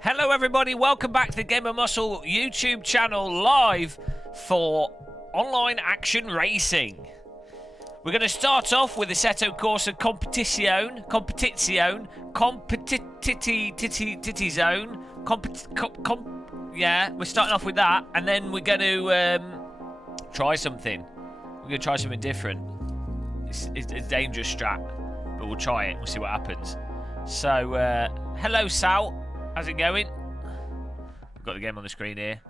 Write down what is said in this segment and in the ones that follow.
Hello everybody, welcome back to the Game of Muscle YouTube channel live for online action racing. We're going to start off with the Assetto Corsa Competizione, yeah, we're starting off with that, and then we're going to try something. We're going to try something different. It's a dangerous strat, but we'll try it. We'll see what happens. So, hello Sal. How's it going? We've got the game on the screen here.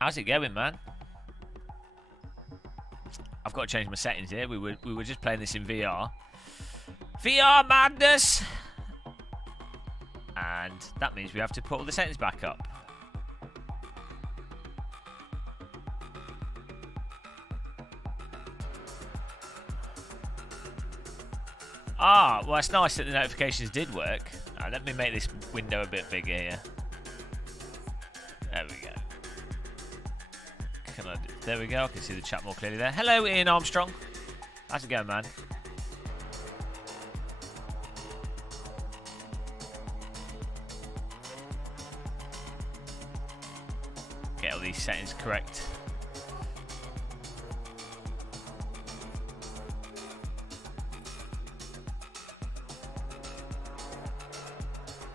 How's it going, man? I've got to change my settings here. We were just playing this in VR. VR madness! And that means we have to put all the settings back up. Ah, well, it's nice that the notifications did work. Right, let me make this window a bit bigger here. There we go. There we go. I can see the chat more clearly there. Hello, Ian Armstrong. How's it going, man? Get all these settings correct.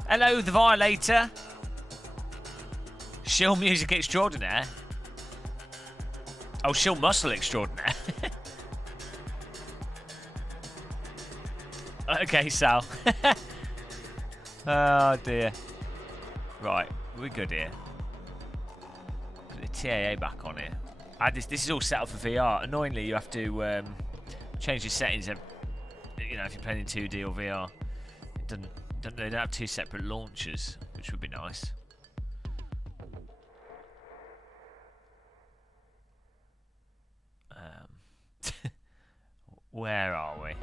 Hello, the Violator. Shill Music Extraordinaire. Oh, Shill Muscle Extraordinaire. Okay, Sal. Oh, dear. Right, we're good here. Put the TAA back on here. This is all set up for VR. Annoyingly, you have to change your settings, you know, if you're playing in 2D or VR. It doesn't... They don't have two separate launchers, which would be nice. Where are we?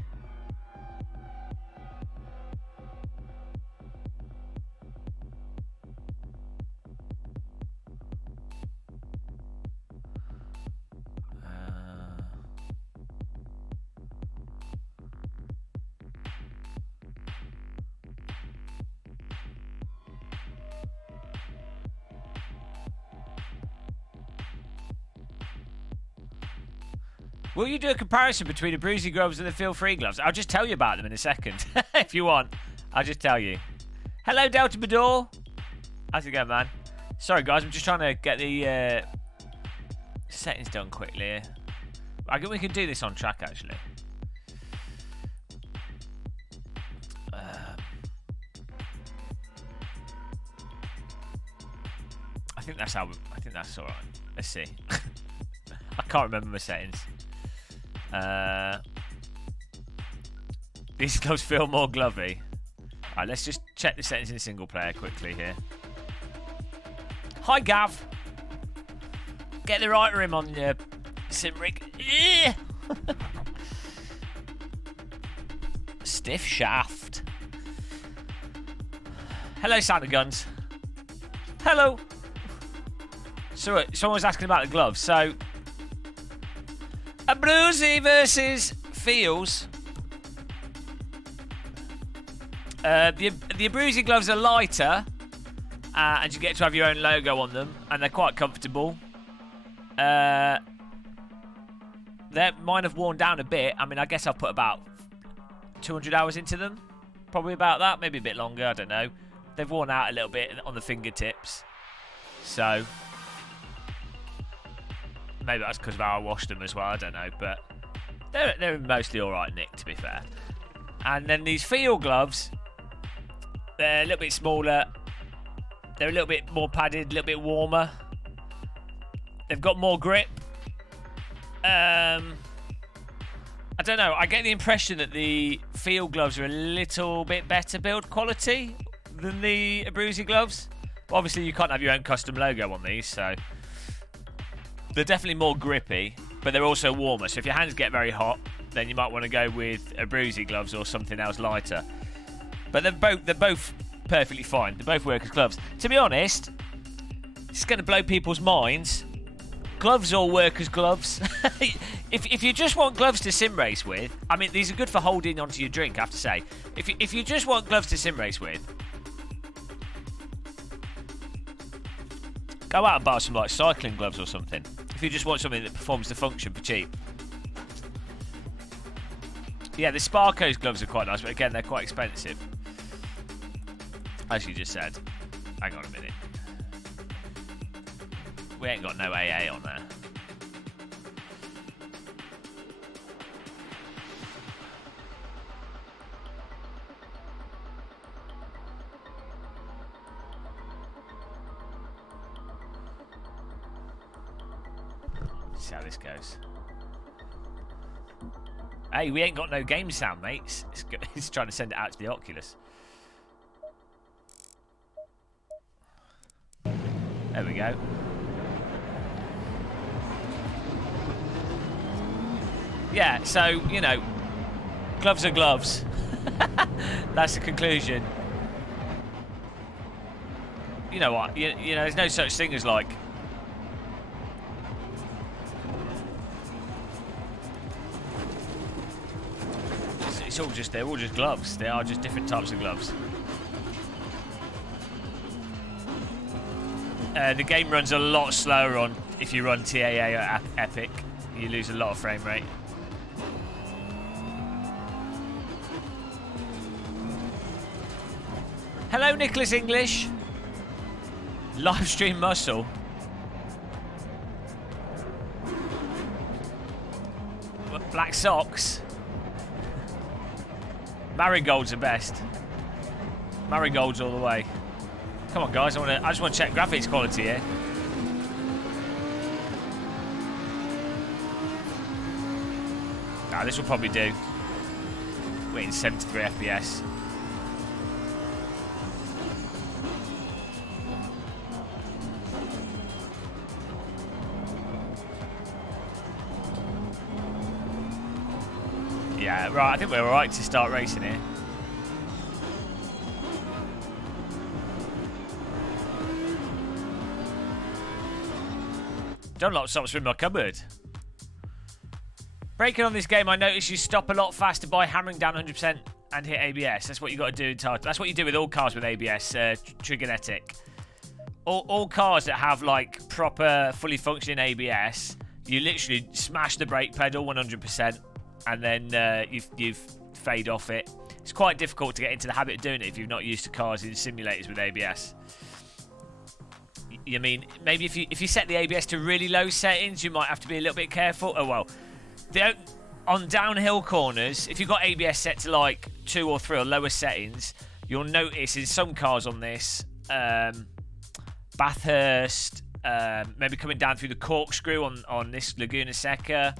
Will you do a comparison between the Brucey gloves and the Feel Free gloves? I'll just tell you about them in a second. If you want. I'll just tell you. Hello, Delta Bador. How's it going, man? Sorry, guys. I'm just trying to get the settings done quickly. I think we can do this on track, actually. I think that's how. I think that's all right. Let's see. I can't remember my settings. These gloves feel more glovey. Alright, let's just check the settings in single player quickly here. Hi, Gav. Get the right rim on your sim rig. Stiff shaft. Hello, Santa Guns. Hello. So, someone was asking about the gloves. So, a Brucey versus Feels. The Brucey gloves are lighter, and you get to have your own logo on them, and they're quite comfortable. Mine have worn down a bit. I mean, I guess I've put about 200 hours into them. Probably about that, maybe a bit longer, I don't know. They've worn out a little bit on the fingertips. So... maybe that's because of how I washed them as well, I don't know, but they're mostly alright nick, to be fair. And then these Feel gloves, they're a little bit smaller, they're a little bit more padded, a little bit warmer. They've got more grip. I don't know, I get the impression that the Feel gloves are a little bit better build quality than the Brucey gloves. But obviously you can't have your own custom logo on these, so... they're definitely more grippy, but they're also warmer. So if your hands get very hot, then you might want to go with a Brucey gloves or something else lighter. But they're both perfectly fine. They both work as gloves. To be honest, it's going to blow people's minds. Gloves all work as gloves. If you just want gloves to sim race with, I mean, these are good for holding onto your drink, I have to say. If you just want gloves to sim race with, Go out and buy some like cycling gloves or something. If you just want something that performs the function for cheap. Yeah, the Sparco's gloves are quite nice, but again, they're quite expensive. As you just said. Hang on a minute. We ain't got no AA on there. See how this goes. Hey, we ain't got no game sound, mates. He's trying to send it out to the Oculus. There we go. Yeah, so, you know, gloves are gloves. That's the conclusion. You know what? You know, there's no such thing as like... It's all just, they're all just gloves. They are just different types of gloves. The game runs a lot slower on if you run TAA or Epic. You lose a lot of frame rate. Hello, Nicholas English. Livestream muscle. Black socks. Marigolds are best. Marigolds all the way. Come on, guys. I just want to check graphics quality here. Nah, this will probably do. Waiting 73 FPS. Yeah, right. I think we're alright to start racing here. Dunlop stops in my cupboard. Breaking on this game, I noticed you stop a lot faster by hammering down 100% and hit ABS. That's what you got to do in title. That's what you do with all cars with ABS, Trigonetic. All cars that have like proper, fully functioning ABS, you literally smash the brake pedal 100%, and then you fade off it. It's quite difficult to get into the habit of doing it if you're not used to cars in simulators with ABS. You mean, maybe if you set the ABS to really low settings, you might have to be a little bit careful. Oh, well. On downhill corners, if you've got ABS set to like 2 or 3 or lower settings, you'll notice in some cars on this, Bathurst, maybe coming down through the corkscrew on this Laguna Seca,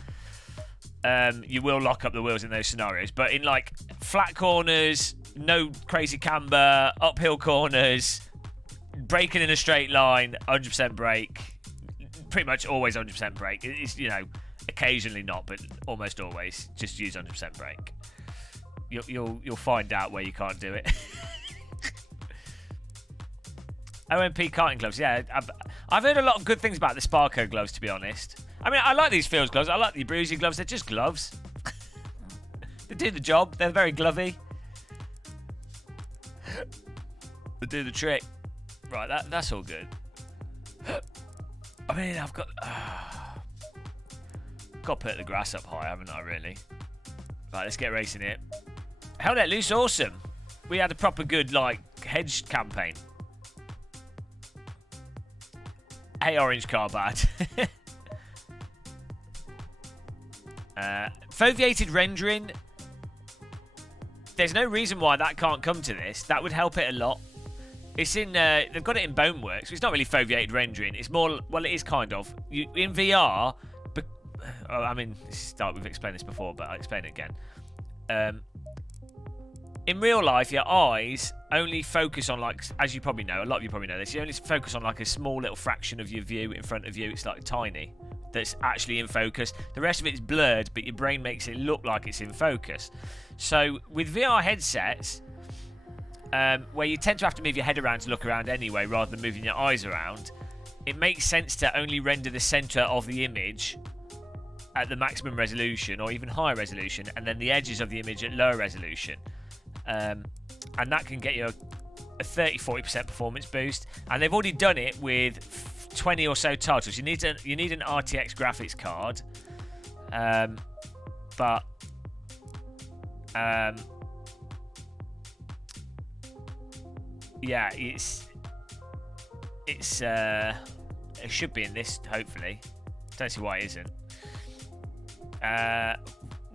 you will lock up the wheels in those scenarios. But in like flat corners, no crazy camber, uphill corners, braking in a straight line, 100% brake, pretty much always 100% brake. It's, you know, occasionally not, but almost always just use 100% brake. You'll find out where you can't do it. OMP karting gloves, yeah. I've heard a lot of good things about the Sparco gloves, to be honest. I mean, I like these Fields gloves. I like the Abruzzi gloves. They're just gloves. They do the job. They're very glovey. They do the trick. Right, that's all good. I mean, I've got to put the grass up high, haven't I, really? Right, let's get racing here. Hell, that loose awesome. We had a proper good, like, hedge campaign. Hey, orange car bad. Foveated rendering. There's no reason why that can't come to this. That would help it a lot. It's in, they've got it in Boneworks. It's not really foveated rendering. It's more, well, it is kind of. In VR, I mean, we've explained this before, but I'll explain it again. In real life, your eyes only focus on, like, as you probably know, a lot of you probably know this, you only focus on, like, a small little fraction of your view in front of you. It's, like, tiny. That's actually in focus. The rest of it's blurred, but your brain makes it look like it's in focus. So, with VR headsets, where you tend to have to move your head around to look around anyway, rather than moving your eyes around, it makes sense to only render the center of the image at the maximum resolution, or even higher resolution, and then the edges of the image at lower resolution. And that can get you a 30-40% performance boost, and they've already done it with 20 or so titles. You need an RTX graphics card, but yeah, it should be in this, hopefully. Don't see why it isn't.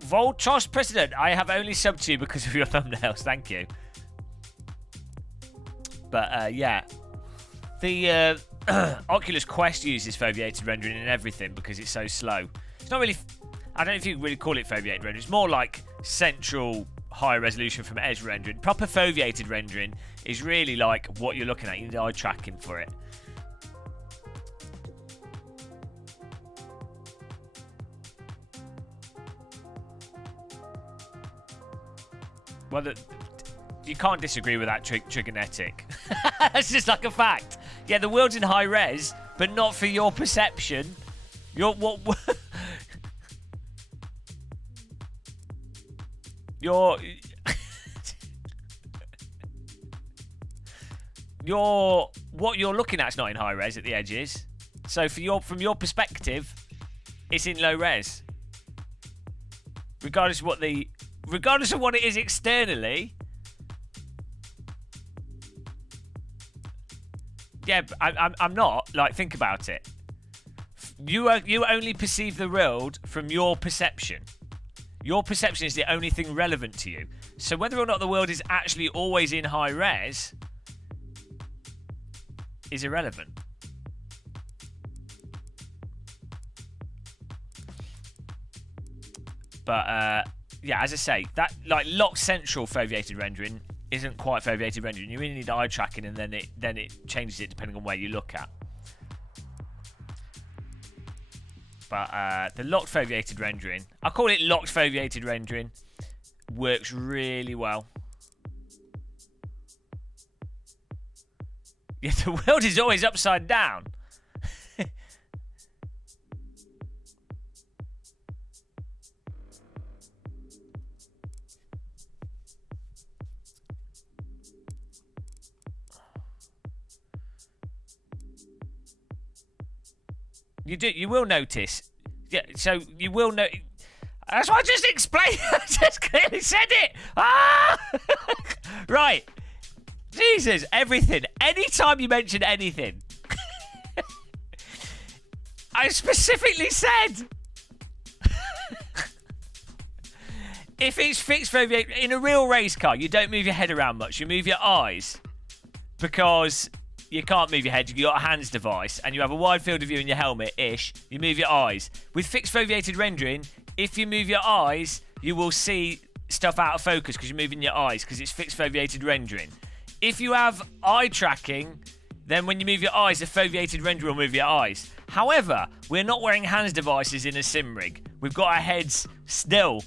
Voltos President, I have only subbed to you because of your thumbnails. Thank you. But yeah, the Oculus Quest uses foveated rendering and everything because it's so slow. It's not really. I don't know if you can really call it foveated rendering. It's more like central high resolution from edge rendering. Proper foveated rendering is really like what you're looking at. You need eye tracking for it. Well, you can't disagree with that, Trigonetic. That's just like a fact. Yeah, the world's in high res, but not for your perception. Your what you're looking at's not in high res at the edges. So from your perspective, it's in low res. Regardless of what it is externally. Yeah, I'm not. Like, think about it. You only perceive the world from your perception. Your perception is the only thing relevant to you. So whether or not the world is actually always in high res is irrelevant. But yeah, as I say, that like locked central foveated rendering isn't quite foveated rendering. You really need eye tracking, and then it changes it depending on where you look at. But the locked foveated rendering, I call it locked foveated rendering, works really well. Yeah, the world is always upside down. You will notice. Yeah, so you will know. That's what I just explained. I just clearly said it. Ah! Right. Jesus, everything. Anytime you mention anything. I specifically said. If it's fixed foveated in a real race car, you don't move your head around much. You move your eyes. Because you can't move your head. You've got a hands device, and you have a wide field of view in your helmet-ish. You move your eyes. With fixed foveated rendering, if you move your eyes, you will see stuff out of focus because you're moving your eyes because it's fixed foveated rendering. If you have eye tracking, then when you move your eyes, the foveated rendering will move your eyes. However, we're not wearing hands devices in a sim rig. We've got our heads still.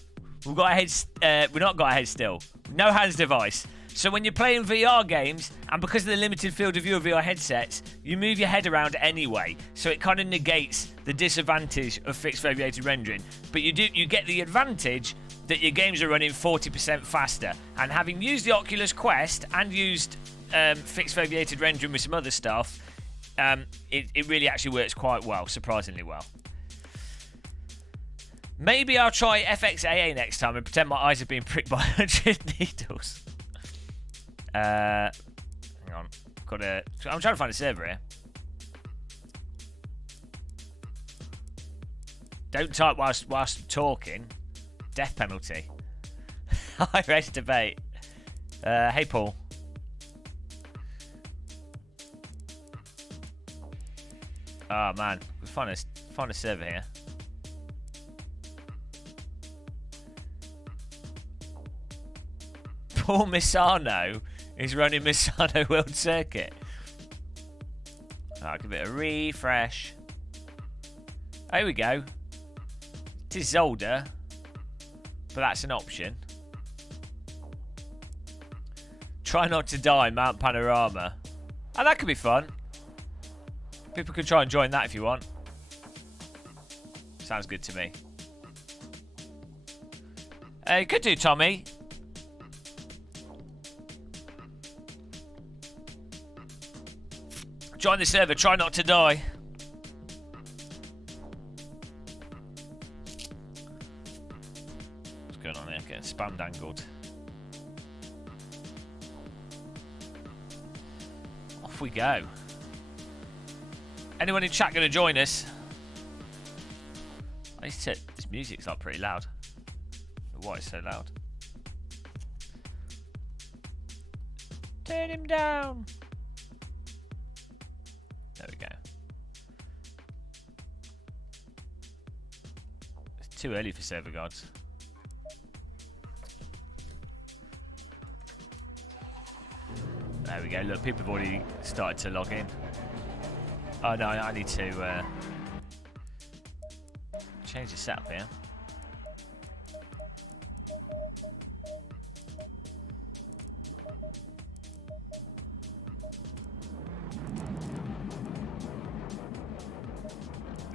We've got our heads. We've not got our heads still. No hands device. So when you're playing VR games, and because of the limited field of view of VR headsets, you move your head around anyway. So it kind of negates the disadvantage of fixed foveated rendering. But you get the advantage that your games are running 40% faster. And having used the Oculus Quest and used fixed foveated rendering with some other stuff, it really actually works quite well, surprisingly well. Maybe I'll try FXAA next time and pretend my eyes are being pricked by 100 needles. Hang on. I'm trying to find a server here. Don't type whilst talking. Death penalty. High race debate. Hey Paul. Oh man, we find a server here. Paul Misano is running Misano World Circuit. I'll give it a refresh. There we go. It is Zolder, but that's an option. Try not to die, Mount Panorama. Oh, that could be fun. People could try and join that if you want. Sounds good to me. You could do, Tommy. Join the server, try not to die. What's going on here? Getting spam dangled. Off we go. Anyone in chat going to join us? I used to, this music's like pretty loud. Why is it so loud? Turn him down. There we go. It's too early for server gods. There we go. Look, people have already started to log in. Oh no, I need to change the setup here.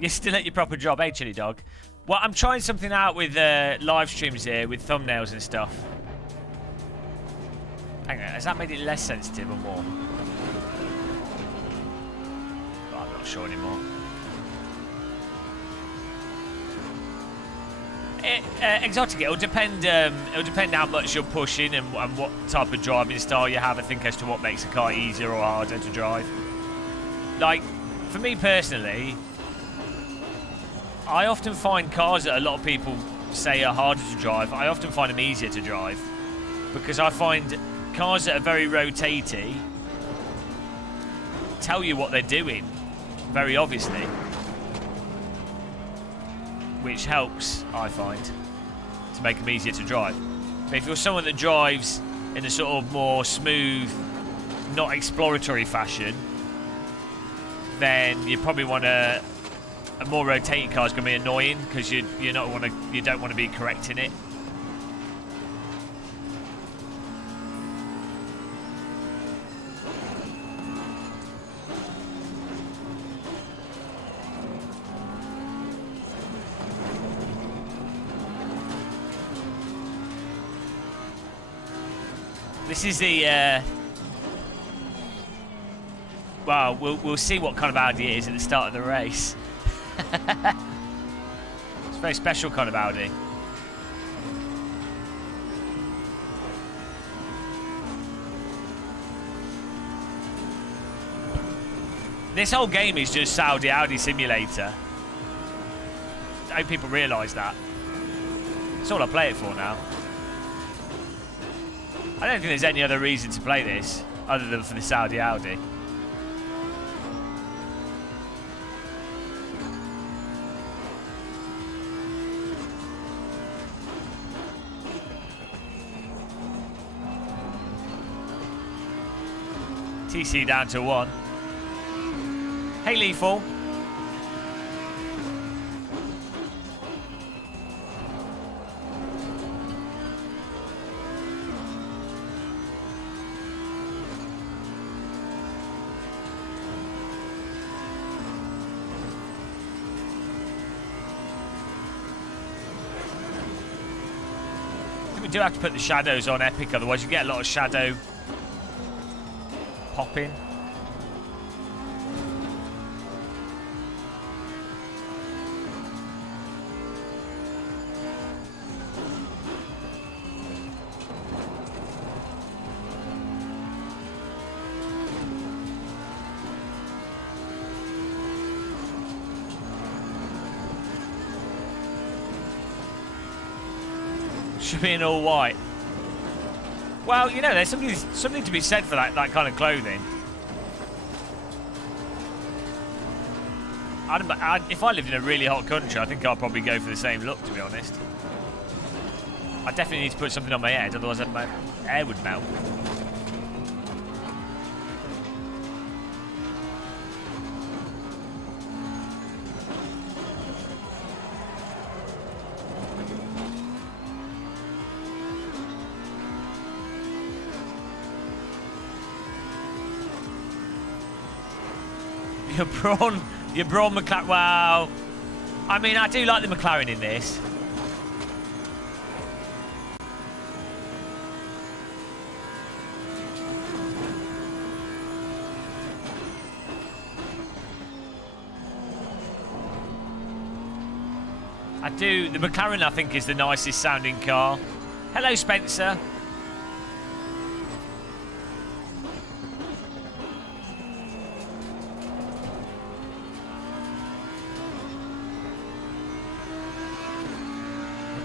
You're still at your proper job, eh, Chiledog? Well, I'm trying something out with live streams here, with thumbnails and stuff. Hang on, has that made it less sensitive or more? Oh, I'm not sure anymore. Exotic, it'll depend how much you're pushing and what type of driving style you have, I think, as to what makes a car easier or harder to drive. Like, for me personally, I often find cars that a lot of people say are harder to drive, I often find them easier to drive. Because I find cars that are very rotatey tell you what they're doing, very obviously. Which helps, I find, to make them easier to drive. But if you're someone that drives in a sort of more smooth, not exploratory fashion, then you probably want to... A more rotating car is going to be annoying because you don't want to be correcting it. This is the well, we'll see what kind of Audi it is at the start of the race. It's a very special kind of Audi. This whole game is just Saudi Audi Simulator. I hope people realise that. That's all I play it for now. I don't think there's any other reason to play this other than for the Saudi Audi. TC down to 1. Hey, Lethal. I think we do have to put the shadows on Epic, otherwise you get a lot of shadow popping. Should be in all white. Well, you know, there's something to be said for that kind of clothing. If I lived in a really hot country, I think I'd probably go for the same look, to be honest. I definitely need to put something on my head, otherwise my hair would melt. Your Braun McLaren. Wow. I mean, I do like the McLaren in this. I do. The McLaren, I think, is the nicest sounding car. Hello, Spencer.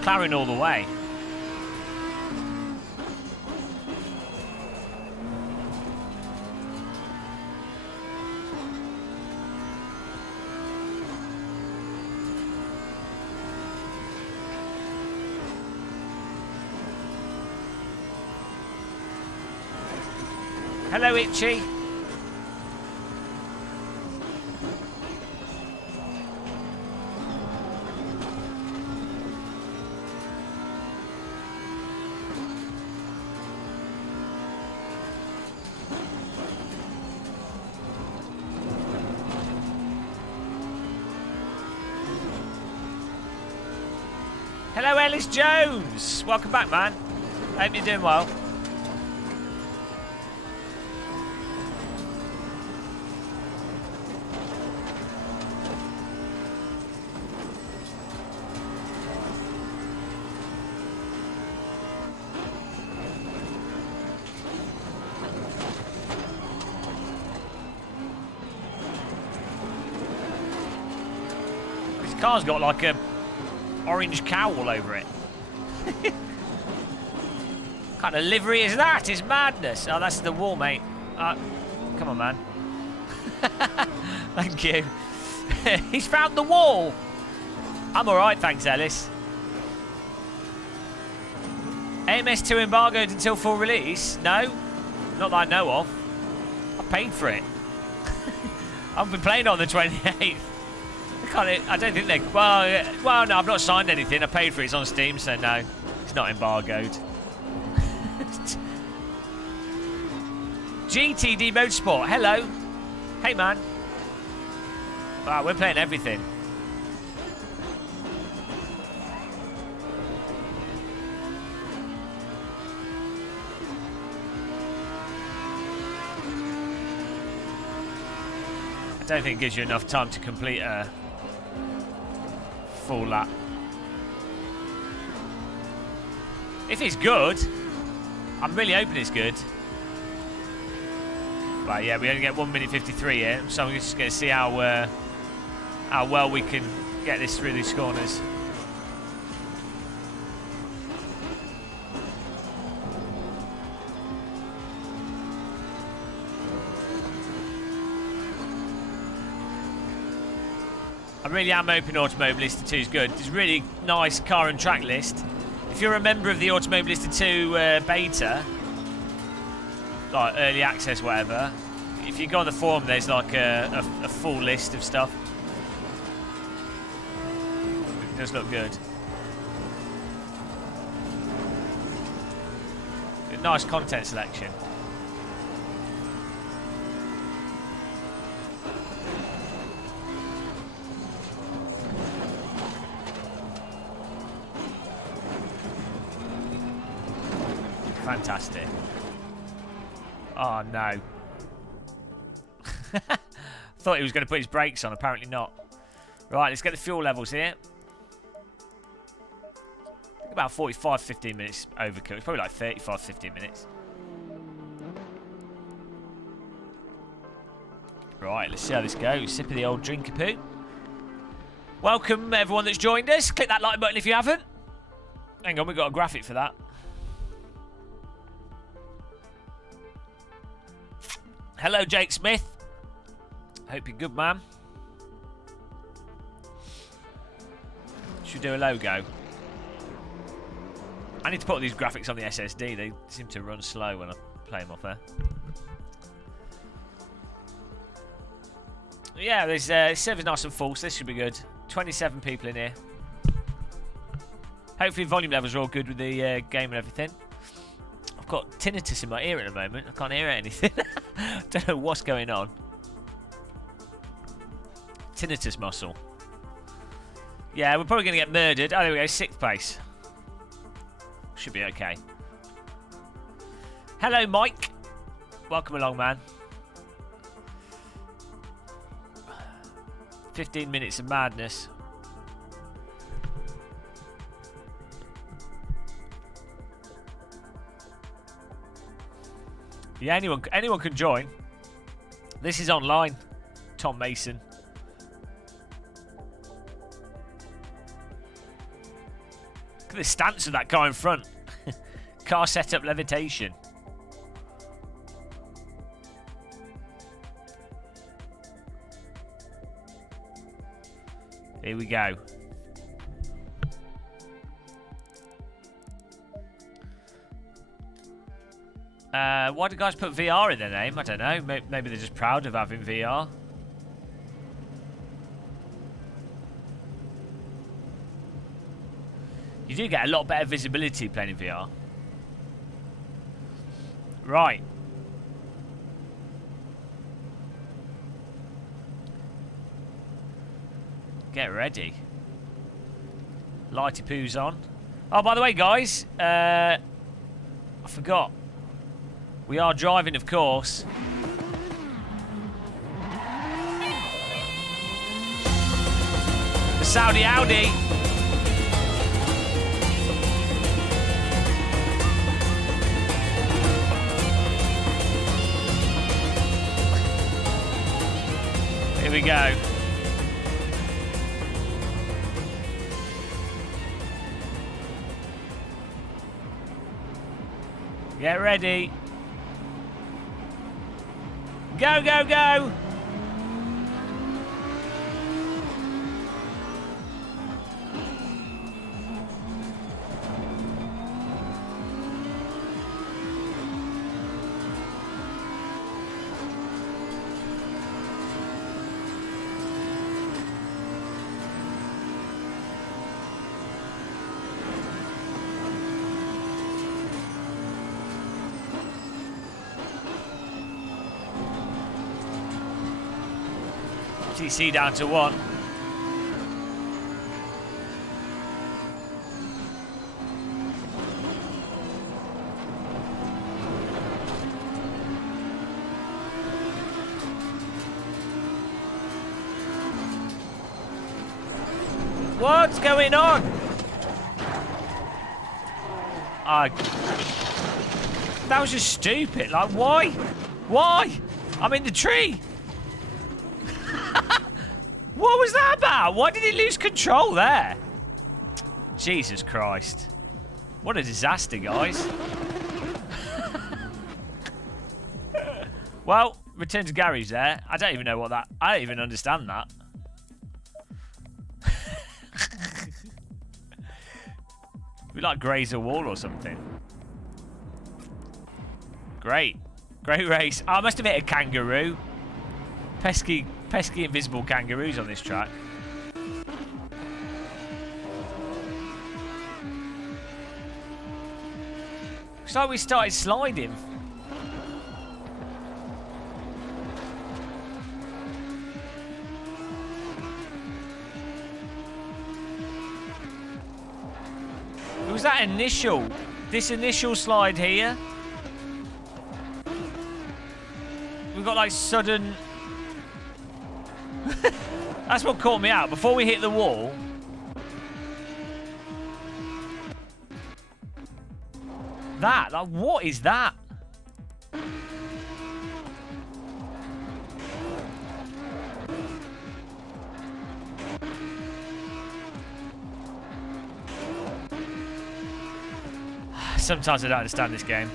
McLaren all the way. Hello, Itchy. Hello, Ellis Jones. Welcome back, man. Hope you're doing well. This car's got like a orange cow all over it. What kind of livery is that? It's madness. Oh, that's the wall, mate. Come on, man. Thank you. He's found the wall. I'm alright, thanks, Ellis. AMS2 embargoed until full release? No, not that I know of. I paid for it. I've been playing on the 28th. I don't think they... Well, no, I've not signed anything. I paid for it. It's on Steam, so no. It's not embargoed. GTD Motorsport. Hello. Hey, man. Wow, we're playing everything. I don't think it gives you enough time to complete a full lap. If it's good, I'm really hoping it's good. But yeah, we only get 1 minute 53 here, so I'm just going to see how well we can get this through these corners. I really am hoping Automobilista 2 is good. It's a really nice car and track list. If you're a member of the Automobilista 2 beta, like early access, whatever, if you go on the forum, there's like a full list of stuff. It does look good. Nice content selection. Fantastic. Oh no. Thought he was going to put his brakes on, apparently not. Right, let's get the fuel levels here. I think about 45-15 minutes overkill. It's probably like 35-15 minutes. Right, let's see how this goes. Sip of the old drink-a-poo. Welcome everyone that's joined us. Click that like button if you haven't. Hang on, we've got a graphic for that. Hello, Jake Smith. Hope you're good, man. Should do a logo. I need to put these graphics on the SSD. They seem to run slow when I play them off there. Yeah, this server's nice and full, so this should be good. 27 people in here. Hopefully volume levels are all good with the game and everything. I've got tinnitus in my ear at the moment. I can't hear anything. Don't know what's going on. Tinnitus muscle. Yeah, we're probably going to get murdered. Oh, there we go. 6th place. Should be okay. Hello, Mike. Welcome along, man. 15 minutes of madness. Yeah, anyone can join. This is online. Tom Mason. Look at the stance of that car in front. Car setup levitation. Here we go. Why do guys put VR in their name? I don't know. Maybe they're just proud of having VR. You do get a lot better visibility playing in VR. Right. Get ready. Lighty poo's on. Oh, by the way, guys, I forgot. We are driving, of course. The Saudi Audi. Here we go. Get ready. Go, go, go. TC down to 1. What's going on? That was just stupid. Like, why? Why? I'm in the tree. What was that about? Why did he lose control there? Jesus Christ. What a disaster, guys. Well, return to Gary's there. I don't even know what that... I don't even understand that. We like graze a wall or something. Great. Great race. Oh, I must have hit a kangaroo. Pesky invisible kangaroos on this track. Looks like we started sliding. It was that this initial slide here. We've got like sudden... That's what caught me out. Before we hit the wall... Like, what is that? Sometimes I don't understand this game.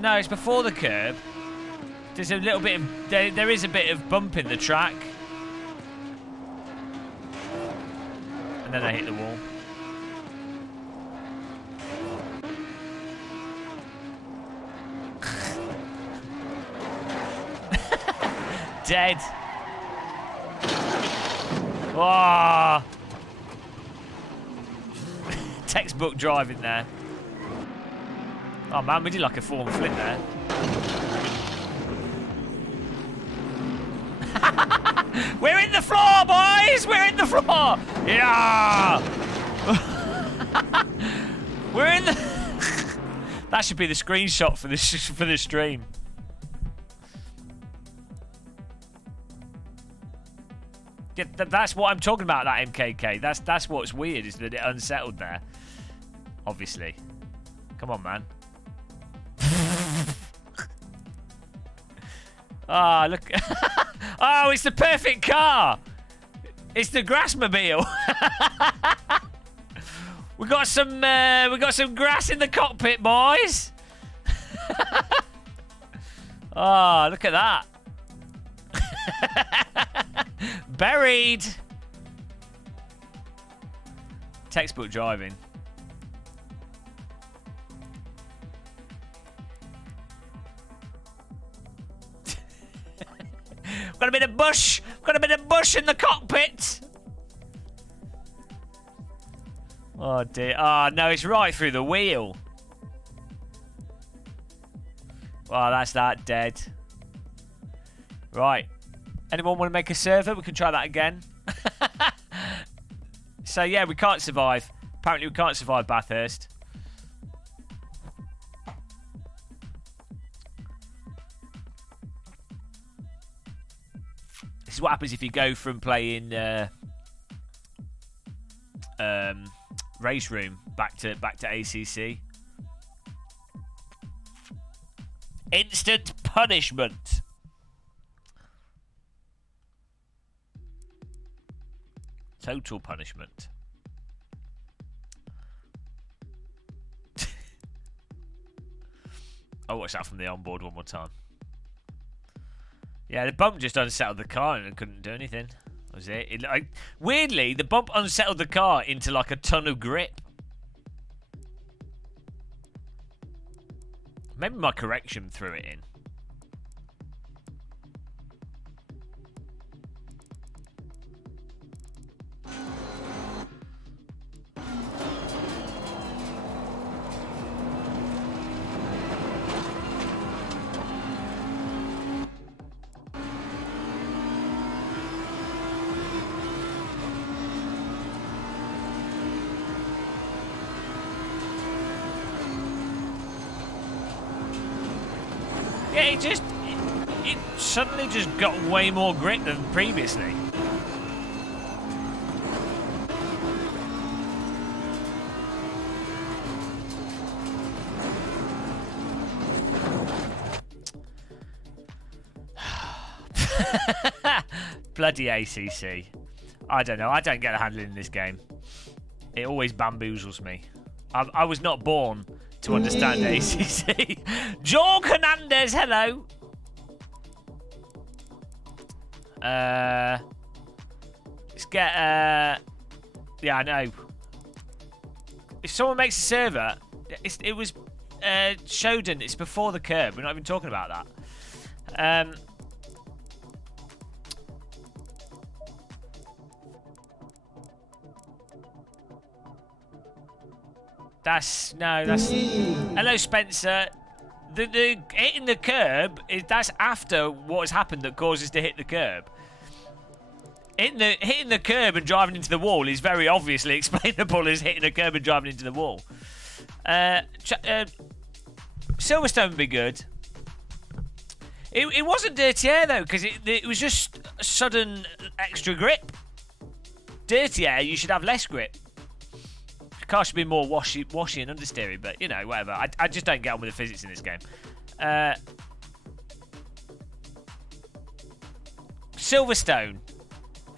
No, it's before the curb. There's a little bit of... There is a bit of bump in the track. And then they hit the wall. Dead. Oh. Textbook driving there. Oh man, we did like a form flip there. We're in the floor, boys! We're in the floor! Yeah! We're in the... That should be the screenshot for the stream. Yeah, that's what I'm talking about, that MKK. That's what's weird, is that it unsettled there. Obviously. Come on, man. Ah, look. Oh, it's the perfect car. It's the Grassmobile. we got some grass in the cockpit, boys. Oh, look at that. Buried. Textbook driving. Got a bit of bush. Got a bit of bush in the cockpit. Oh dear. Oh no, it's right through the wheel. Well, that's that dead. Right. Anyone want to make a server? We can try that again. So yeah, we can't survive. Apparently we can't survive Bathurst. This is what happens if you go from playing Race Room back to ACC. Instant punishment. Total punishment. I'll watch that from the onboard one more time. Yeah, the bump just unsettled the car and it couldn't do anything. That was it. Weirdly, the bump unsettled the car into like a ton of grip. Maybe my correction threw it in. It suddenly just got way more grip than previously. Bloody ACC. I don't know. I don't get the handling in this game. It always bamboozles me. I was not born to understand ACC. Jorg Hernandez, hello. Let's get yeah, I know. If someone makes a server, it was Shodan. It's before the curb. We're not even talking about that. That's hello, Spencer. The hitting the curb that's after what has happened that causes to hit the curb. Hitting the curb and driving into the wall is very obviously explainable as hitting a curb and driving into the wall. Silverstone would be good. It wasn't dirty air though, because it was just a sudden extra grip. Dirty air, you should have less grip. The car should be more washy and understeery, but you know, whatever. I just don't get on with the physics in this game. Silverstone.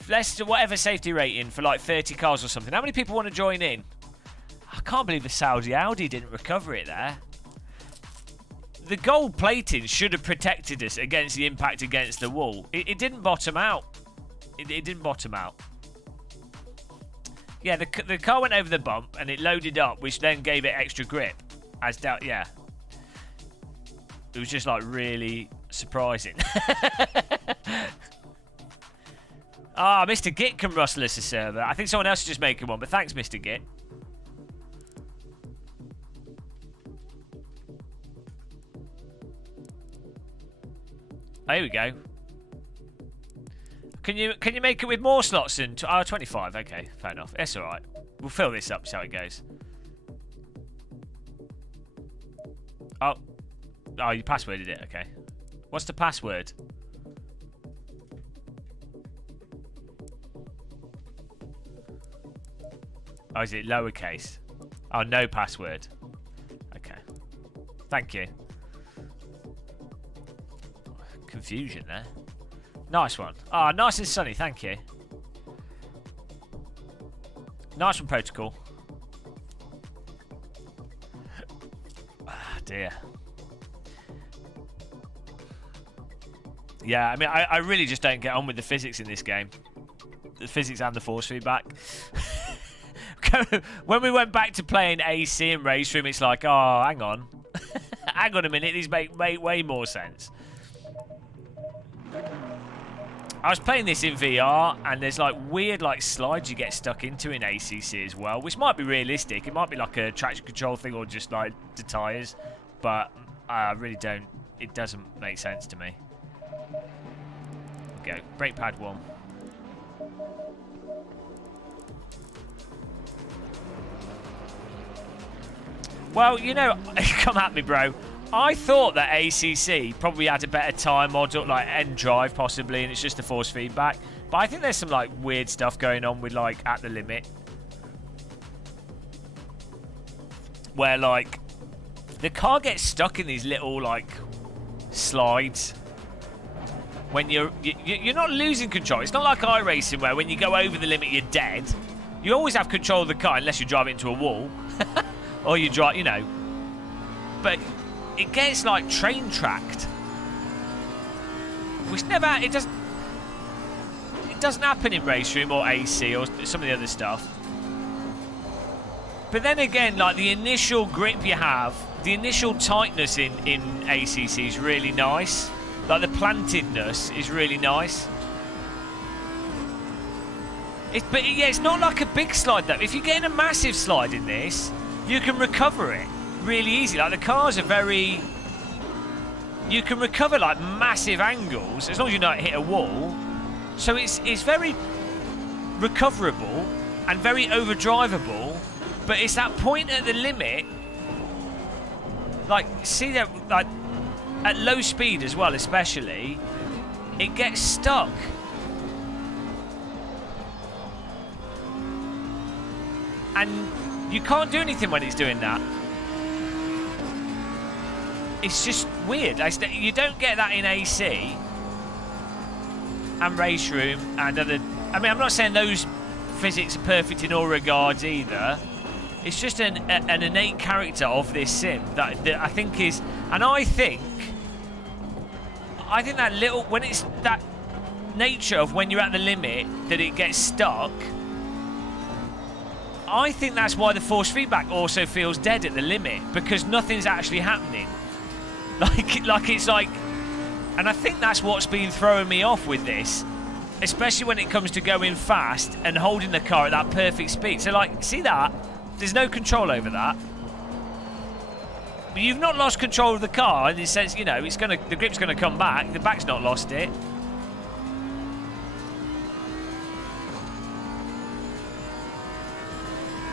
Let's do whatever safety rating for like 30 cars or something. How many people want to join in? I can't believe the Saudi Audi didn't recover it there. The gold plating should have protected us against the impact against the wall. It didn't bottom out. It didn't bottom out. Yeah, the car went over the bump and it loaded up, which then gave it extra grip. Yeah. It was just like really surprising. Ah, Mr. Git can rustle us a server. I think someone else is just making one, but thanks, Mr. Git. Oh, here we go. Can you make it with more slots than 25? Okay, fair enough. That's all right. We'll fill this up, see how it goes. Oh, you passworded it. Okay. What's the password? Oh, is it lowercase? Oh, no password. Okay. Thank you. Confusion there. Nice one. Ah, nice and sunny. Thank you. Nice one, Protocol. Ah, dear. Yeah, I mean, I really just don't get on with the physics in this game. The physics and the force feedback. When we went back to playing AC and Race Room, it's like, oh, hang on. Hang on a minute, these make way more sense. I was playing this in VR, and there's like weird like slides you get stuck into in ACC as well, which might be realistic. It might be like a traction control thing or just like the tyres, but I really don't. It doesn't make sense to me. Go brake pad 1. Well, you know, come at me, bro. I thought that ACC probably had a better time model, like end drive possibly, and it's just the force feedback. But I think there's some like weird stuff going on with like at the limit, where like the car gets stuck in these little like slides. When you're not losing control. It's not like iRacing where when you go over the limit you're dead. You always have control of the car unless you drive it into a wall, or you drive, you know. But it gets like train tracked, which never it doesn't happen in Race Room or AC or some of the other stuff. But then again, like the initial grip you have, the initial tightness in ACC is really nice. Like the plantedness is really nice. But yeah, it's not like a big slide though. If you're getting a massive slide in this, you can recover it really easy. Like the cars are very... You can recover like massive angles as long as you not hit a wall. So it's very recoverable and very overdrivable. But it's that point at the limit. Like, see that, like at low speed as well, especially, it gets stuck. And you can't do anything when it's doing that. It's just weird. You don't get that in AC and Race Room and other... I mean, I'm not saying those physics are perfect in all regards either. It's just an innate character of this sim that I think is... And I think that little... When it's that nature of when you're at the limit, that it gets stuck... I think that's why the force feedback also feels dead at the limit, because nothing's actually happening. Like it's like... And I think that's what's been throwing me off with this, especially when it comes to going fast and holding the car at that perfect speed. So, like, see that? There's no control over that. But you've not lost control of the car in the sense, you know, the grip's gonna come back. The back's not lost it.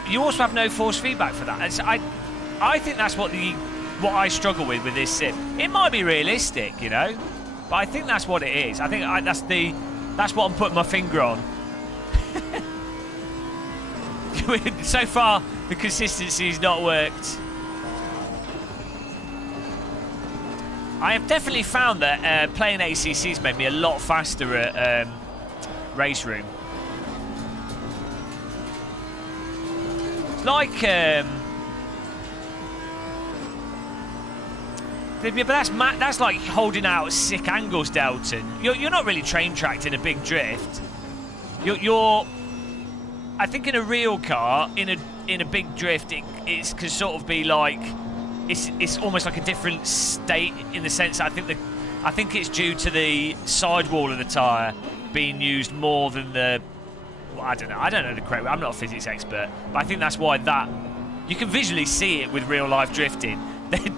You also have no force feedback for that. And I think that's what I struggle with this sim. It might be realistic, you know, but I think that's what it is. I think that's what I'm putting my finger on. So far, the consistency's not worked. I have definitely found that playing ACC's made me a lot faster at Race Room. It's like, but that's like holding out sick angles, Delton. You're not really train tracked in a big drift. You're I think in a real car, in a big drift, it can sort of be like it's almost like a different state in the sense that I think it's due to the sidewall of the tyre being used more than the... Well, I don't know the correct... I'm not a physics expert, but I think that's why that... You can visually see it with real-life drifting.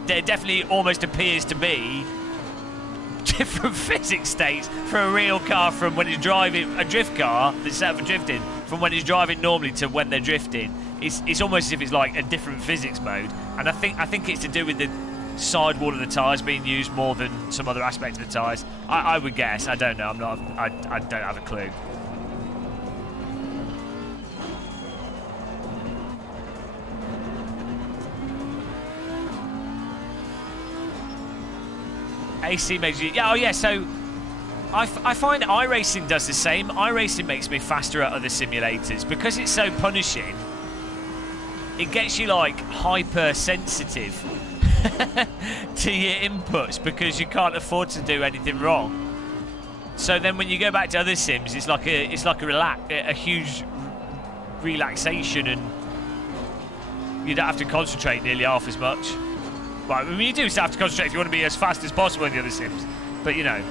There definitely almost appears to be different physics states for a real car from when it's driving... A drift car that's set up for drifting, from when it's driving normally to when they're drifting. It's almost as if it's like a different physics mode. And I think it's to do with the sidewall of the tyres being used more than some other aspect of the tyres. I would guess. I don't know. I don't have a clue. AC makes you... Yeah, oh yeah, so I find iRacing does the same. iRacing makes me faster at other simulators. Because it's so punishing, it gets you, like, hyper-sensitive to your inputs because you can't afford to do anything wrong. So then when you go back to other sims, it's like a huge relaxation, and you don't have to concentrate nearly half as much. Well, I mean, you do still have to concentrate if you want to be as fast as possible in the other sims, but you know.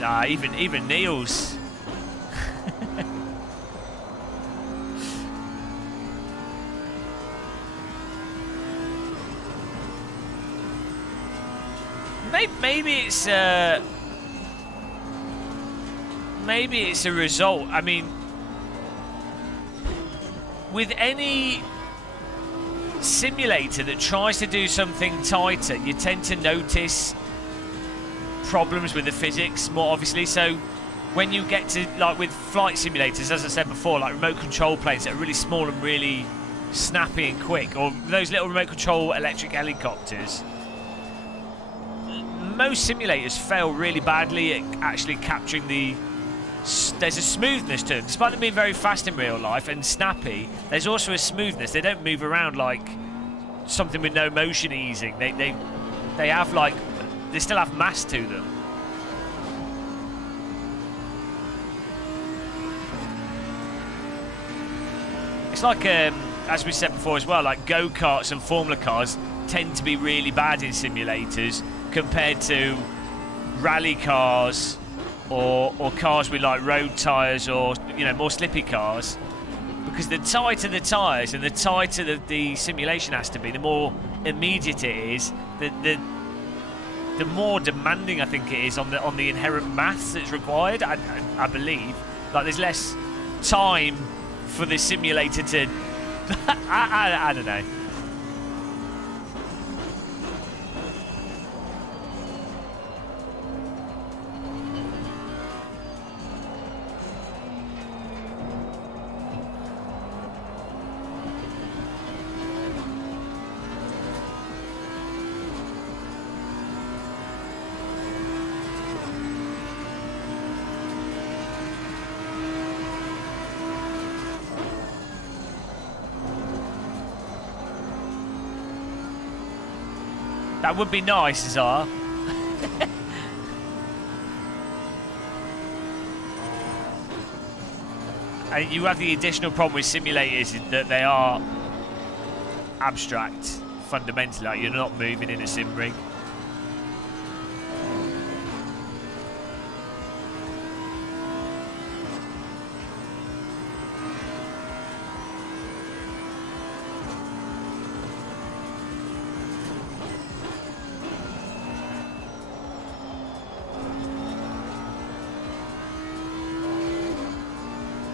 Nah, even Neil's. Maybe it's a result. I mean, with any simulator that tries to do something tighter, you tend to notice problems with the physics more obviously. So when you get to, like with flight simulators, as I said before, like remote control planes that are really small and really snappy and quick, or those little remote control electric helicopters, most simulators fail really badly at actually capturing there's a smoothness to them. Despite them being very fast in real life and snappy, there's also a smoothness. They don't move around like something with no motion easing. They have, like, they still have mass to them. It's like, as we said before as well, like go-karts and Formula cars tend to be really bad in simulators compared to rally cars or cars with like road tyres, or you know, more slippy cars, because the tighter the tyres and the tighter the simulation has to be, the more immediate it is, the more demanding I think it is on the inherent maths that's required. I believe, like, there's less time for the simulator to I don't know. That would be nice, Zara. And you have the additional problem with simulators that they are abstract, fundamentally. Like, you're not moving in a sim rig.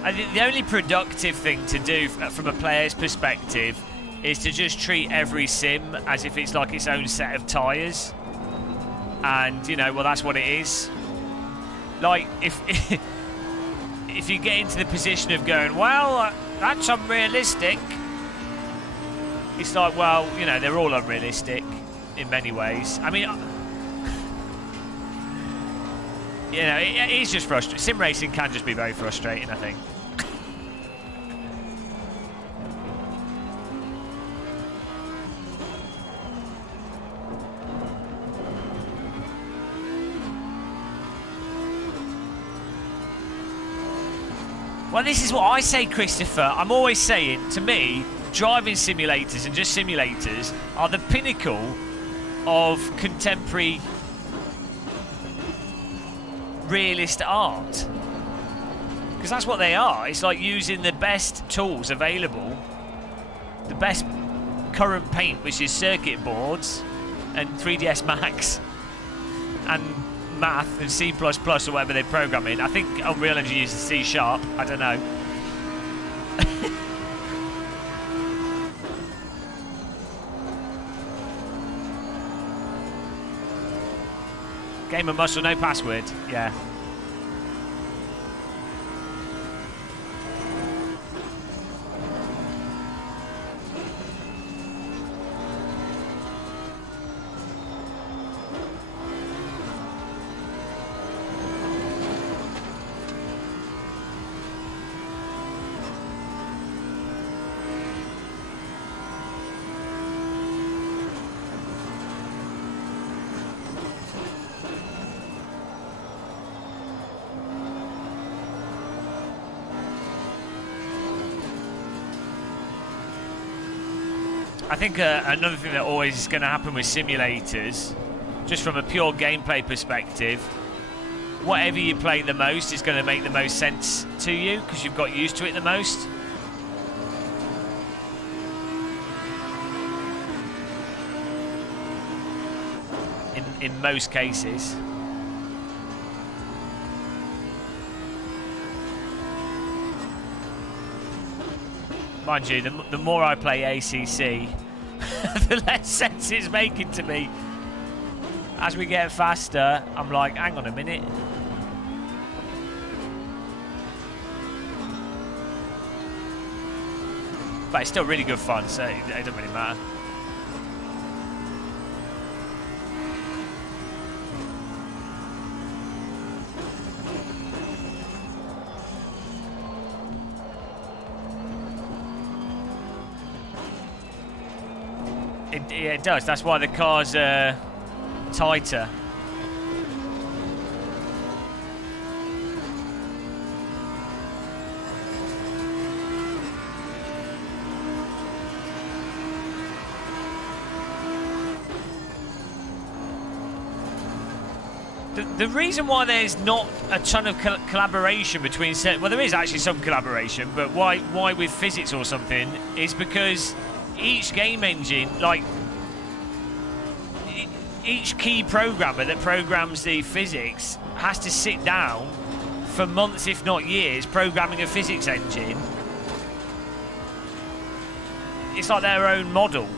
I think the only productive thing to do from a player's perspective is to just treat every sim as if it's like its own set of tyres. And, you know, well, that's what it is. Like, if you get into the position of going, well, that's unrealistic, it's like, well, you know, they're all unrealistic in many ways. I mean, you know, it is just frustrating. Sim racing can just be very frustrating, I think. Well, this is what I say, Christopher. I'm always saying, to me, driving simulators and just simulators are the pinnacle of contemporary realist art. Because that's what they are. It's like using the best tools available, the best current paint, which is circuit boards and 3ds Max and math and C++ or whatever they program in. I think Unreal Engine uses C#. I don't know. Game of muscle, no password. Yeah. I think another thing that always is going to happen with simulators, just from a pure gameplay perspective, whatever you play the most is going to make the most sense to you because you've got used to it the most. In most cases. Mind you, the more I play ACC, the less sense it's making to me. As we get faster, I'm like, hang on a minute. But it's still really good fun, so it doesn't really matter. Yeah, it does. That's why the car's tighter. The reason why there's not a ton of collaboration between... Well, there is actually some collaboration, but why with physics or something is because each game engine, like... Each key programmer that programs the physics has to sit down for months, if not years, programming a physics engine. It's like their own model.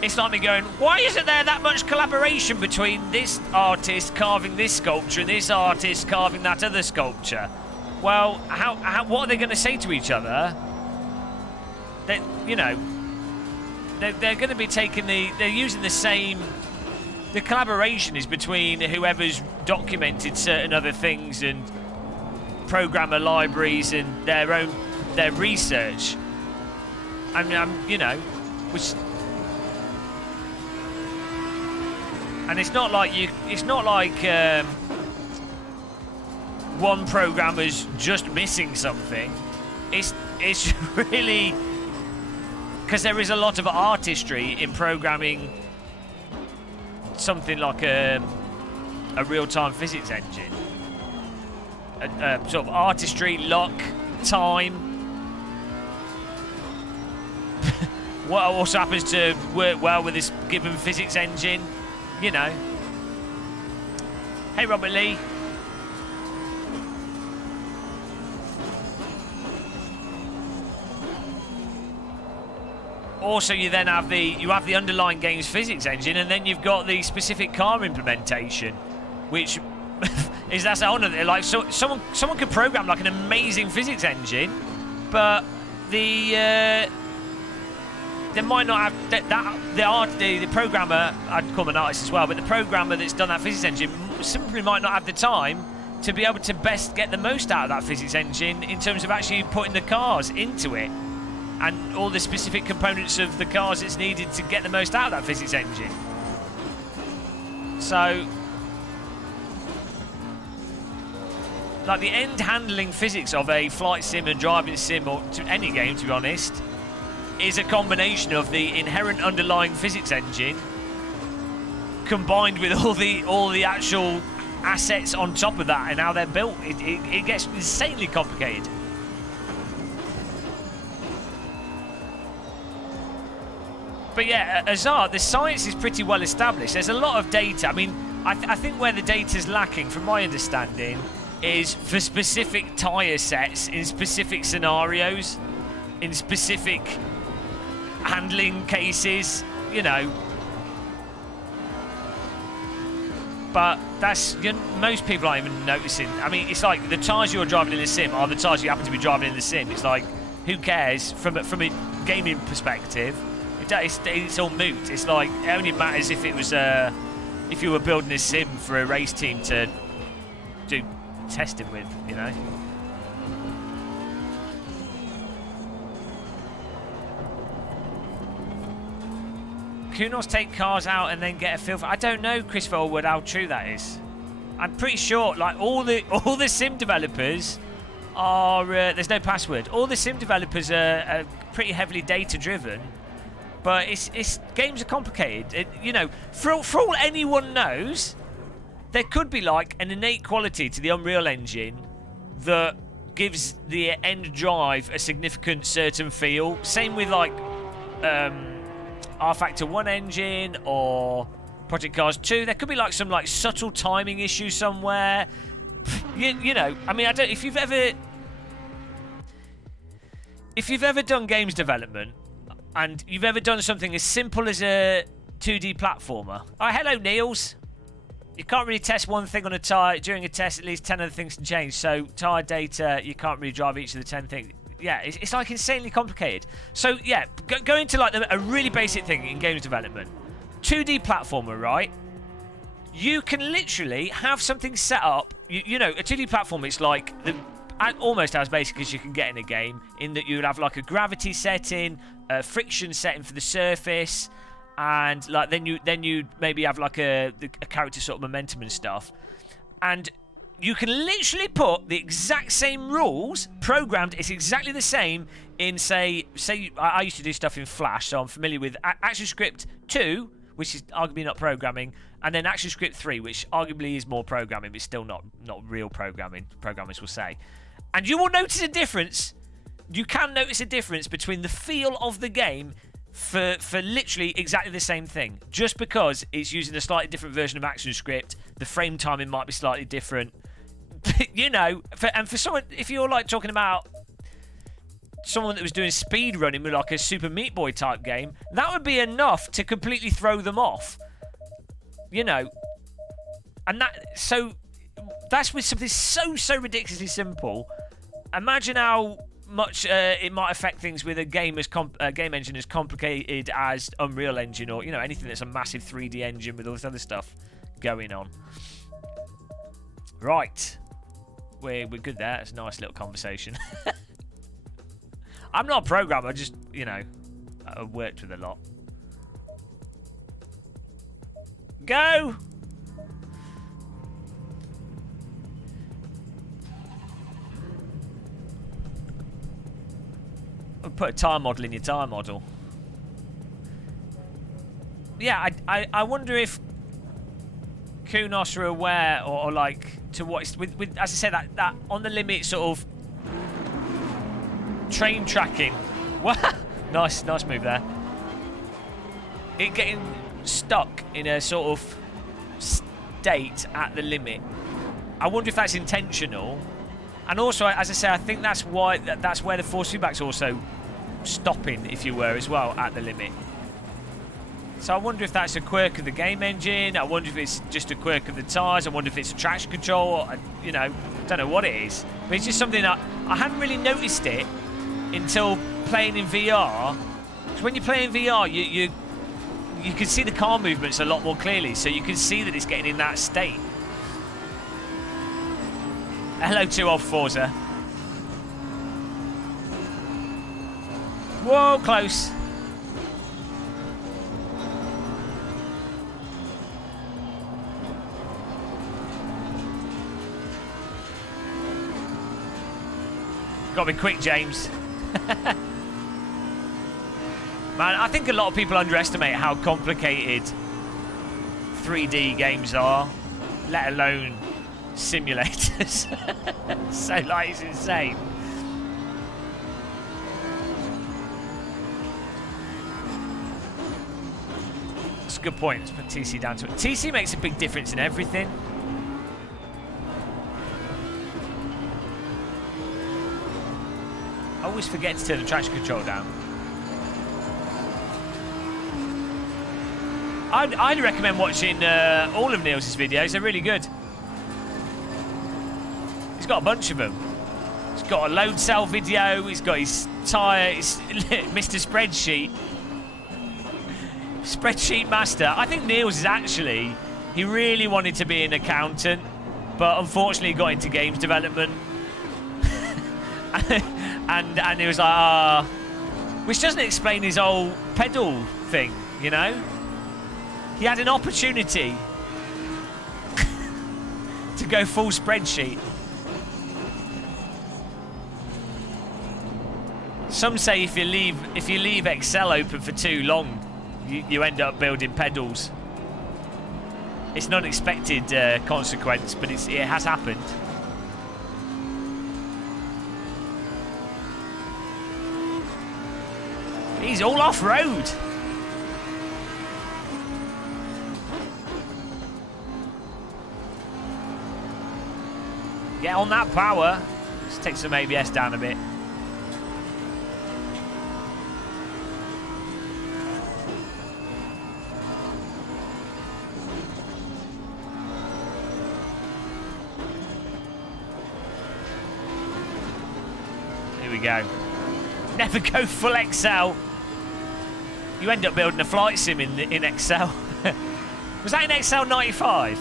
It's like me going, why isn't there that much collaboration between this artist carving this sculpture and this artist carving that other sculpture? Well, what are they going to say to each other? That, you know... They're going to be taking they're using the same... The collaboration is between whoever's documented certain other things and programmer libraries and their research. I mean, you know, which... And it's not like one programmer's just missing something. It's really... Because there is a lot of artistry in programming something like a real-time physics engine. Sort of artistry, luck, time. What also happens to work well with this given physics engine, you know. Hey, Robert Lee. Also, you then have the underlying game's physics engine, and then you've got the specific car implementation, which that's a whole other, like, so someone could program like an amazing physics engine, but they might not have the programmer, I'd call him an artist as well, but the programmer that's done that physics engine simply might not have the time to be able to best get the most out of that physics engine in terms of actually putting the cars into it. And all the specific components of the cars it's needed to get the most out of that physics engine. So, like, the end handling physics of a flight sim and driving sim, or to any game, to be honest, is a combination of the inherent underlying physics engine combined with all the actual assets on top of that and how they're built. It gets insanely complicated. But yeah, Azar, the science is pretty well established. There's a lot of data. I mean, I think where the data's lacking, from my understanding, is for specific tyre sets in specific scenarios, in specific handling cases, you know. But that's, you know, most people aren't even noticing. I mean, it's like the tyres you're driving in the sim are the tyres you happen to be driving in the sim. It's like, who cares from a gaming perspective? It's all moot. It's like, it only matters if it was if you were building a sim for a race team to do testing with, you know. Kunos take cars out and then get a feel for... I don't know, Christopher Allwood, how true that is. I'm pretty sure, like, all the sim developers are... there's no password. All the sim developers are pretty heavily data driven. But games are complicated. You know, for all anyone knows, there could be like an innate quality to the Unreal Engine that gives the end drive a significant certain feel. Same with like R-Factor 1 engine or Project Cars 2. There could be like some like subtle timing issue somewhere. You know, I mean, I don't. If you've ever done games development and you've ever done something as simple as a 2D platformer. Oh, hello, Niels. You can't really test one thing on a tyre. During a test, at least 10 other things can change. So, tyre data, you can't really drive each of the 10 things. Yeah, it's like insanely complicated. So, yeah, go into like a really basic thing in games development. 2D platformer, right? You can literally have something set up. You know, a 2D platform is like almost as basic as you can get in a game, in that you would have like a gravity setting, a friction setting for the surface, and like then you maybe have like a character sort of momentum and stuff, and you can literally put the exact same rules programmed. It's exactly the same in say I used to do stuff in Flash, so I'm familiar with ActionScript 2, which is arguably not programming, and then ActionScript 3, which arguably is more programming, but still not real programming. Programmers will say, and you will notice a difference. You can notice a difference between the feel of the game for literally exactly the same thing, just because it's using a slightly different version of ActionScript. The frame timing might be slightly different. You know, for someone, if you're like talking about someone that was doing speed running with like a Super Meat Boy type game, that would be enough to completely throw them off. You know, and that's with something so ridiculously simple. Imagine how much it might affect things with a game engine as complicated as Unreal Engine, or you know, anything that's a massive 3D engine with all this other stuff going on. Right, we're good there. It's a nice little conversation. I'm not a programmer. I just, you know, I've worked with a lot. Go. Put a tire model in your tire model. Yeah, I wonder if Kunos are aware, or like to what it's with as I said, that on the limit sort of train tracking. nice move there. It getting stuck in a sort of state at the limit. I wonder if that's intentional. And also, as I say, I think that's why that's where the force feedback's also stopping, if you were, as well, at the limit. So I wonder if that's a quirk of the game engine. I wonder if it's just a quirk of the tyres. I wonder if it's a traction control. You know, don't know what it is. But it's just something that I hadn't really noticed it until playing in VR. Because when you play in VR, you can see the car movements a lot more clearly. So you can see that it's getting in that state. Hello, 2 off Forza. Whoa, close. Gotta be quick, James. Man, I think a lot of people underestimate how complicated 3D games are, let alone simulators. So, like, it's insane. It's a good point. Let's put TC down to it. TC makes a big difference in everything. I always forget to turn the traction control down. I'd recommend watching all of Niels' videos. They're really good. He's got a bunch of them. He's got a load cell video. He's got his tyre. Mr. Spreadsheet. Spreadsheet master. I think Niels is actually, he really wanted to be an accountant, but unfortunately got into games development. and he was like, which doesn't explain his whole pedal thing, you know? He had an opportunity to go full spreadsheet. Some say if you leave Excel open for too long, you end up building pedals. It's an unexpected consequence, but it has happened. He's all off-road. Get on that power. Let's take some ABS down a bit. Here we go. Never go full Excel. You end up building a flight sim in Excel. Was that in Excel 95?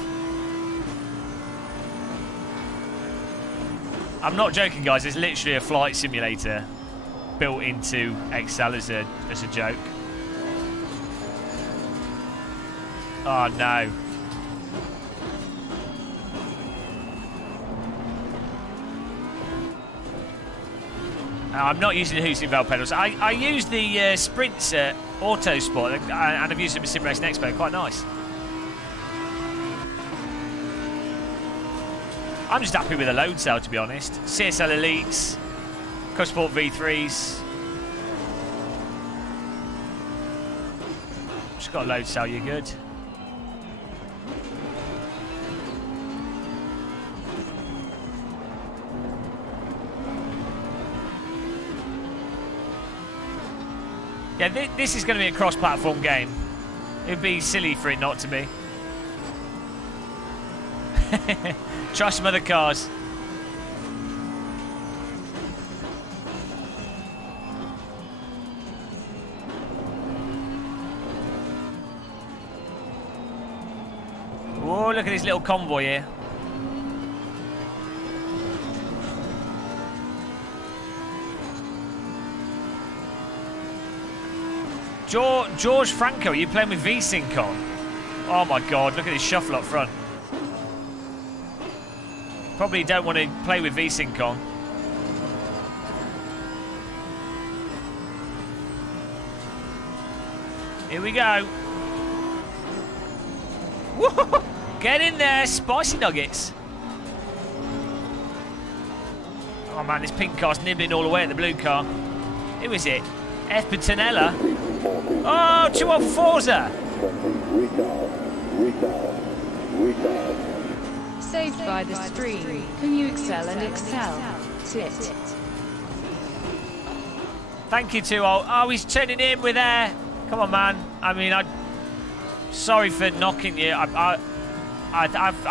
I'm not joking, guys. It's literally a flight simulator built into Excel as a joke. Oh no. I'm not using the Hutchison valve pedals. I use the Sprints Auto Sport, and I've used them in Sim Racing Expo. Quite nice. I'm just happy with the load cell, to be honest. CSL Elites, Cusport V3s. Just got a load cell, you're good. Yeah, this is going to be a cross-platform game. It would be silly for it not to be. Try some other cars. Whoa, look at this little convoy here. George Franco, are you playing with V-Sync on? Oh my god, look at this shuffle up front. Probably don't want to play with V-Sync on. Here we go. Woo! Get in there, spicy nuggets. Oh man, this pink car's nibbling all the way at the blue car. Who is it? F. Patinella. Oh, 2 on Forza. Saved by the stream. Can you excel and excel? Tit. Thank you, 2 0. Oh, he's turning in with air. Come on, man. I mean, sorry for knocking you. I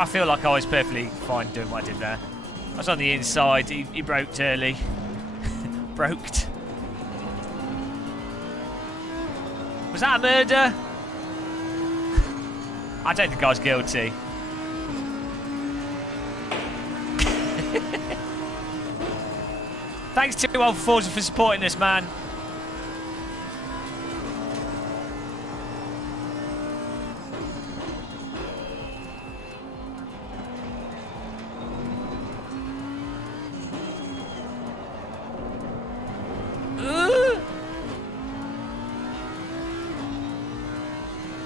feel like I was perfectly fine doing what I did there. I was on the inside. He broked early. Broked. Was that a murder? I don't think I was guilty. Thanks to Old Forza for supporting us, man.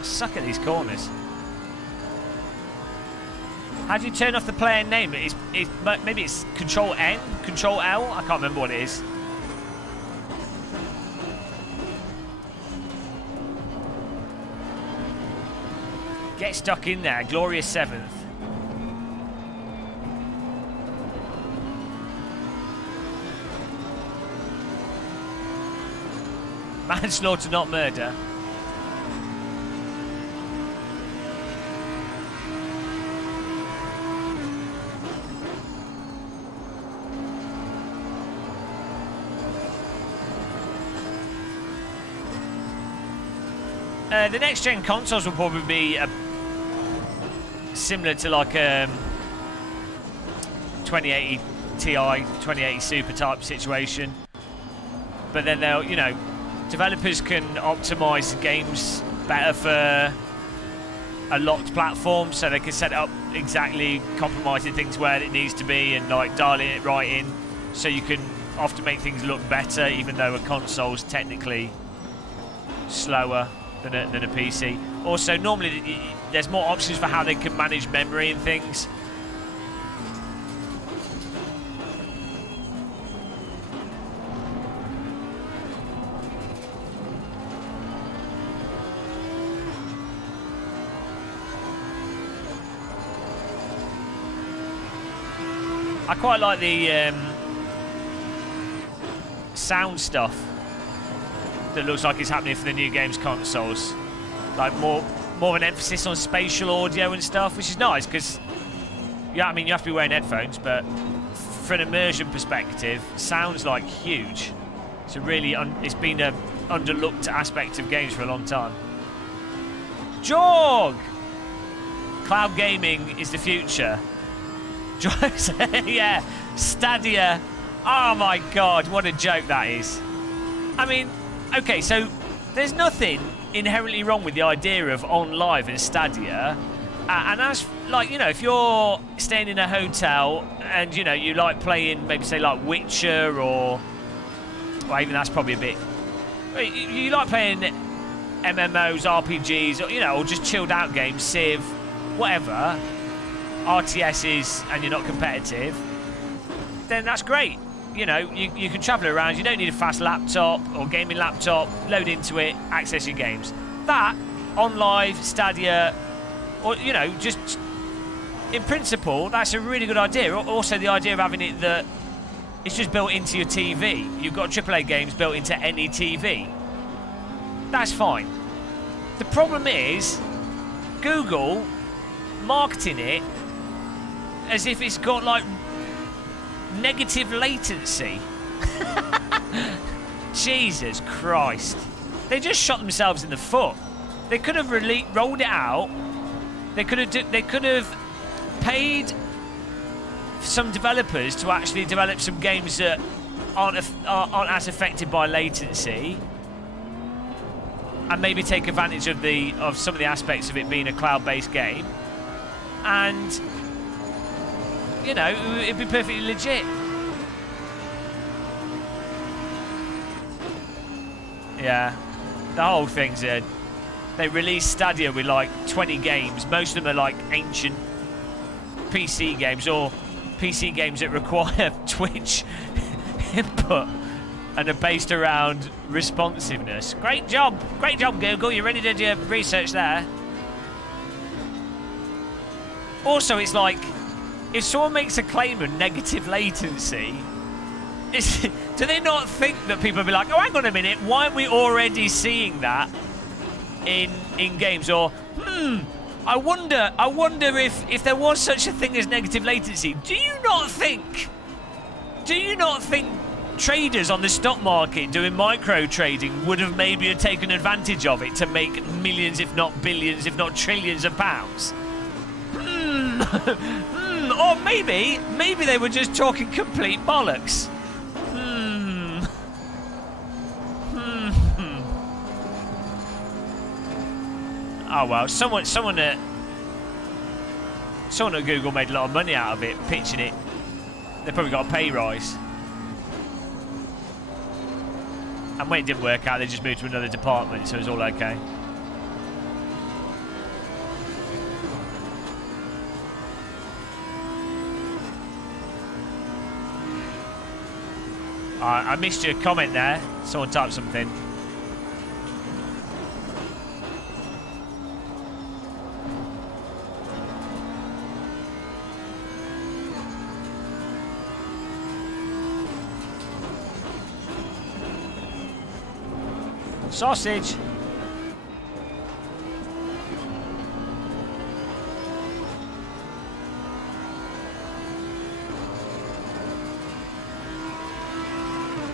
Suck at these corners. How do you turn off the player name? Maybe it's Control N, Control L. I can't remember what it is. Get stuck in there, glorious 7th. Manslaughter, not murder. The next gen consoles will probably be similar to like 2080 Ti, 2080 Super type situation, but then they'll, you know, developers can optimize the games better for a locked platform, so they can set it up exactly, compromising things where it needs to be, and like dialing it right in, so you can often make things look better, even though a console's technically slower than a PC. Also, normally there's more options for how they can manage memory and things. I quite like the sound stuff that looks like it's happening for the new games consoles. Like more of an emphasis on spatial audio and stuff, which is nice because, yeah, I mean, you have to be wearing headphones, but from an immersion perspective, sounds like huge. It's a really it's been an underlooked aspect of games for a long time. DAWG! Cloud gaming is the future. Yeah, Stadia. Oh my god, what a joke that is. I mean, okay, so there's nothing inherently wrong with the idea of on live and Stadia. And as, like, you know, if you're staying in a hotel and, you know, you like playing, maybe say like Witcher or, well, even that's probably a bit, you like playing MMOs, RPGs, or, you know, or just chilled out games, Civ, whatever, RTSs, and you're not competitive, then that's great. You know, you can travel around. You don't need a fast laptop or gaming laptop. Load into it, access your games. That, on live, Stadia, or, you know, just in principle, that's a really good idea. Also, the idea of having it that it's just built into your TV. You've got AAA games built into any TV. That's fine. The problem is Google marketing it as if it's got, like, negative latency. Jesus Christ. They just shot themselves in the foot. They could have rolled it out. They could have paid some developers to actually develop some games that aren't as affected by latency, and maybe take advantage of some of the aspects of it being a cloud-based game, and, you know, it'd be perfectly legit. Yeah, the whole thing's they released Stadia with like 20 games. Most of them are like ancient PC games or PC games that require Twitch input and are based around responsiveness. Great job, Google. You ready to do your research there? Also, it's like, if someone makes a claim of negative latency, do they not think that people will be like, oh, hang on a minute, why aren't we already seeing that in games? Or, I wonder if there was such a thing as negative latency, do you not think traders on the stock market doing micro trading would have maybe taken advantage of it to make millions, if not billions, if not trillions of pounds? Or maybe they were just talking complete bollocks. Oh well, someone at Google made a lot of money out of it, pitching it. They probably got a pay rise. And when it didn't work out, they just moved to another department, so it was all okay. I missed your comment there. Someone typed something. Sausage.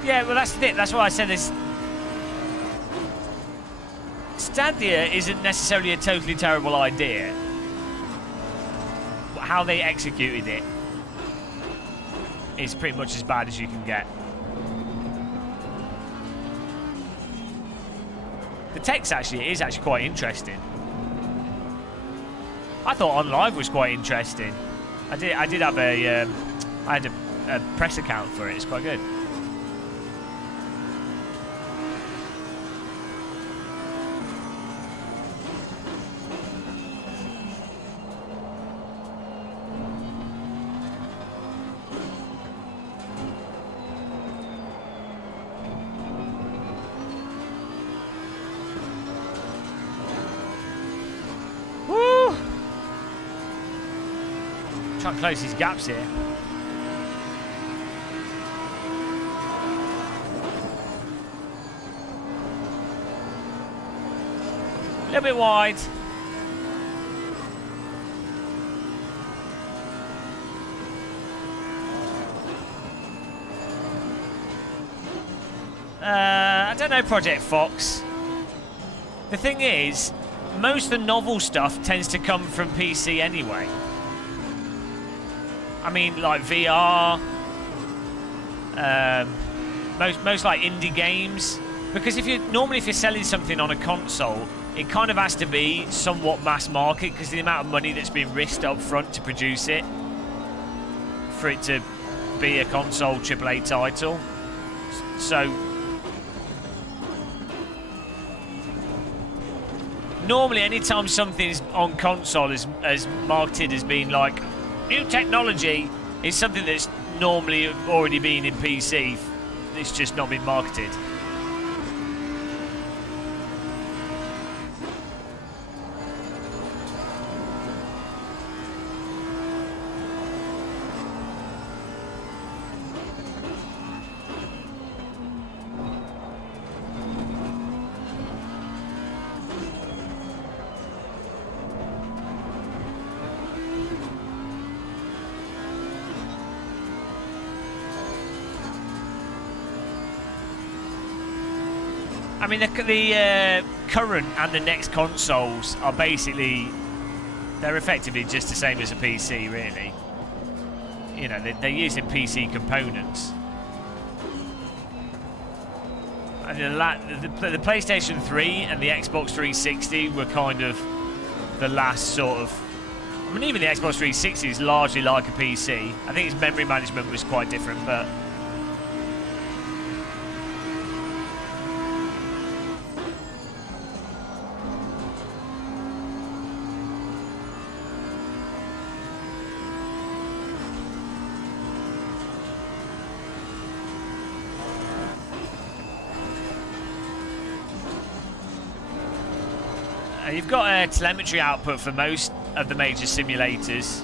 Yeah, well, that's it. That's why I said this. Stadia isn't necessarily a totally terrible idea. How they executed it is pretty much as bad as you can get. The text is actually quite interesting. I thought On Live was quite interesting. I did have I had a press account for it. It's quite good. Try and close these gaps here. A little bit wide. I don't know, Project Fox. The thing is, most of the novel stuff tends to come from PC anyway. I mean, like VR, most like indie games. Because if you're selling something on a console, it kind of has to be somewhat mass market because the amount of money that's been risked up front to produce it, for it to be a console AAA title. So normally, anytime something's on console is marketed as being like new technology, is something that's normally already been in PC. It's just not been marketed. I mean, the current and the next consoles are basically, they're effectively just the same as a PC, really. You know, they're using PC components. And the PlayStation 3 and the Xbox 360 were kind of the last sort of... I mean, even the Xbox 360 is largely like a PC. I think its memory management was quite different, but... You've got a telemetry output for most of the major simulators.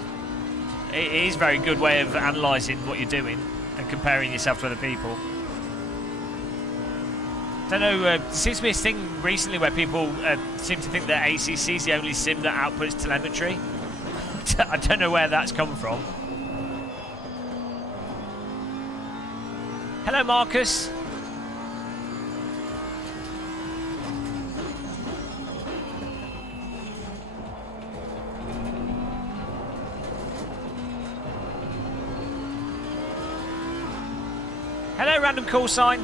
It is a very good way of analysing what you're doing and comparing yourself to other people. Don't know, there seems to be a thing recently where people seem to think that ACC is the only sim that outputs telemetry. I don't know where that's come from. Hello, Marcus. Hello, random call sign.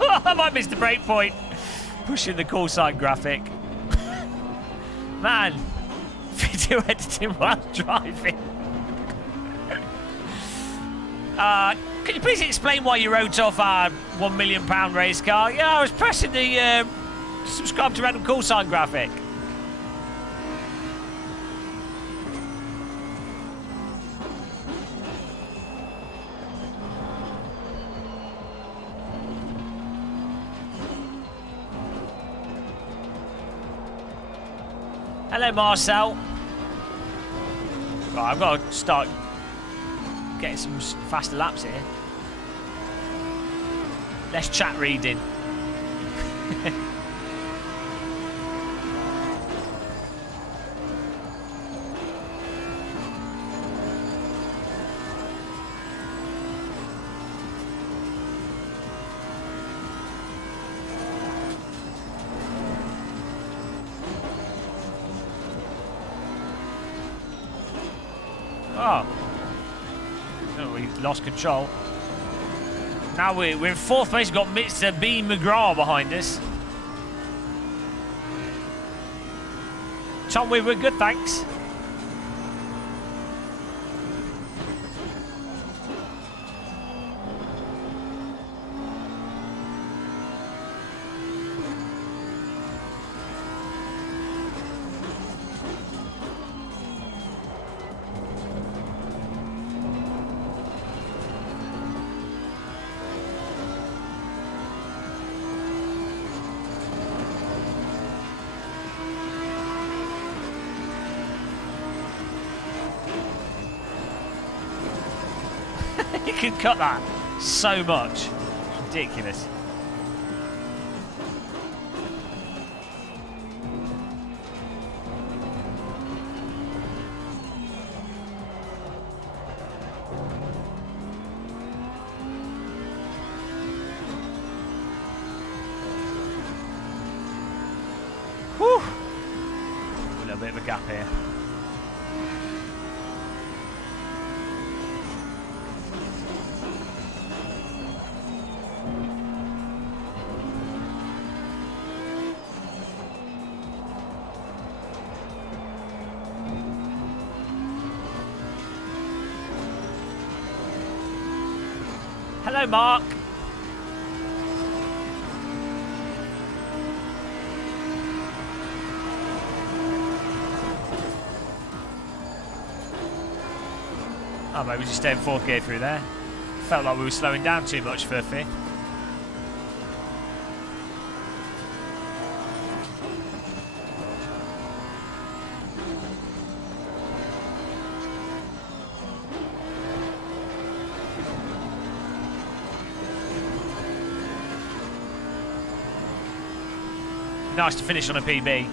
I might miss the break point. Pushing the call sign graphic. Man, video editing while driving. Can you please explain why you wrote off our £1 million race car? Yeah, I was pressing the subscribe to random call sign graphic. Hello, Marcel. Right, I've got to start getting some faster laps here. Less chat reading. Oh, we lost control. Now we're in fourth place. We've got Mr. B. McGraw behind us. Tom, we're good, thanks. can cut that so much. Ridiculous. Whew. A little bit of a gap here. Hello, Mark. Oh, maybe just staying 4th gear through there. Felt like we were slowing down too much for 5th. Nice to finish on a PB.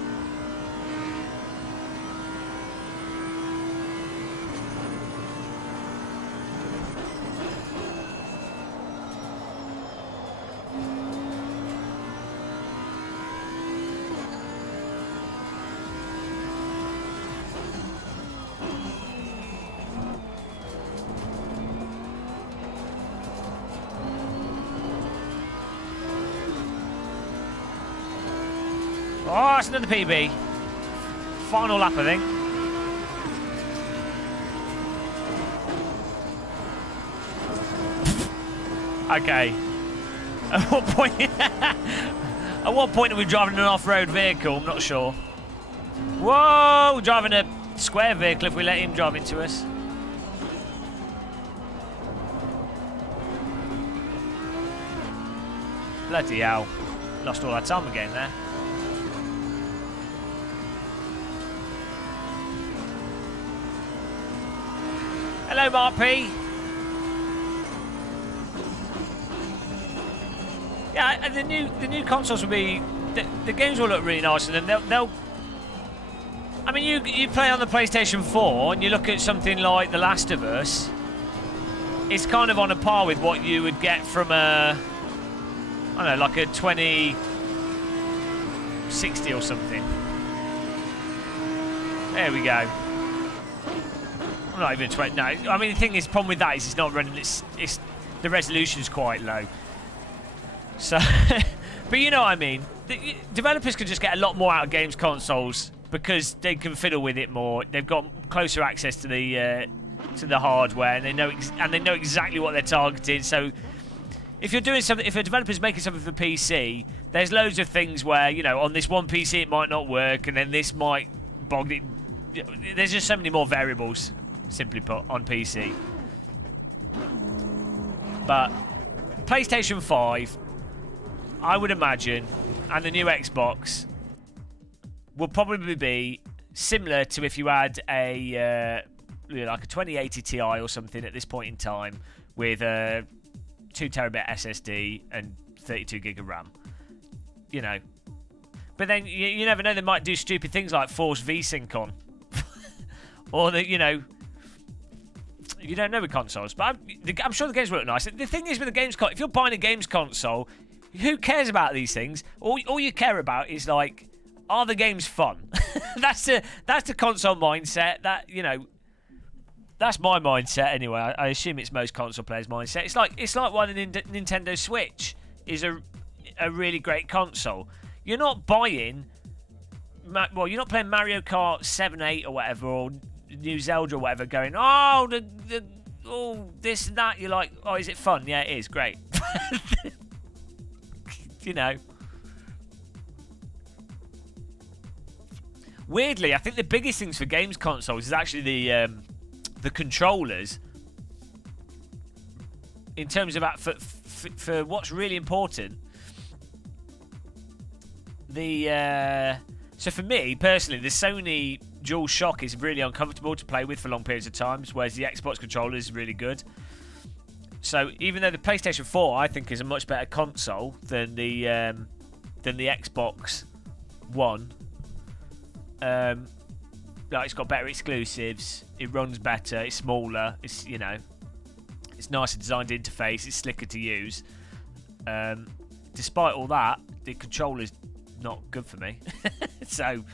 Oh, it's another PB. Final lap, I think. Okay. At what point? At what point are we driving an off-road vehicle? I'm not sure. Whoa! We're driving a square vehicle if we let him drive into us. Bloody hell. Lost all our time again there. Hello, Mark P. Yeah, and the new consoles will be the games will look really nice, and then they'll. I mean, you play on the PlayStation 4 and you look at something like The Last of Us. It's kind of on a par with what you would get from a, I don't know, like a 2060 or something. There we go. I'm not even 20. No, I mean the thing is, problem with that is it's not running. It's the resolution's quite low. So, but you know what I mean. The developers could just get a lot more out of games consoles because they can fiddle with it more. They've got closer access to the hardware, and they know exactly what they're targeting. So, if you're doing something, if a developer's making something for PC, there's loads of things where, you know, on this one PC it might not work, and then this might bog it. There's just so many more variables, simply put, on PC. But PlayStation 5, I would imagine, and the new Xbox will probably be similar to if you had a like a 2080 Ti or something at this point in time with a 2 terabit SSD and 32 gig of RAM. You know, but then you never know, they might do stupid things like force VSync on, or that, you know. You don't know with consoles, but I'm sure the games work nice. The thing is with the games console, if you're buying a games console, who cares about these things? All you care about is, like, are the games fun? that's the console mindset. That, you know, that's my mindset anyway. I assume it's most console players' mindset. It's like why the Nintendo Switch is a really great console. You're not buying, well, you're not playing Mario Kart 7, 8 or whatever, or New Zelda or whatever, going, oh, this and that. You're like, oh, is it fun? Yeah, it is. Great. You know. Weirdly, I think the biggest things for games consoles is actually the controllers. In terms of for what's really important, so for me personally, the Sony DualShock is really uncomfortable to play with for long periods of times, whereas the Xbox controller is really good. So even though the PlayStation 4 I think is a much better console than the Xbox One, like it's got better exclusives, it runs better, it's smaller, it's it's nicer designed interface, it's slicker to use. Despite all that, the controller's not good for me. So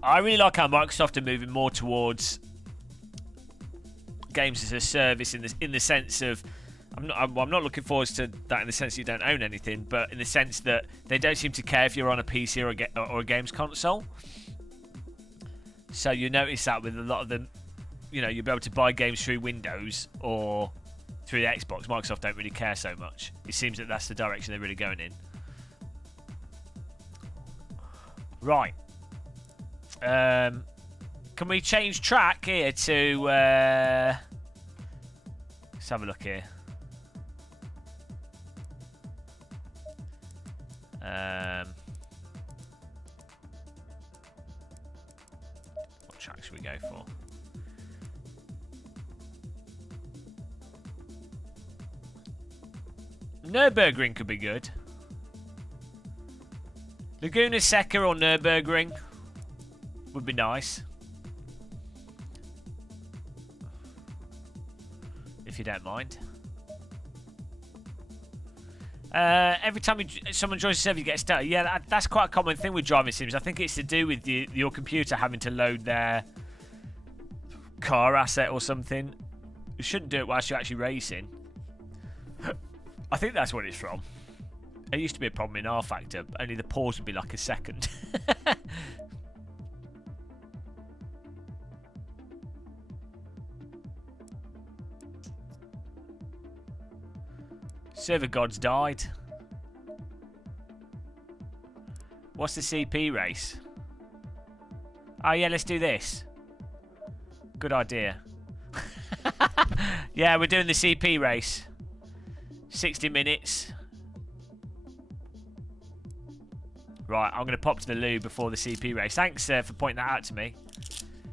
I really like how Microsoft are moving more towards games as a service in the sense of I'm not looking forward to that in the sense that you don't own anything, but in the sense that they don't seem to care if you're on a PC or a games console. So you notice that with a lot of them, you'll be able to buy games through Windows or through the Xbox. Microsoft don't really care so much. It seems that that's the direction they're really going in. Right. Can we change track here to... let's have a look here. What track should we go for? Nürburgring could be good. Laguna Seca or Nürburgring would be nice. If you don't mind. Every time someone joins the server, you get started. Yeah, that's quite a common thing with driving sims. I think it's to do with your computer having to load their car asset or something. You shouldn't do it whilst you're actually racing. I think that's what it's from. It used to be a problem in R Factor, only the pause would be like a second. Server gods died. What's the CP race? Oh yeah, let's do this. Good idea. Yeah, we're doing the CP race. 60 minutes. Right, I'm going to pop to the loo before the CP race. Thanks for pointing that out to me.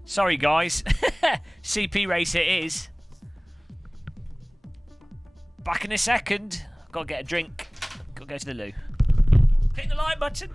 Sorry, guys. CP race it is. Back in a second. Got to get a drink. Got to go to the loo. Hit the like button.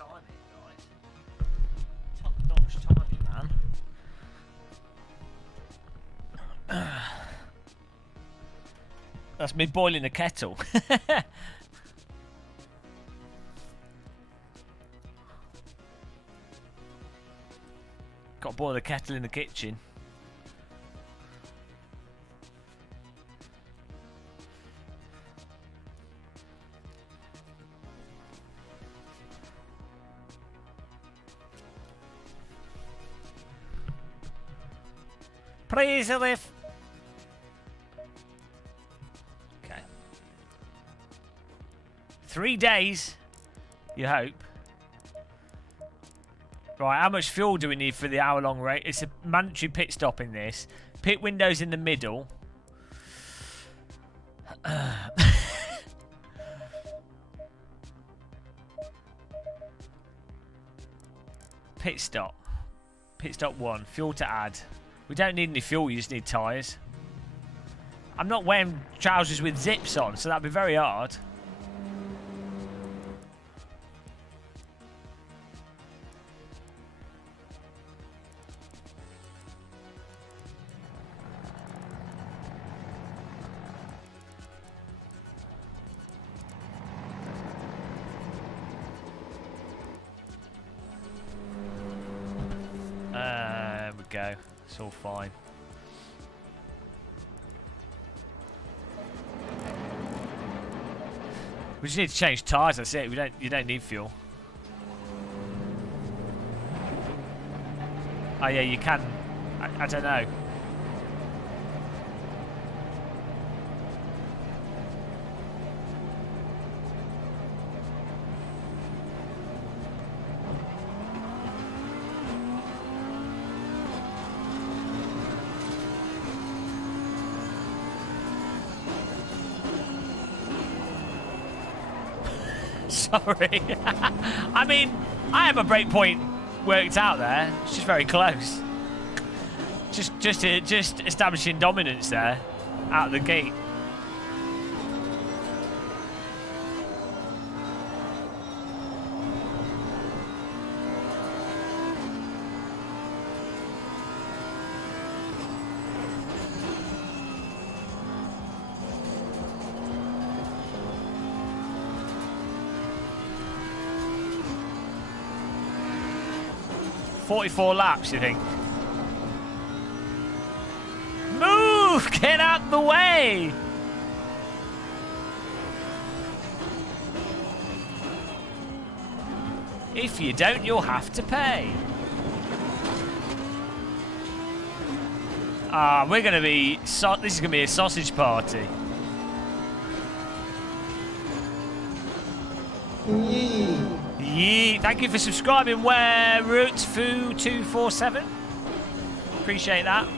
timing, guys. Top-notch timing, man. That's me boiling the kettle. Got to boil the kettle in the kitchen. Please, Elif. Okay. 3 days, you hope. Right, how much fuel do we need for the hour-long race? It's a mandatory pit stop in this. Pit windows in the middle. Pit stop. Pit stop 1. Fuel to add. We don't need any fuel, you just need tyres. I'm not wearing trousers with zips on, so that'd be very hard. There we go. It's all fine. We just need to change tyres. That's it. You don't need fuel. Oh yeah, you can. I don't know. Sorry. I mean, I have a breakpoint worked out there. It's just very close. Just establishing dominance there, out of the gate. "44 laps, you think?" Move! Get out the way! If you don't, you'll have to pay. Ah, we're going to be... this is going to be a sausage party. Yee. Thank you for subscribing, Where Root Foo 247. Appreciate that.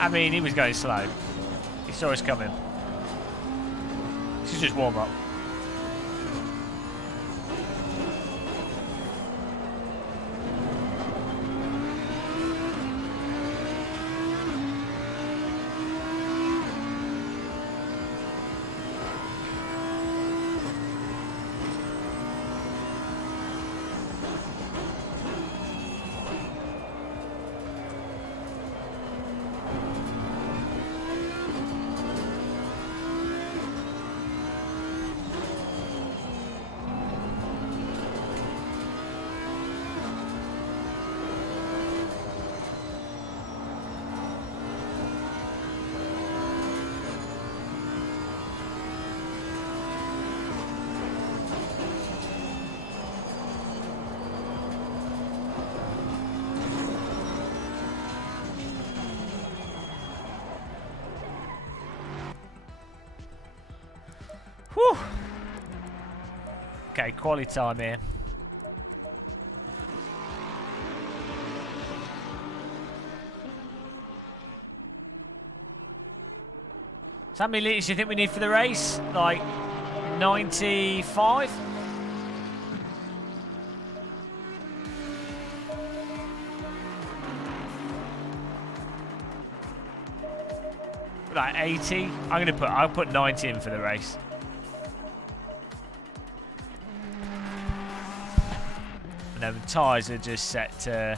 I mean, he was going slow. He saw us coming. This is just warm up. Okay, quality time here. So how many litres do you think we need for the race? Like 95? Like 80? I'll put 90 in for the race. And then the tyres are just set to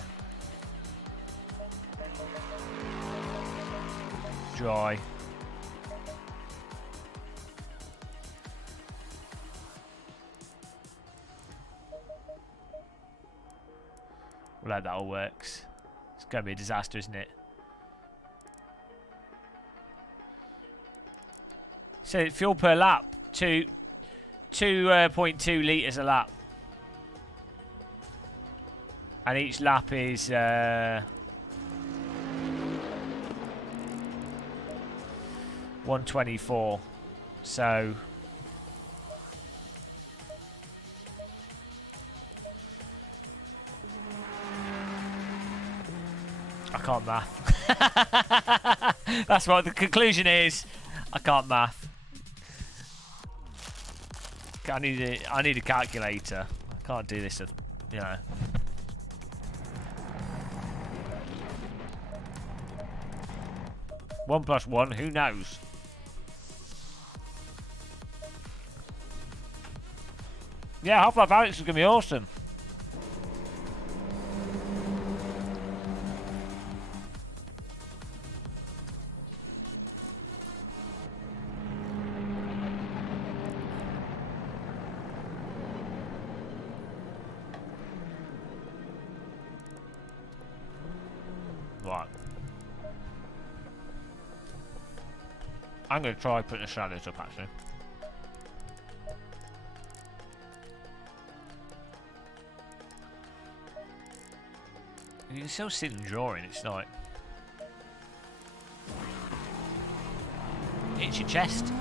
dry. We'll hope that all works. It's going to be a disaster, isn't it? So fuel per lap, 2.2 litres a lap. And each lap is 124. So I can't math. That's what the conclusion is. I can't math. I need a calculator. I can't do this, you know. One plus one, who knows? Yeah, Half-Life Alyx is gonna be awesome. I'm going to try putting the shadows up, actually. You can still see them drawing, it's like... It's your chest.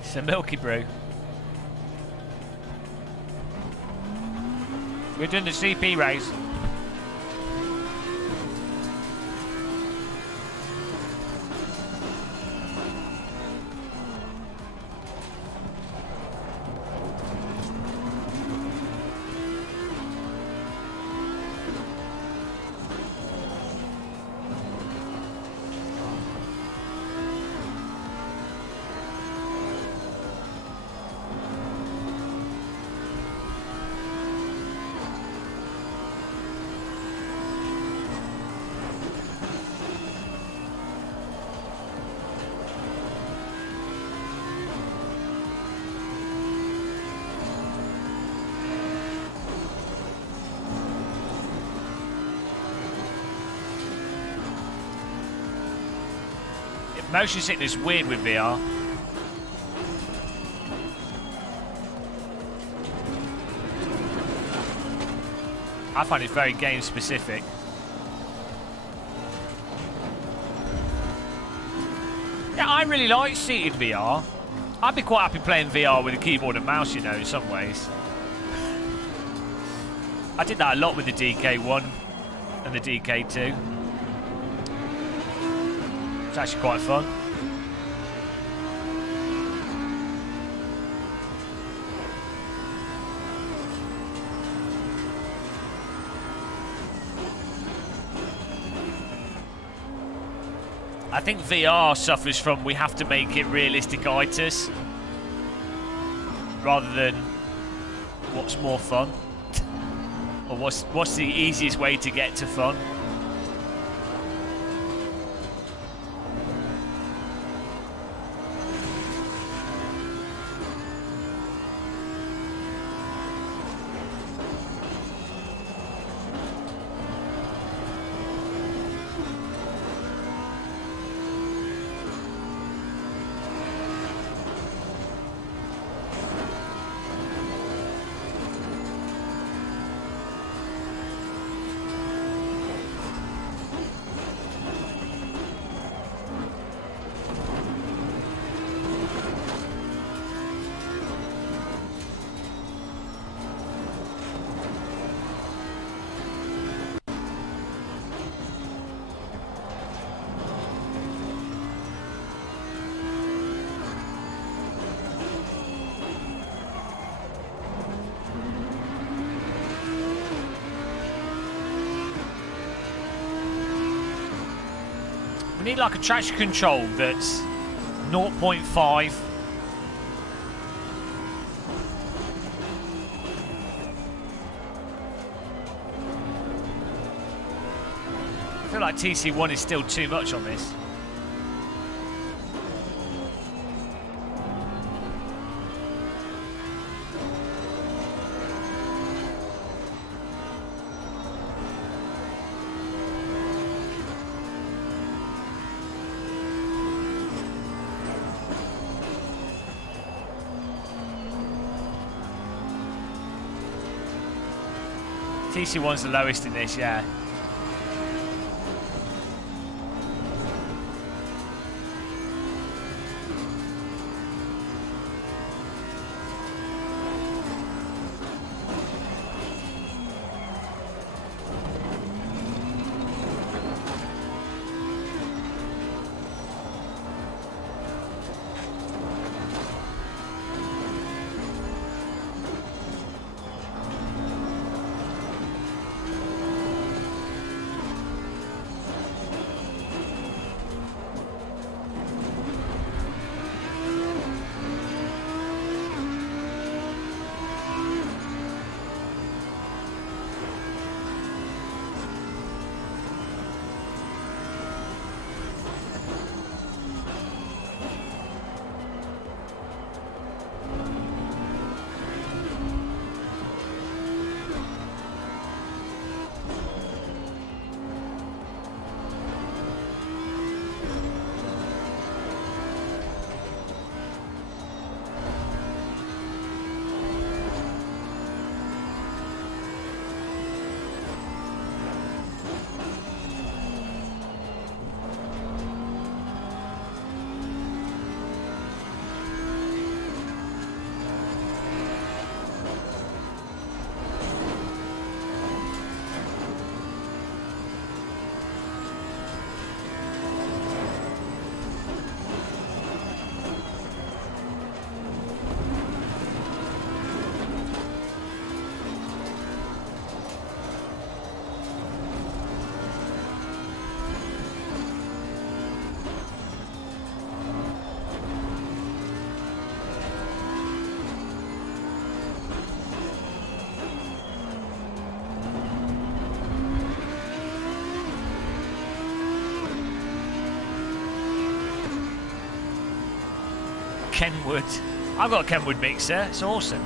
It's a milky brew. We're doing the CP race. Motion sickness is weird with VR. I find it very game specific. Yeah, I really like seated VR. I'd be quite happy playing VR with a keyboard and mouse, you know, in some ways. I did that a lot with the DK1 and the DK2. It's actually quite fun. I think VR suffers from we have to make it realistic-itis rather than what's more fun or what's the easiest way to get to fun. We need like a traction control that's 0.5. I feel like TC1 is still too much on this. TC1's the lowest in this, yeah. Kenwood. I've got a Kenwood mixer. It's awesome.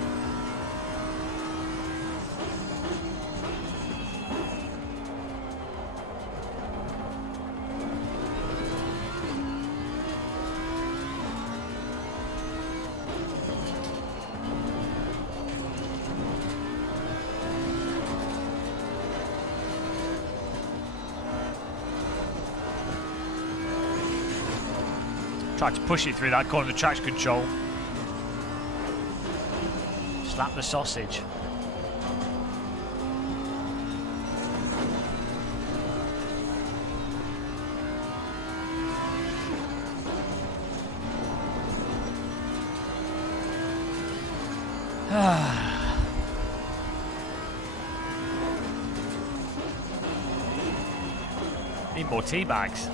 Tried to push it through that corner of the traction control. Slap the sausage. Need more tea bags.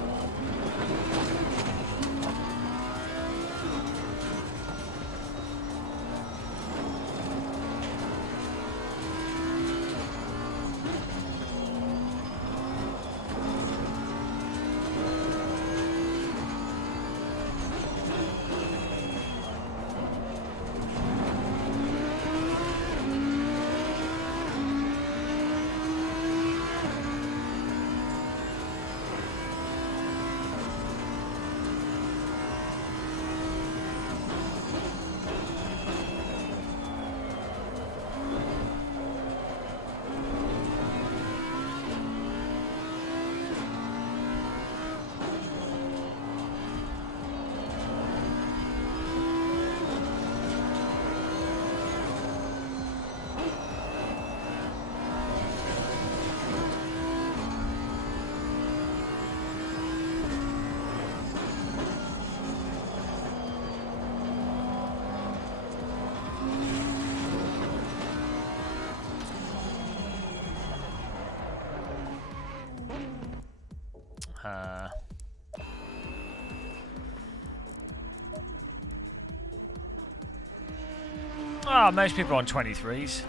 Oh, most people are on 23s.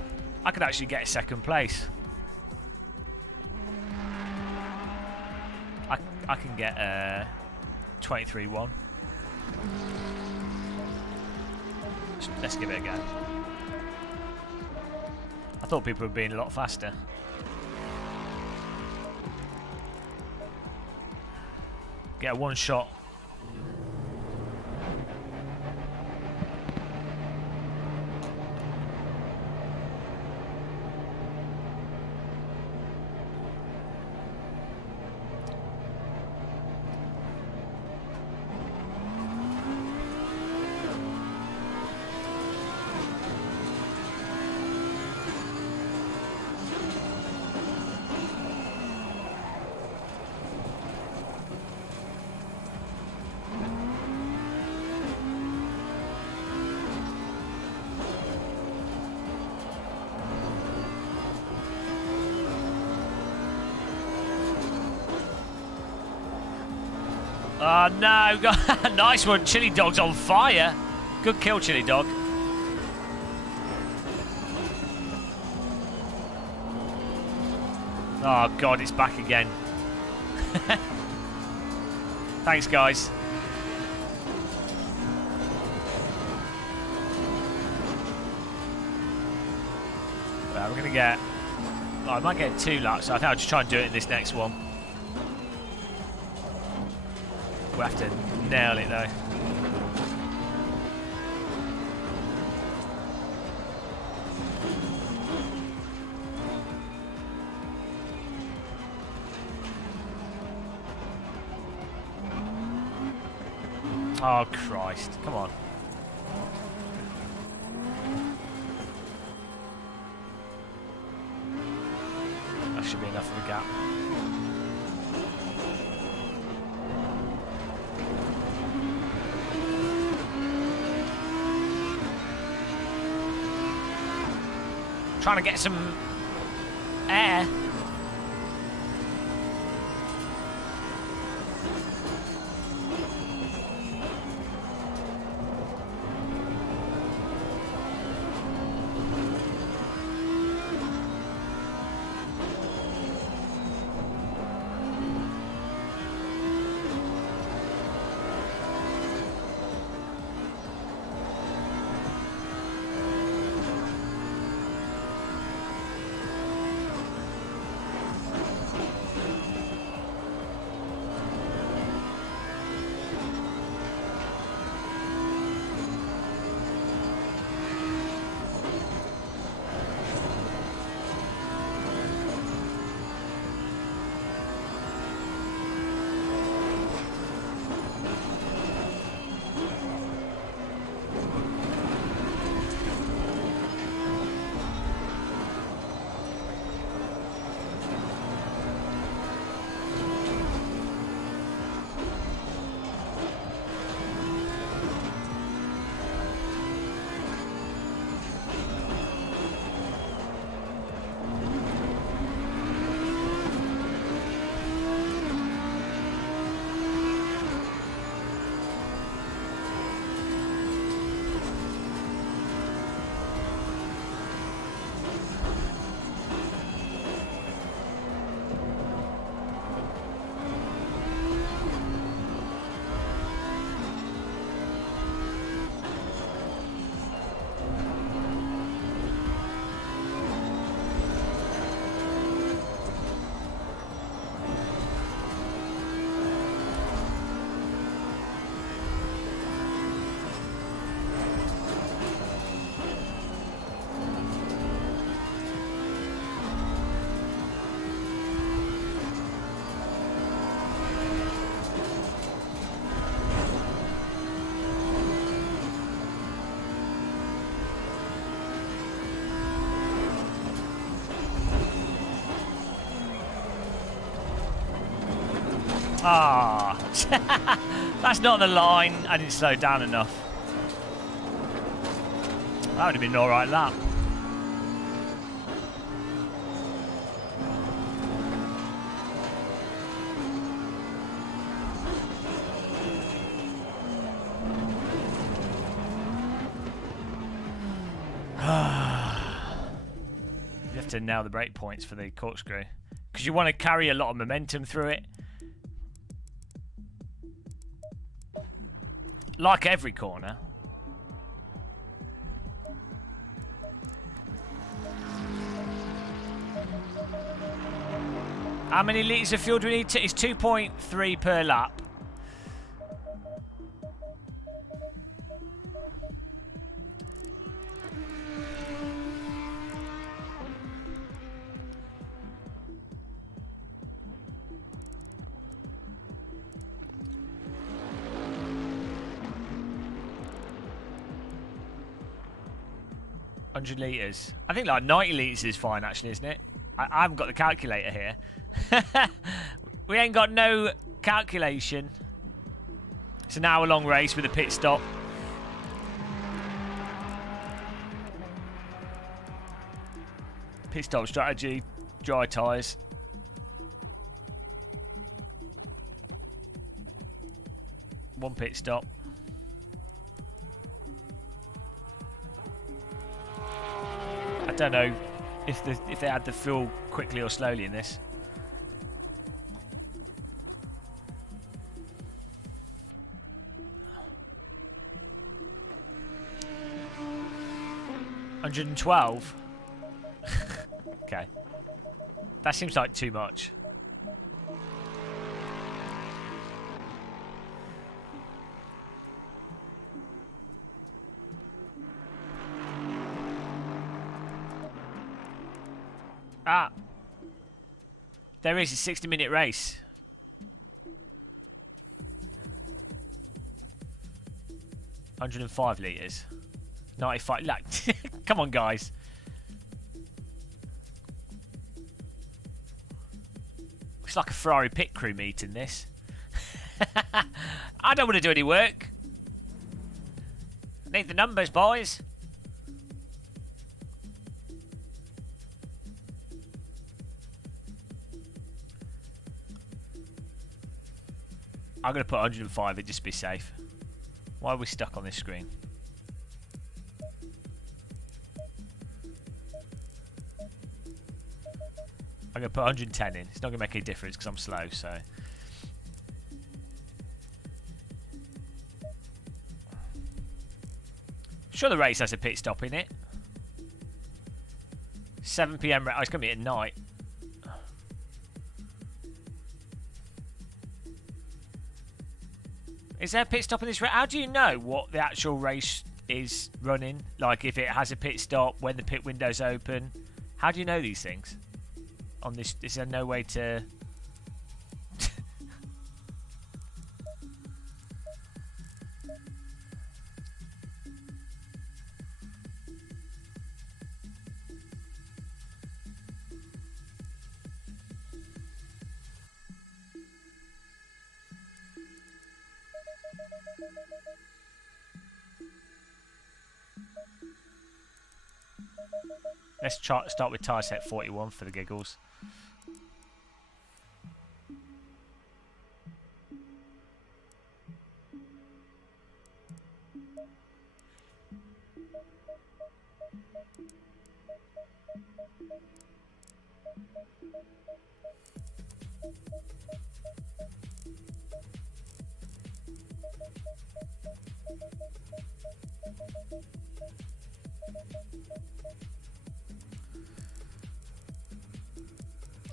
I could actually get a second place. I can get 23-1. Let's give it a go. I thought people were being a lot faster. Get a one shot. Oh no, nice one. Chiledog's on fire. Good kill, Chiledog. Oh god, it's back again. Thanks, guys. Well, we're going to get... Oh, I might get 2 laps, so I think I'll just try and do it in this next one. We'll have to nail it though. Oh Christ, come on. That should be enough of a gap. Trying to get some air. Ah, that's not the line. I didn't slow down enough. That would have been an alright lap. to nail the brake points for the corkscrew, because you want to carry a lot of momentum through it. Like every corner. How many litres of fuel do we need? It's 2.3 per lap. Litres. I think like 90 litres is fine, actually, isn't it? I haven't got the calculator here. We ain't got no calculation. It's an hour-long race with a pit stop. Pit stop strategy, dry tyres. One pit stop. I don't know if they add the fuel quickly or slowly in this. $112. Okay, that seems like too much. Ah, there is a 60-minute race. $105 litres. 95. Like, come on, guys. It's like a Ferrari pit crew meeting, this. I don't want to do any work. I need the numbers, boys. I'm going to put 105 in just to be safe. Why are we stuck on this screen? I'm going to put 110 in. It's not going to make any difference because I'm slow, so... Sure, the race has a pit stop in it. 7 PM. Oh, it's going to be at night. Is there a pit stop in this race? How do you know what the actual race is running? Like if it has a pit stop, when the pit window's open? How do you know these things? On this, is there no way to... Let's start with tyre set 41 for the giggles.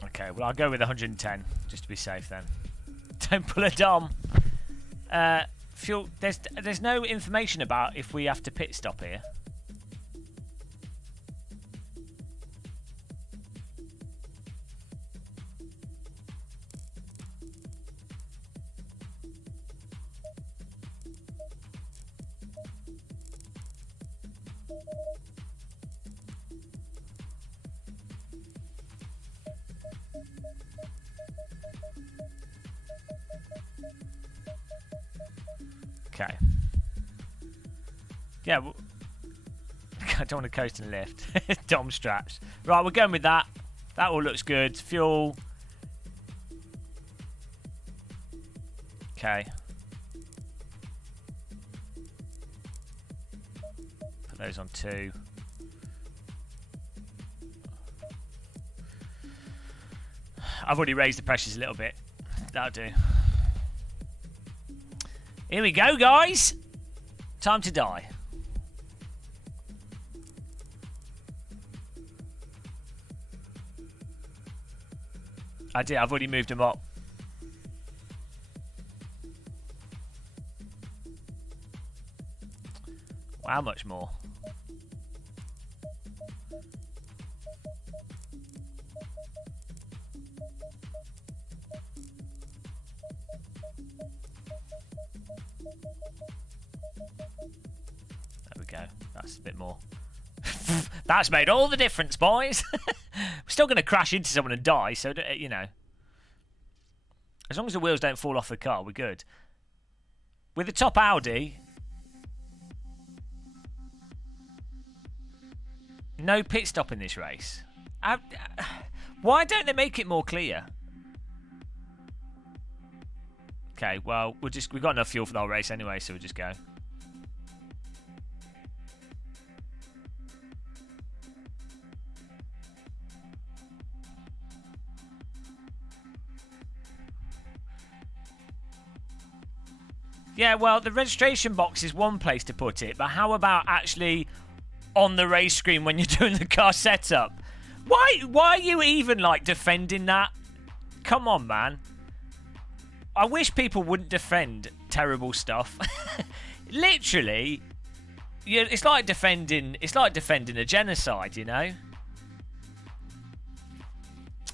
Okay, well I'll go with 110 just to be safe then. Don't pull a dom. Fuel. There's no information about if we have to pit stop here. Okay. Yeah, well, I don't want to coast and lift. Dom straps. Right, we're going with that. That all looks good. Fuel. Okay. Put those on 2. I've already raised the pressures a little bit. That'll do. Here we go, guys. Time to die. I did. I've already moved them up. How much more? There we go. That's a bit more. That's made all the difference, boys. We're still going to crash into someone and die, so, you know. As long as the wheels don't fall off the car, we're good. With the top Audi, no pit stop in this race. Why don't they make it more clear? Okay, well, we've got enough fuel for the whole race anyway, so we'll just go. Yeah, well, the registration box is one place to put it, but how about actually on the race screen when you're doing the car setup? Why are you even, like, defending that? Come on, man. I wish people wouldn't defend terrible stuff. Literally, it's like defending a genocide, you know?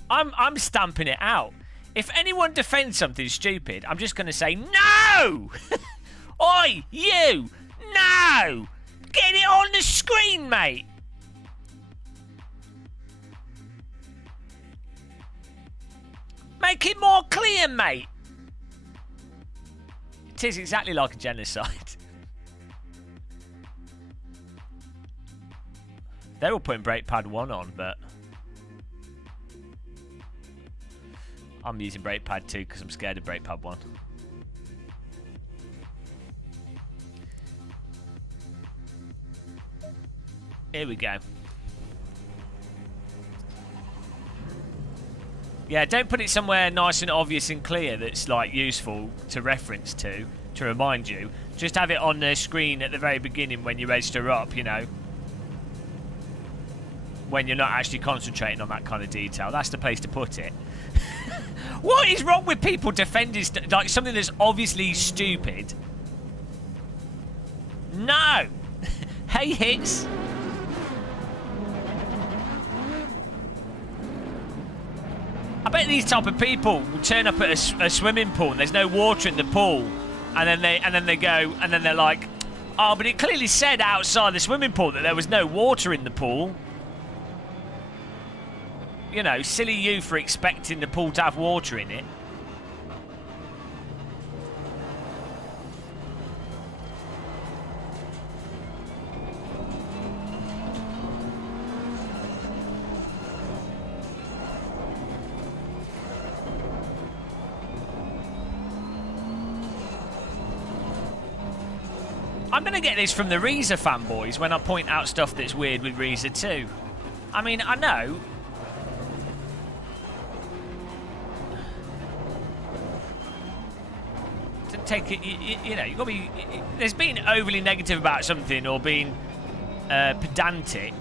I'm stamping it out. If anyone defends something stupid, I'm just going to say, no! Oi, you! No! Get it on the screen, mate! Make it more clear, mate! It is exactly like a genocide. They're all putting brake pad 1 on, but I'm using brake pad 2 because I'm scared of brake pad 1. Here we go. Yeah, don't put it somewhere nice and obvious and clear that's like useful to reference to remind you. Just have it on the screen at the very beginning when you register up, you know. When you're not actually concentrating on that kind of detail. That's the place to put it. What is wrong with people defending like something that's obviously stupid? No! Hey, hits! I bet these type of people will turn up at a swimming pool and there's no water in the pool, and then they're like, oh, but it clearly said outside the swimming pool that there was no water in the pool. You know, silly you for expecting the pool to have water in it. I'm going to get this from the Reza fanboys when I point out stuff that's weird with Reza too. I mean, I know. To take it, you know, you've got to be. There's being overly negative about something or being pedantic.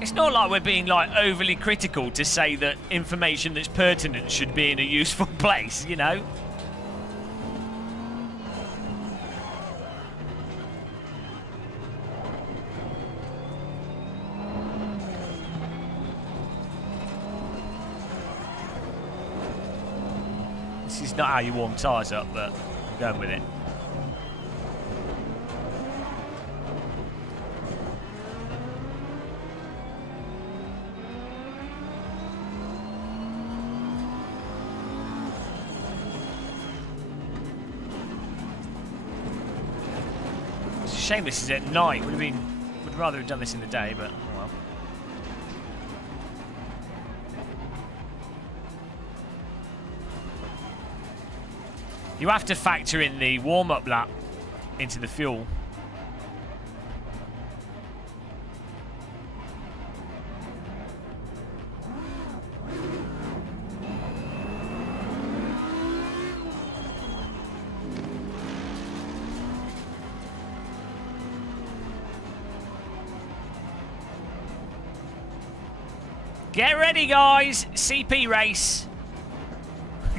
It's not like we're being like overly critical to say that information that's pertinent should be in a useful place, you know. This is not how you warm tyres up, but I'm going with it. It's a shame this is at night. Would rather have done this in the day, but oh well. You have to factor in the warm-up lap into the fuel. Get ready, guys. CP race.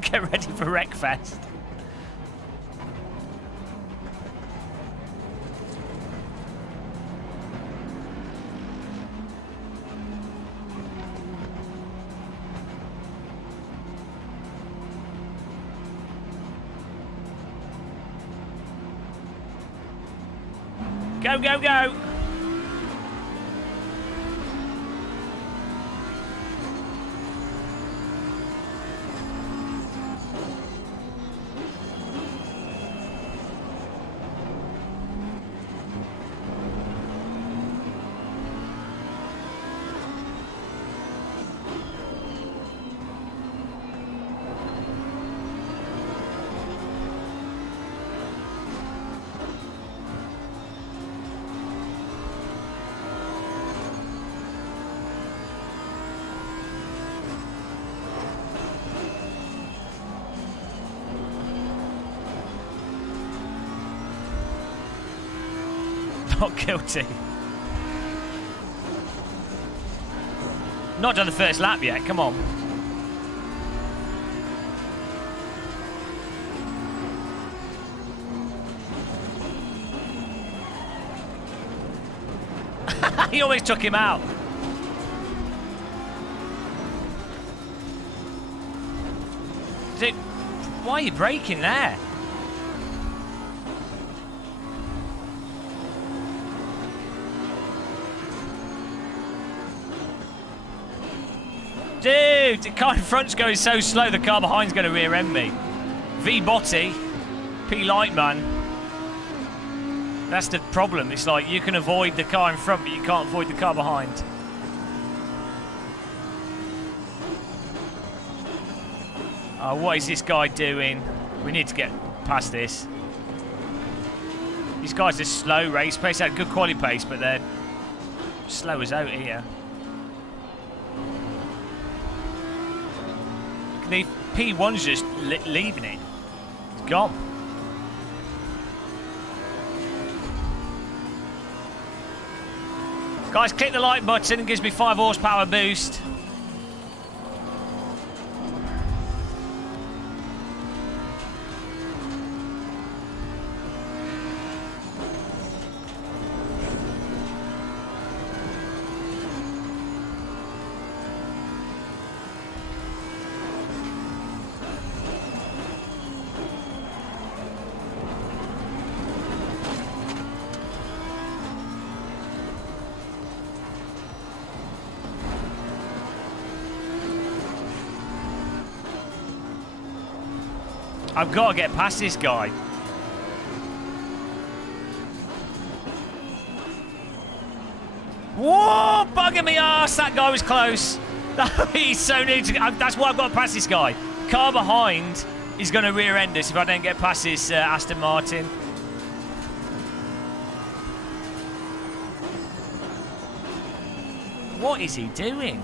Get ready for Wreckfest. Go, go, go. Not guilty. Not done the first lap yet, come on. He almost took him out. Dude, why are you braking there? Dude, the car in front's going so slow, the car behind's going to rear end me. V Botty, P Lightman. That's the problem. It's like you can avoid the car in front, but you can't avoid the car behind. Oh, what is this guy doing? We need to get past this. These guys are slow race pace, had good quality pace, but they're slow as out here. The P1's just leaving it. It's gone. Guys, click the like button. It gives me 5 horsepower boost. I've got to get past this guy. Whoa! Bugging me ass. That guy was close. He's so near to. That's why I've got to pass this guy. Car behind is going to rear end us if I don't get past this Aston Martin. What is he doing?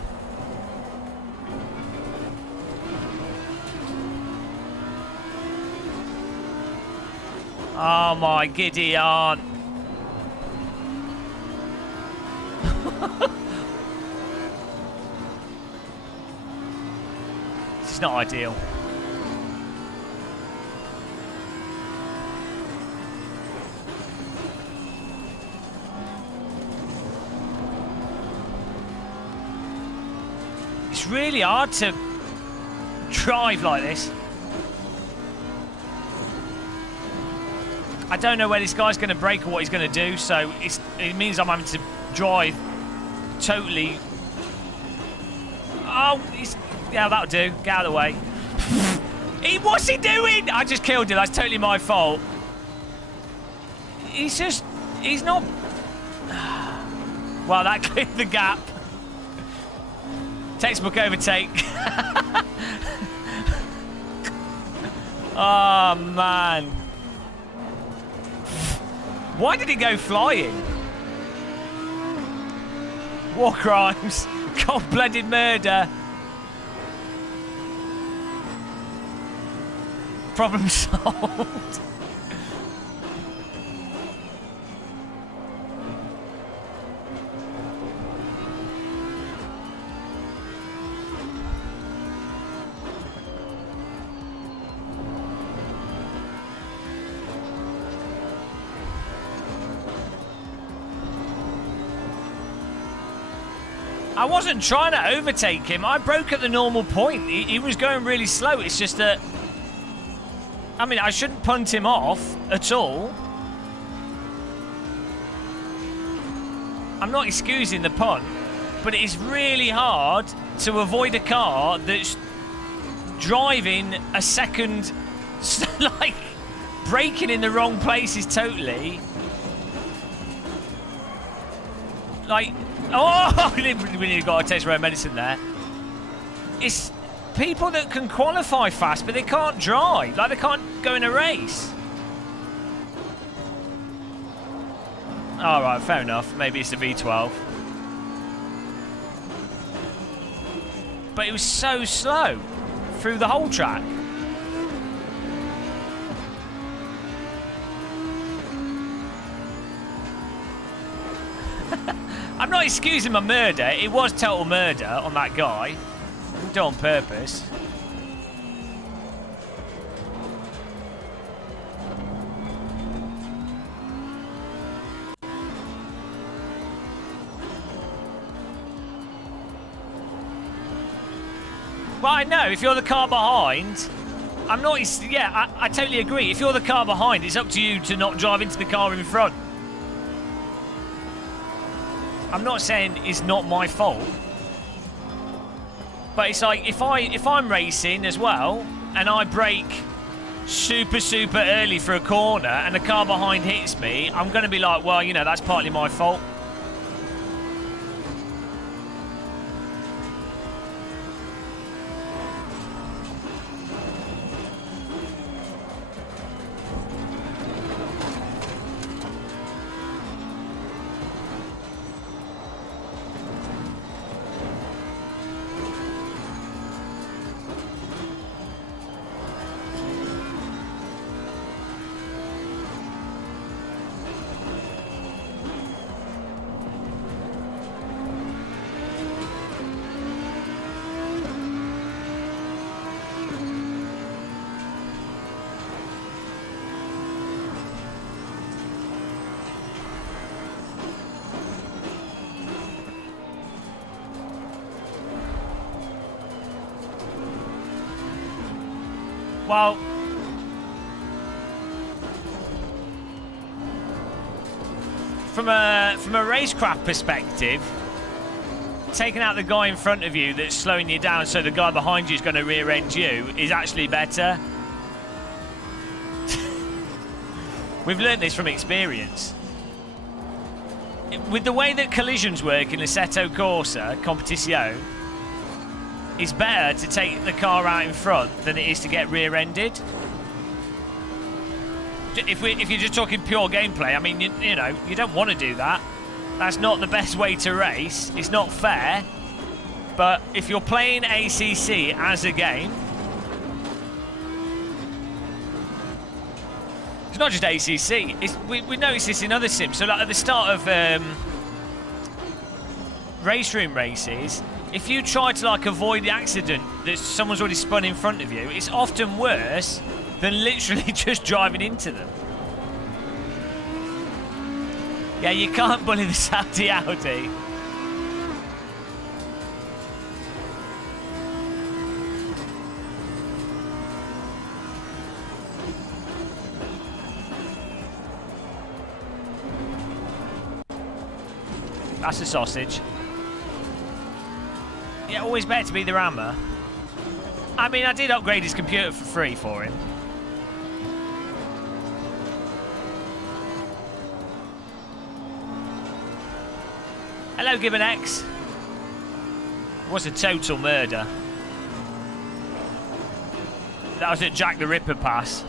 Oh my giddy aunt. This is not ideal. It's really hard to drive like this. I don't know where this guy's going to brake or what he's going to do, so it means I'm having to drive totally. Oh, yeah, that'll do. Get out of the way. What's he doing? I just killed him. That's totally my fault. He's not. Well, that cleared the gap. Textbook overtake. Oh, man. Why did he go flying? War crimes. Cold-blooded murder. Problem solved. I wasn't trying to overtake him. I broke at the normal point. He was going really slow. It's just that... I mean, I shouldn't punt him off at all. I'm not excusing the punt, but it is really hard to avoid a car that's driving a second, like, braking in the wrong places totally. Like, oh, we nearly got a taste of our medicine there. It's people that can qualify fast, but they can't drive. Like, they can't go in a race. All right, fair enough. Maybe it's the V12. But it was so slow through the whole track. I'm not excusing my murder. It was total murder on that guy. Done on purpose. Well, I know, if you're the car behind, I'm not... Yeah, I totally agree. If you're the car behind, it's up to you to not drive into the car in front. I'm not saying it's not my fault. But it's like, if I'm racing as well, and I brake super early for a corner, and the car behind hits me, I'm going to be like, well, you know, that's partly my fault. Well, from a racecraft perspective, taking out the guy in front of you that's slowing you down so the guy behind you is going to rear-end you is actually better. We've learned this from experience. With the way that collisions work in Assetto Corsa, Competizione, it's better to take the car out in front than it is to get rear-ended. If you're just talking pure gameplay, I mean, you know, you don't want to do that. That's not the best way to race. It's not fair. But if you're playing ACC as a game, it's not just ACC. We notice this in other sims. So like at the start of race room races, if you try to like avoid the accident that someone's already spun in front of you, it's often worse than literally just driving into them. Yeah, you can't bully the Saudi Audi. That's a sausage. Yeah, always better to be the rammer. I mean, I did upgrade his computer for free for him. Hello, Gibbon X. It was a total murder. That was at Jack the Ripper pass.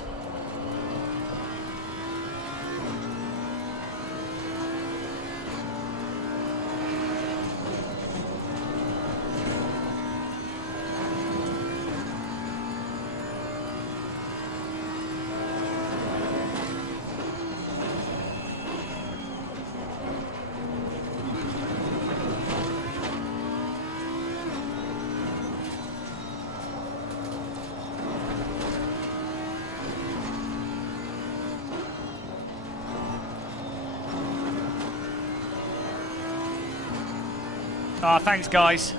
Ah, thanks, guys.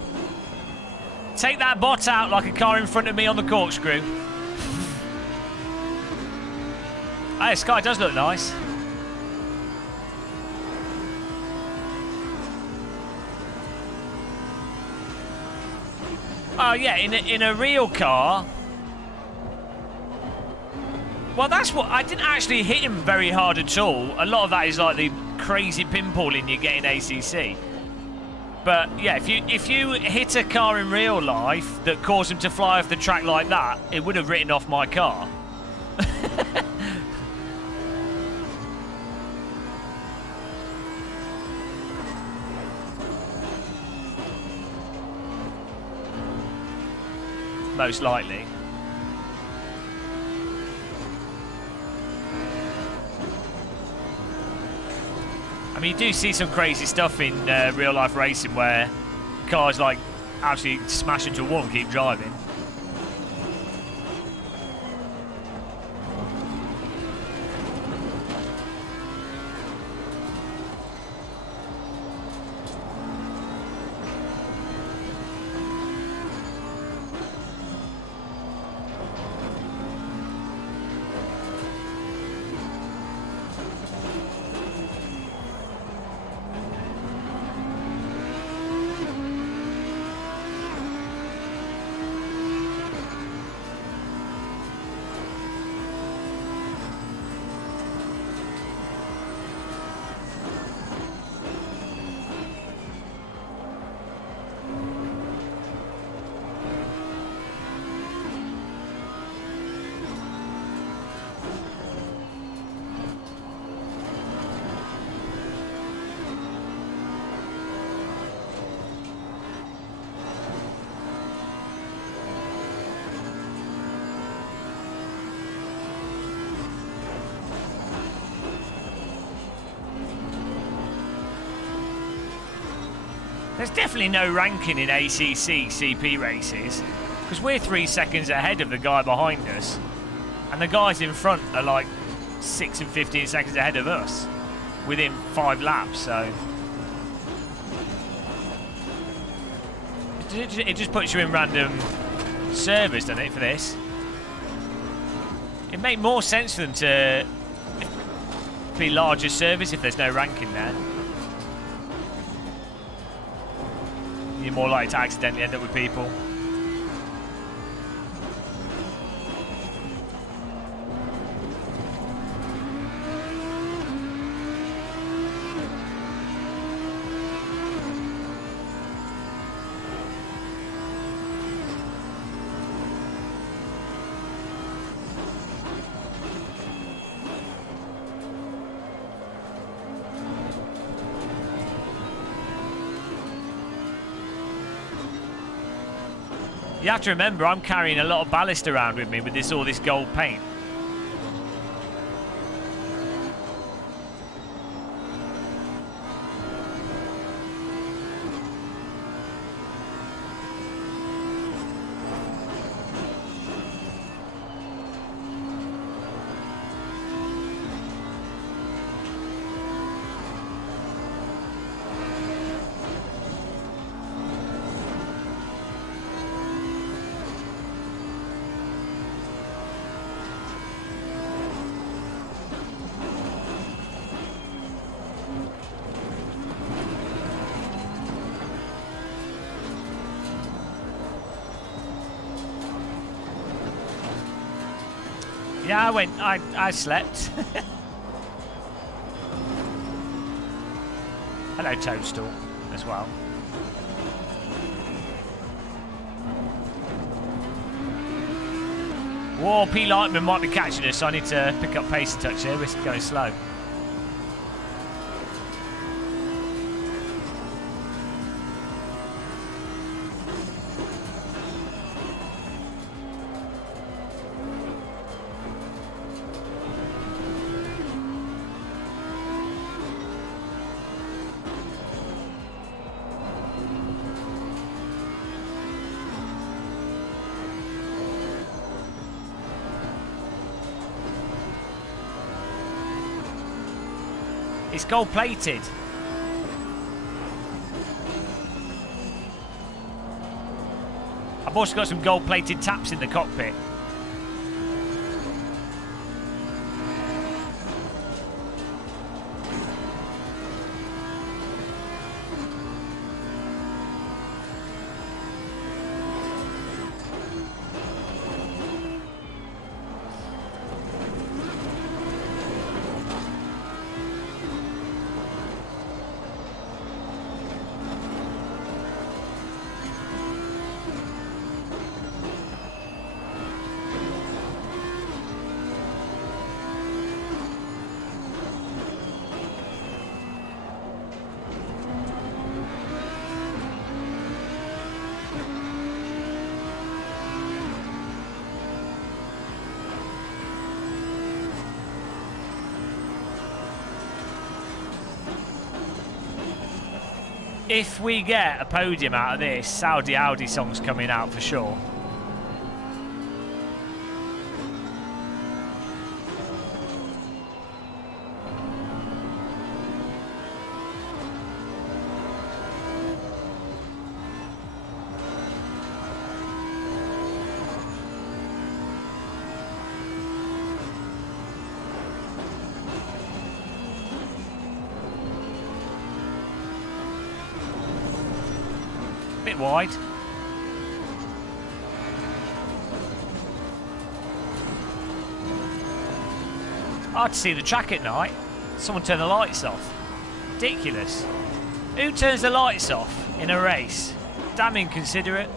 Take that bot out like a car in front of me on the corkscrew. Hey, the sky does look nice. Oh, yeah, in a real car... Well, that's what... I didn't actually hit him very hard at all. A lot of that is like the crazy pinballing you get in ACC. But, yeah, if you hit a car in real life that caused him to fly off the track like that, it would have written off my car. Most likely. I mean, you do see some crazy stuff in real life racing where cars like absolutely smash into a wall and keep driving. There's definitely no ranking in ACC CP races because we're 3 seconds ahead of the guy behind us and the guys in front are like 6 and 15 seconds ahead of us within 5 laps, so it just puts you in random servers, doesn't it, for this? It'd make more sense for them to be larger servers if there's no ranking there. You're more likely to accidentally end up with people. You have to remember, I'm carrying a lot of ballast around with me with all this gold paint. Yeah, I slept. Hello, Toadstool, as well. Whoa, P. Lightman might be catching us, so I need to pick up pace a touch here. We're going slow. It's gold plated. I've also got some gold-plated taps in the cockpit. If we get a podium out of this, Saudi Audi song's coming out for sure. Bit wide. Hard to see the track at night. Someone turn the lights off. Ridiculous. Who turns the lights off in a race? Damn inconsiderate.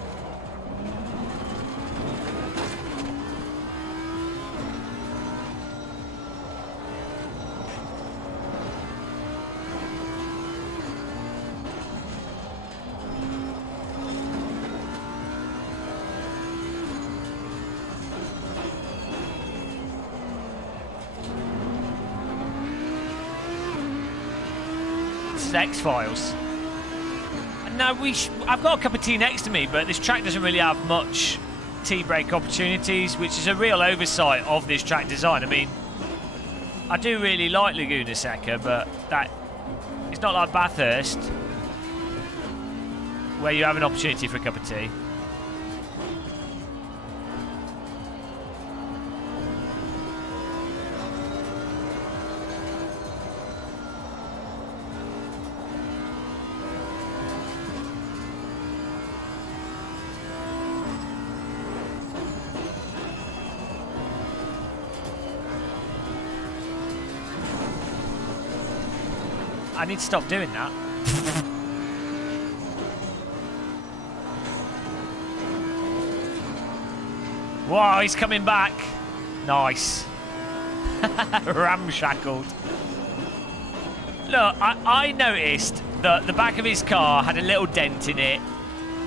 X-Files. Now I've got a cup of tea next to me, but this track doesn't really have much tea break opportunities, which is a real oversight of this track design. I mean, I do really like Laguna Seca, but it's not like Bathurst where you have an opportunity for a cup of tea. I need to stop doing that. Wow, he's coming back. Nice. Ramshackled. Look, I noticed that the back of his car had a little dent in it,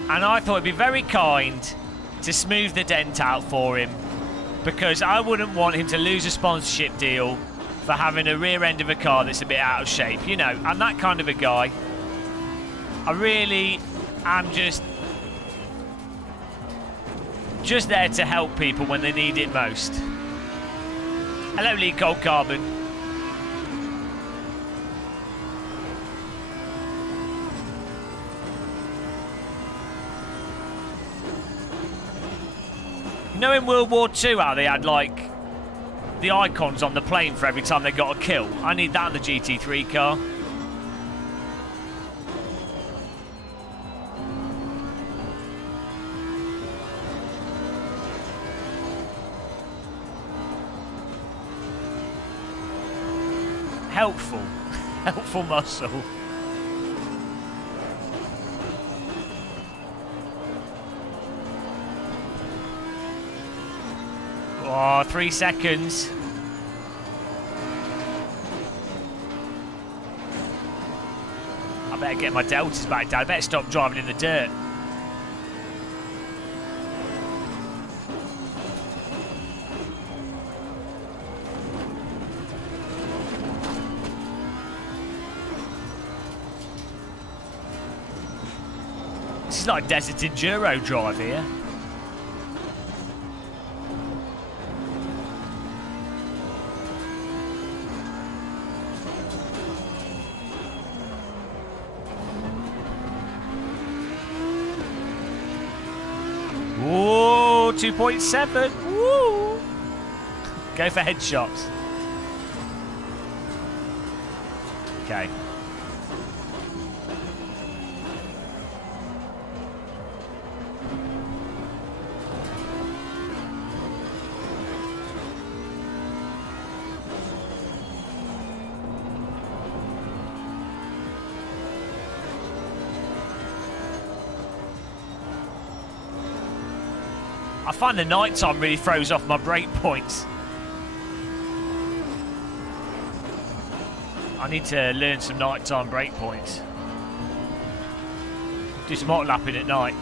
and I thought it'd be very kind to smooth the dent out for him, because I wouldn't want him to lose a sponsorship deal for having a rear end of a car that's a bit out of shape. You know, I'm that kind of a guy. I really am just there to help people when they need it most. Hello, Lee Cold Carbon. You know, in World War II how they had like the icons on the plane for every time they got a kill? I need that in the GT3 car. Helpful. Helpful muscle. Oh, 3 seconds. I better get my deltas back down. I better stop driving in the dirt. This is like desert enduro drive here. Whoa, 2.7. Woo! Go for headshots. Okay. I find the night time really throws off my break points. I need to learn some nighttime break points. Do some hot lapping at night.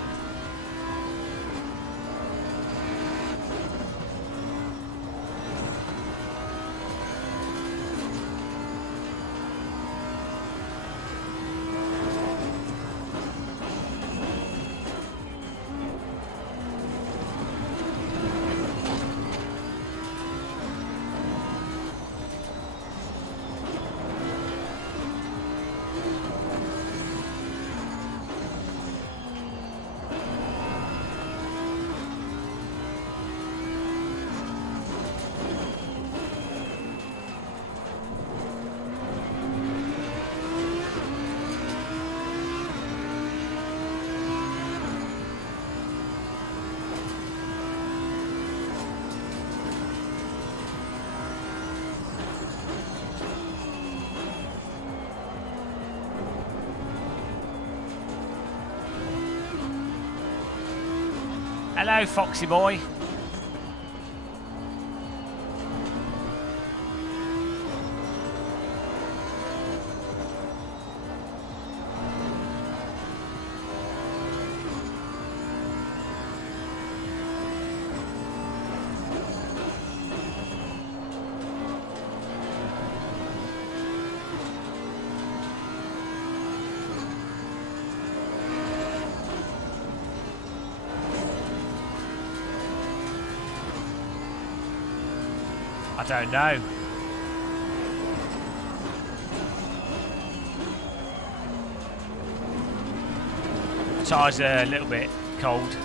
Hello, Foxy boy. I don't know. Tyres are a little bit cold.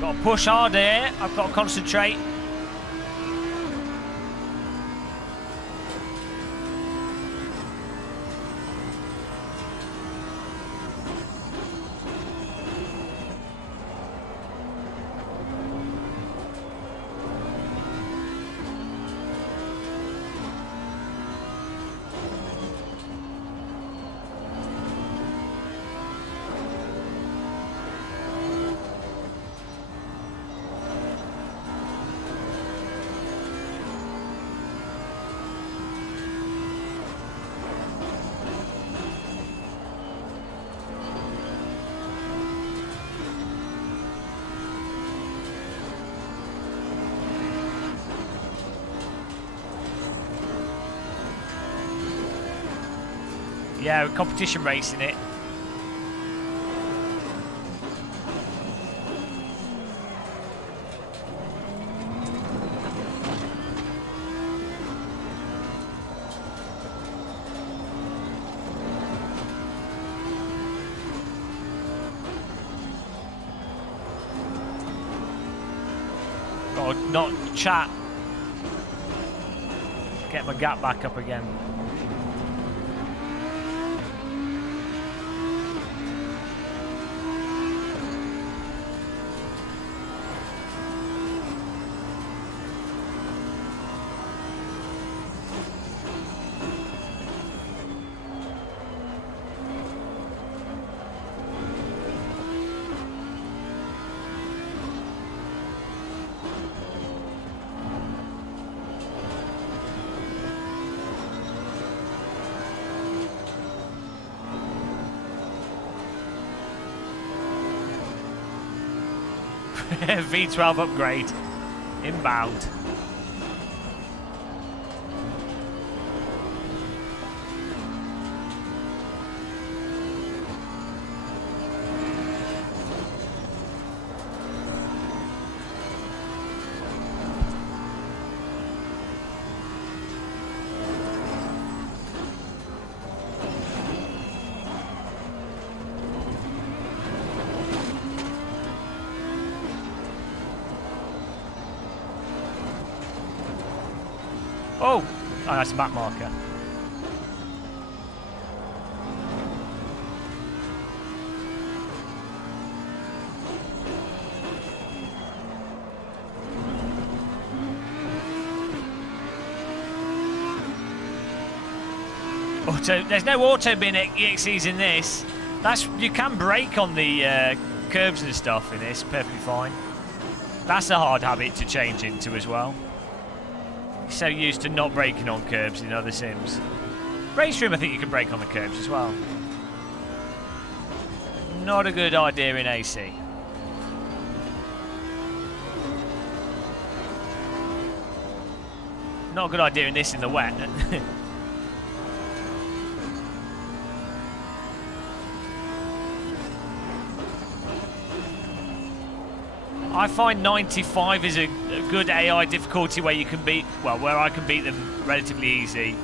Got to push hard here. I've got to concentrate. Yeah, we're competition racing it. God, not chat. Get my gap back up again. V12 upgrade. Inbound. Oh, that's a back marker. There's no auto bin EXCs in this. You can brake on the curbs and stuff in this, perfectly fine. That's a hard habit to change into as well. You're so used to not braking on curbs in other sims. Race Room, I think you can brake on the curbs as well. Not a good idea in AC. Not a good idea in this in the wet. I find 95 is a good AI difficulty where you can beat, well, where I can beat them relatively easy.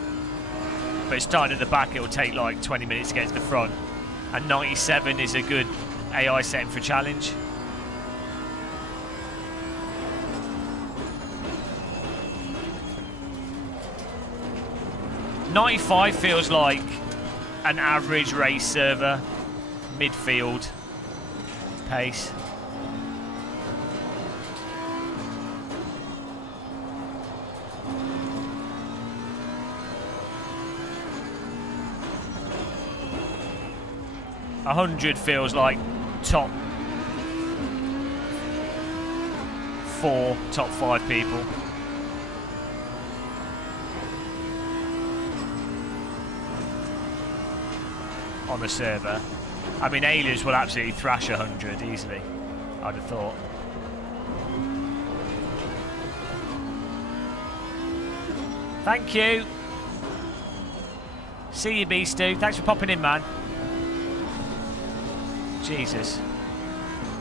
But starting at the back, it will take like 20 minutes to get to the front. And 97 is a good AI setting for challenge. .95 feels like an average race server, midfield pace. A 100 feels like top 4, top 5 people. On the server. I mean, aliens will absolutely thrash 100 easily, I'd have thought. Thank you. See you, Beastu. Thanks for popping in, man. Jesus.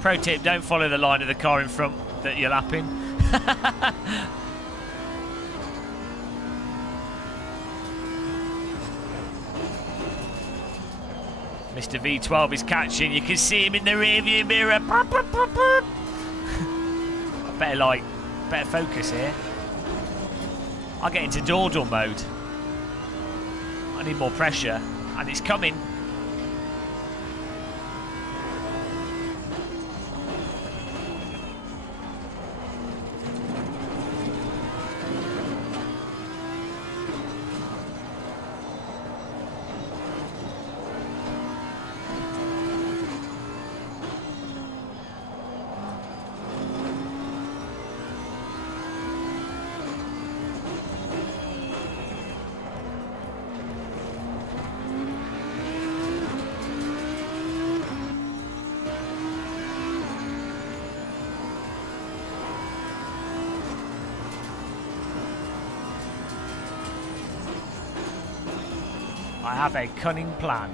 Pro tip, don't follow the line of the car in front that you're lapping. Mr. V12 is catching. You can see him in the rearview mirror. I better focus here. I'll get into dawdle mode. I need more pressure, and it's coming. I have a cunning plan.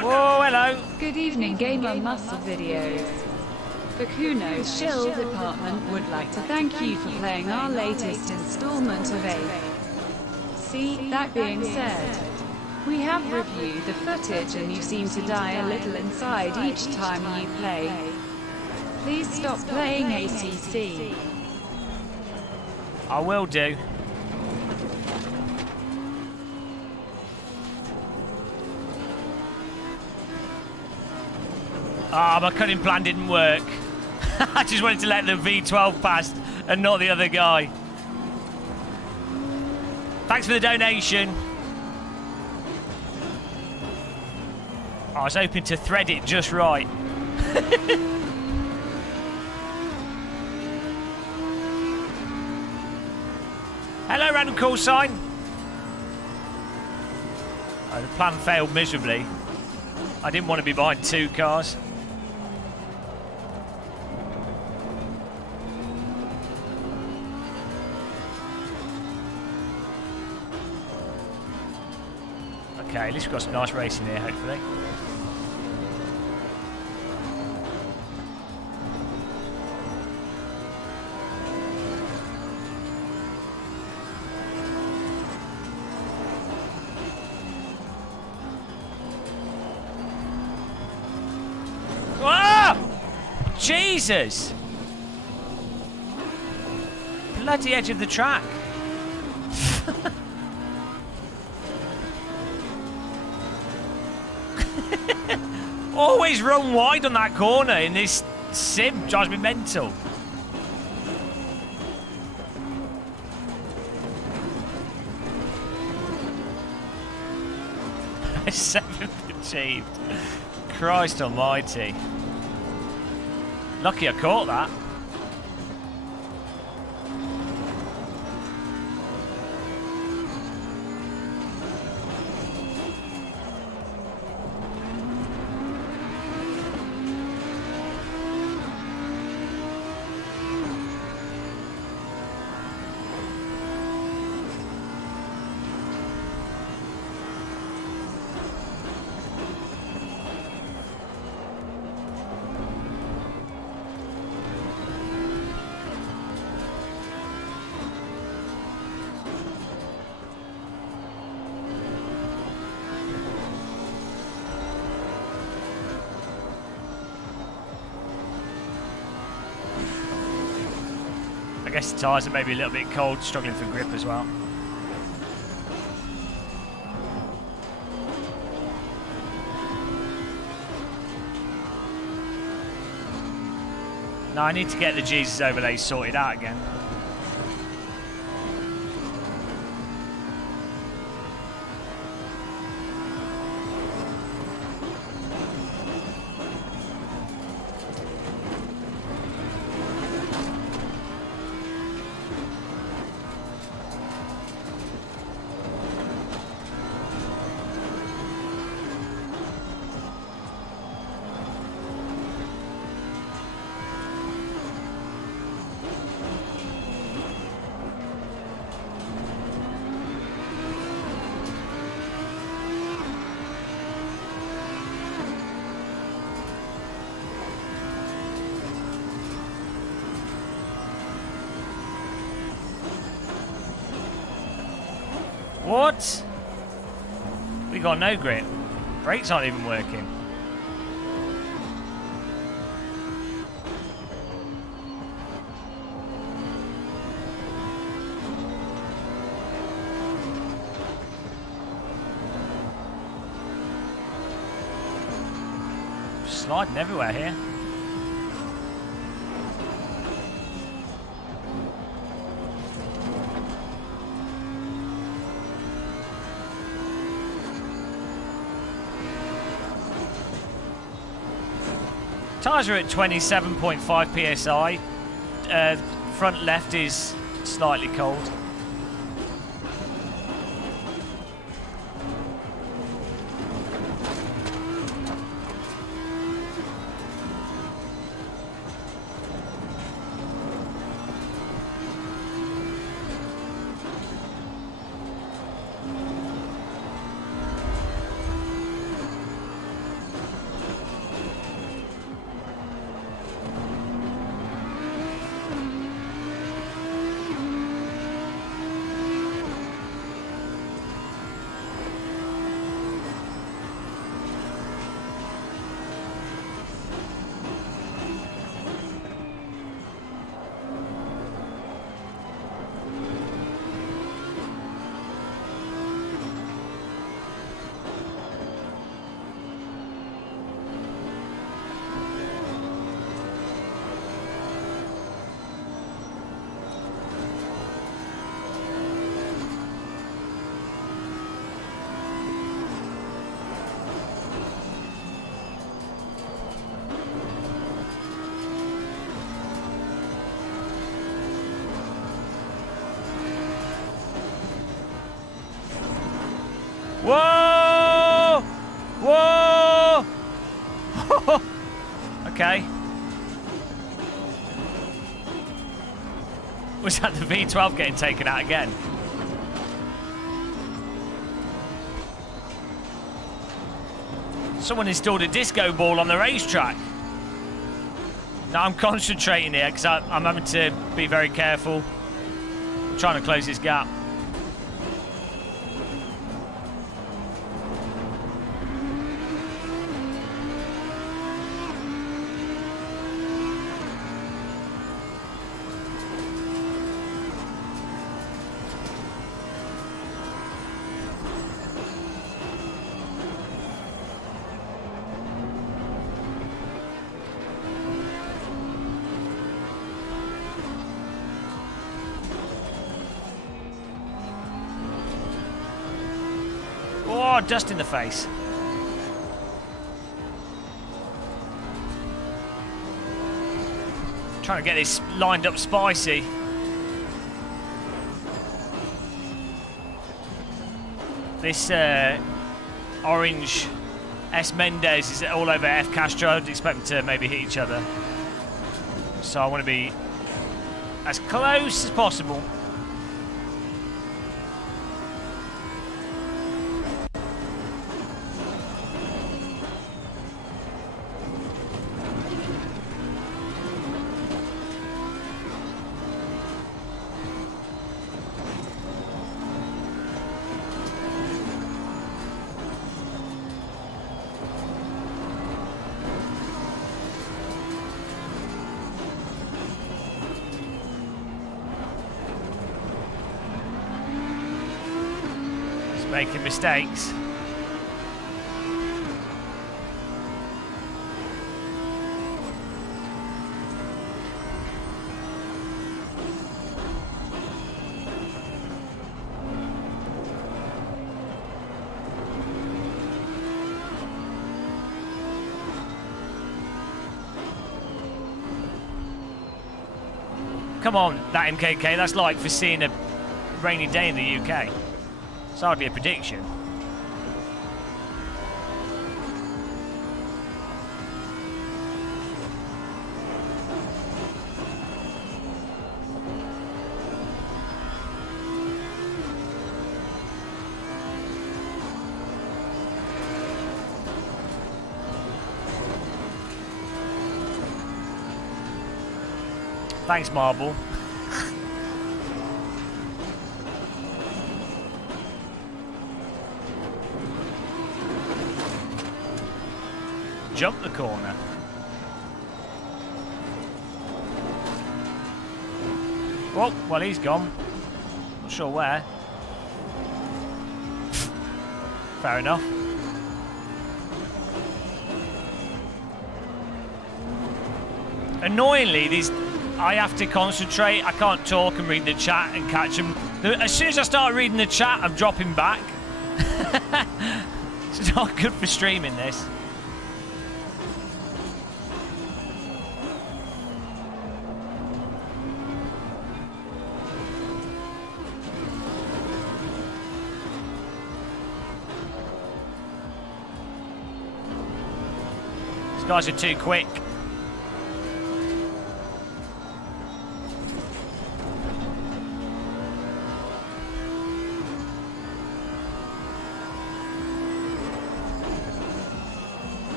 Whoa, hello. Good evening, Gamer Muscle Videos. The Kuno's Shill Department would like to thank you for playing our latest installment of A. See, that being said, we have reviewed the footage and you seem to die a little inside each time you play. Please stop playing ACC. I will do. Ah, my cunning plan didn't work. I just wanted to let the V12 pass and not the other guy. Thanks for the donation. I was hoping to thread it just right. Hello, random call sign. Oh, the plan failed miserably. I didn't want to be behind two cars. Okay, at least we've got some nice racing here, hopefully. Jesus! Bloody edge of the track. Always run wide on that corner in this sim. Drives me mental. Seventh achieved. Christ almighty. Lucky I caught that. I guess the tyres are maybe a little bit cold, struggling for grip as well. Now I need to get the Jesus overlay sorted out again. What? We got no grip. Brakes aren't even working. Sliding everywhere here. Tyres are at 27.5 psi. Front left is slightly cold. Whoa! Whoa! Okay. Was that the V12 getting taken out again? Someone installed a disco ball on the racetrack. Now I'm concentrating here because I'm having to be very careful. I'm trying to close this gap. Oh, dust in the face. Trying to get this lined up spicy. This orange S Mendes is all over F Castro. I'd expect them to maybe hit each other. So I want to be as close as possible. Making mistakes. Come on, that MKK, that's like for seeing a rainy day in the UK. It's hardly a prediction. Thanks, Marble. Jump the corner. Oh, well, he's gone. Not sure where. Fair enough. Annoyingly, these I have to concentrate. I can't talk and read the chat and catch them. As soon as I start reading the chat, I'm dropping back. It's not good for streaming this. These guys are too quick.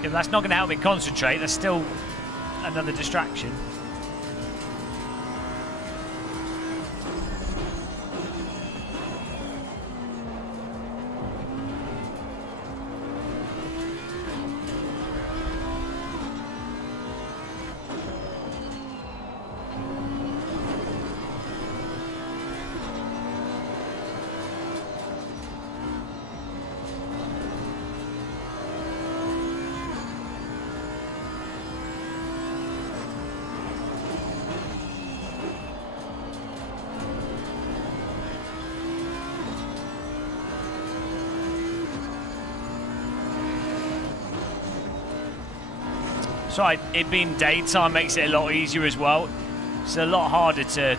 If that's not going to help me concentrate, that's still another distraction. So it being daytime makes it a lot easier as well. It's a lot harder to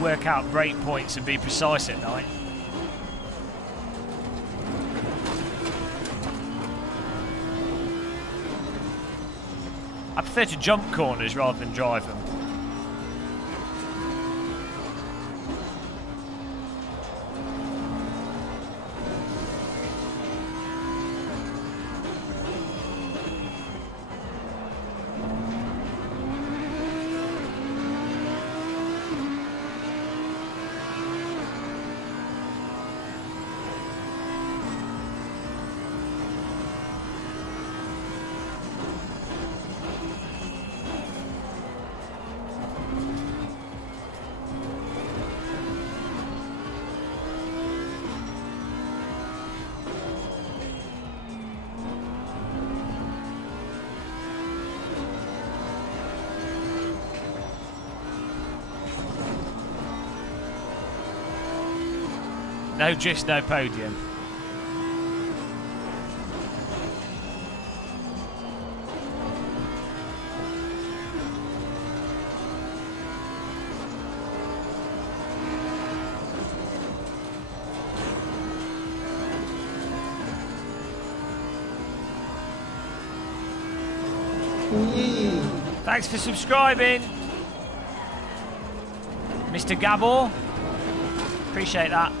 work out break points and be precise at night. I prefer to jump corners rather than drive them. No drift, no podium. Thanks for subscribing, Mr. Gabor. Appreciate that.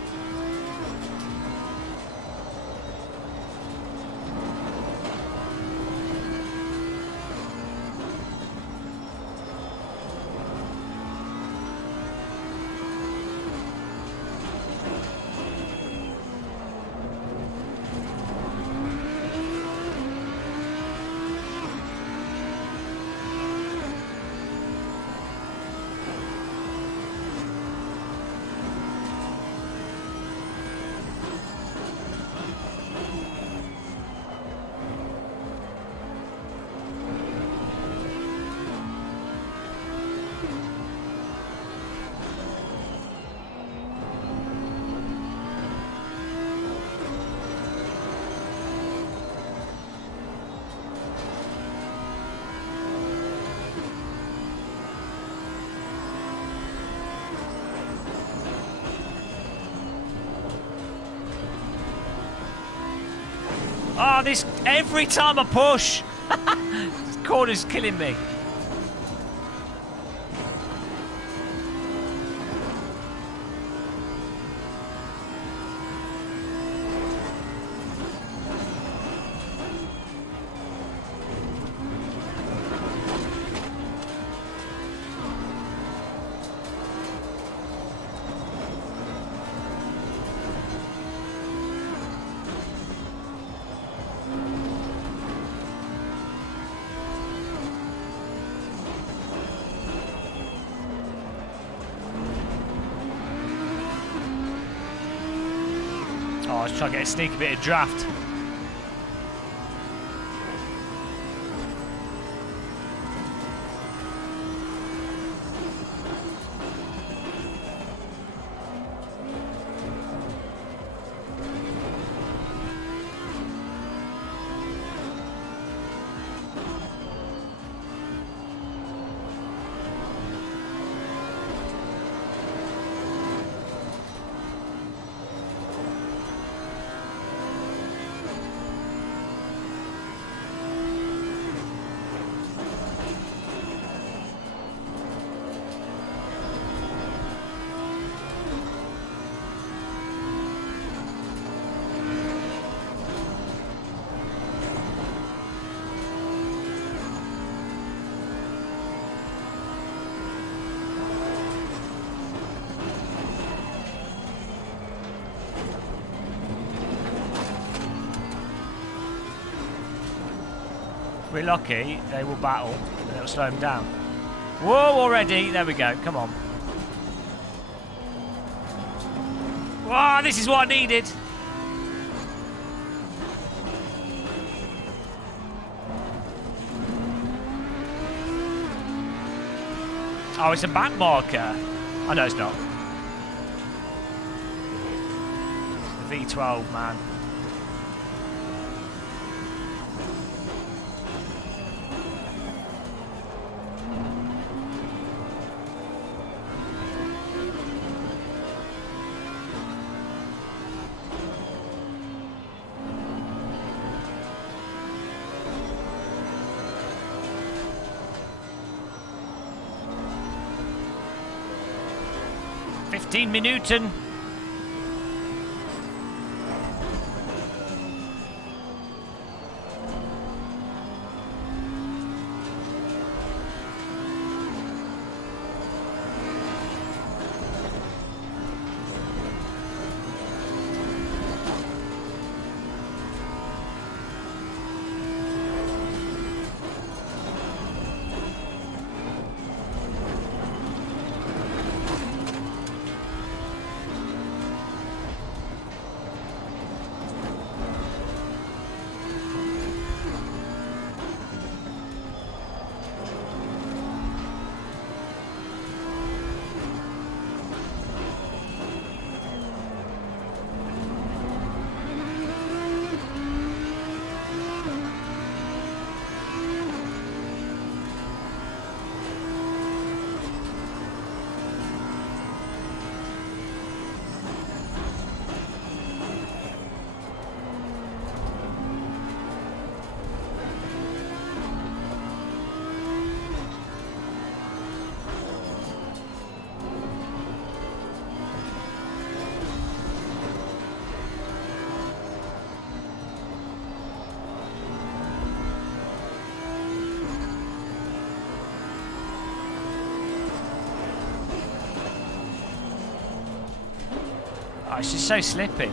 Oh, this every time I push, this corner's killing me. Oh, I was trying to get a sneaky bit of draft. We're lucky, they will battle, and it'll slow them down. Whoa, already, there we go, come on. Wow, this is what I needed. Oh, it's a back marker. Oh, no, it's not. It's the V12, man. Minuten. Oh, it's just so slippy.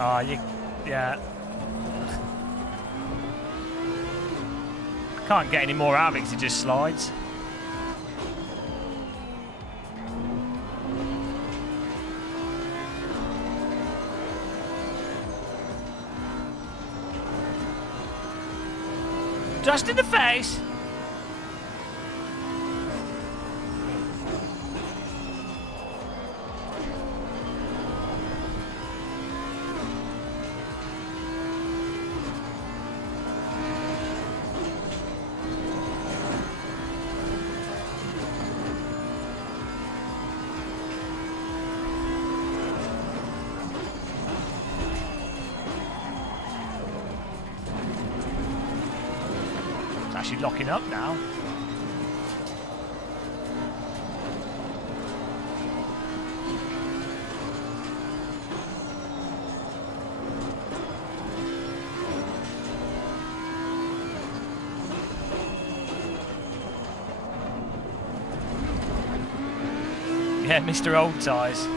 Oh, yeah. I can't get any more out of it because it just slides. Just in the face. Actually locking up now. Yeah, Mr. Old Ties.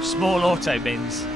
Small auto bins.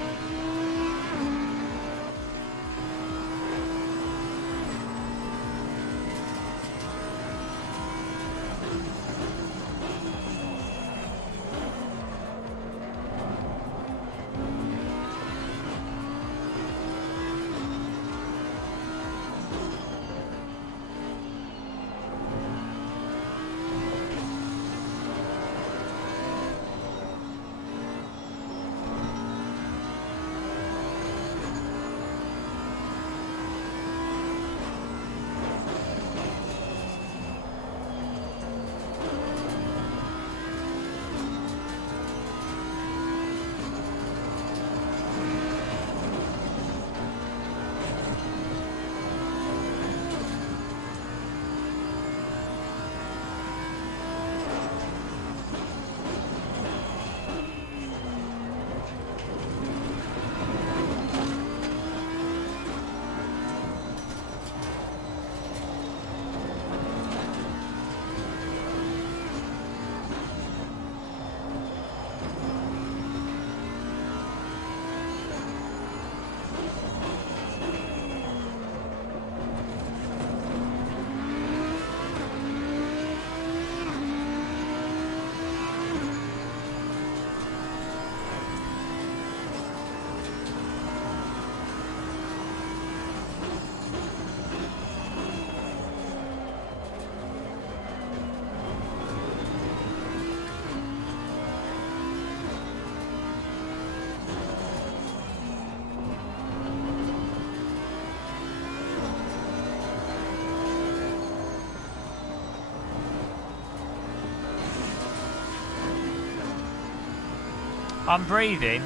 I'm breathing.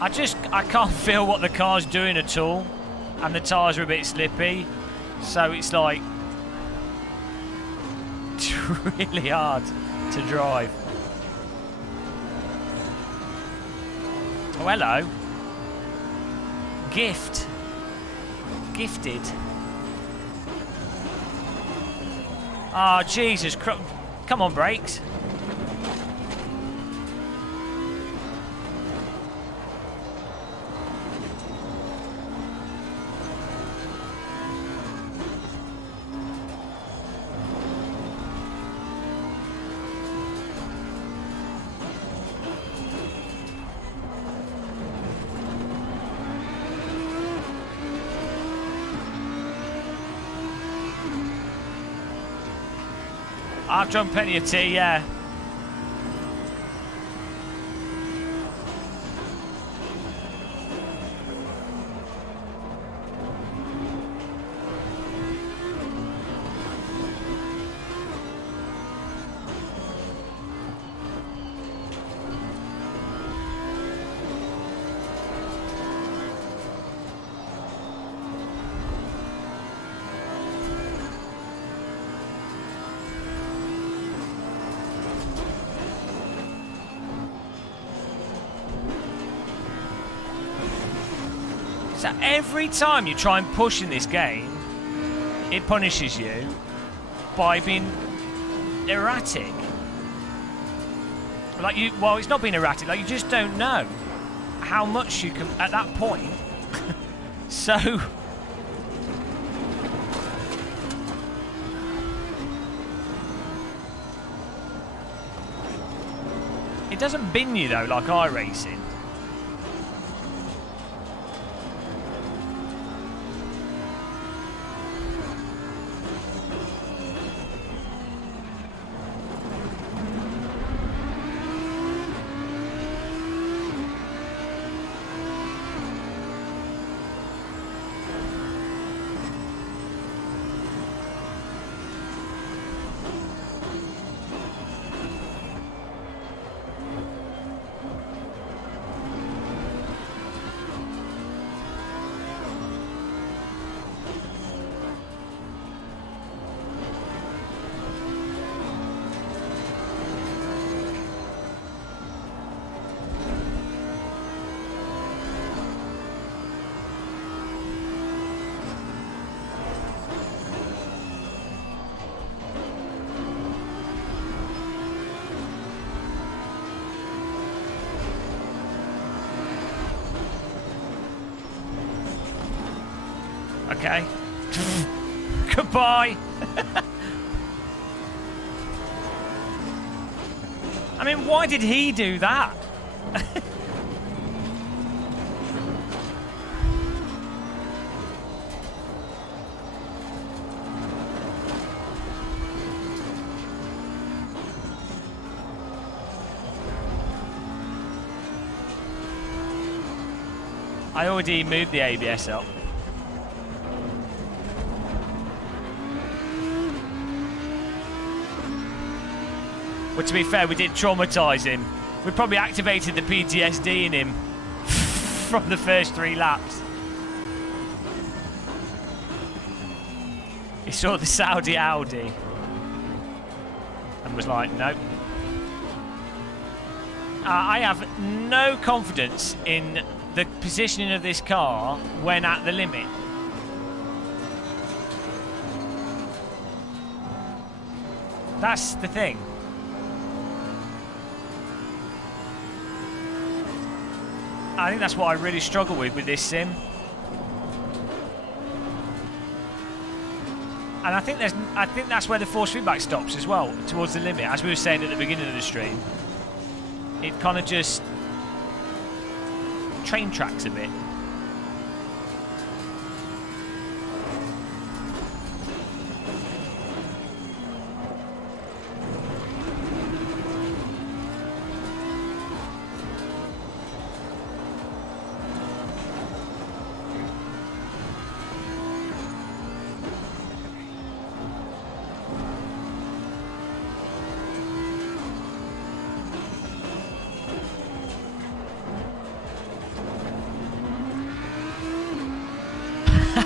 I can't feel what the car's doing at all. And the tyres are a bit slippy. So it's like... It's really hard to drive. Oh, hello. Gift. Gifted. Oh, Jesus Christ. Come on, brakes. I've drunk plenty of tea, yeah. So every time you try and push in this game, it punishes you by being erratic. Like you, well, it's not being erratic. Like you just don't know how much you can at that point. So it doesn't bin you though, like iRacing. Okay. Goodbye. I mean, why did he do that? I already moved the ABS up. Well, to be fair, we did traumatise him. We probably activated the PTSD in him from the first 3 laps. He saw the Saudi Audi and was like, nope. I have no confidence in the positioning of this car when at the limit. That's the thing. I think that's what I really struggle with this sim. And I think that's where the force feedback stops as well, towards the limit. As we were saying at the beginning of the stream, it kind of just train tracks a bit.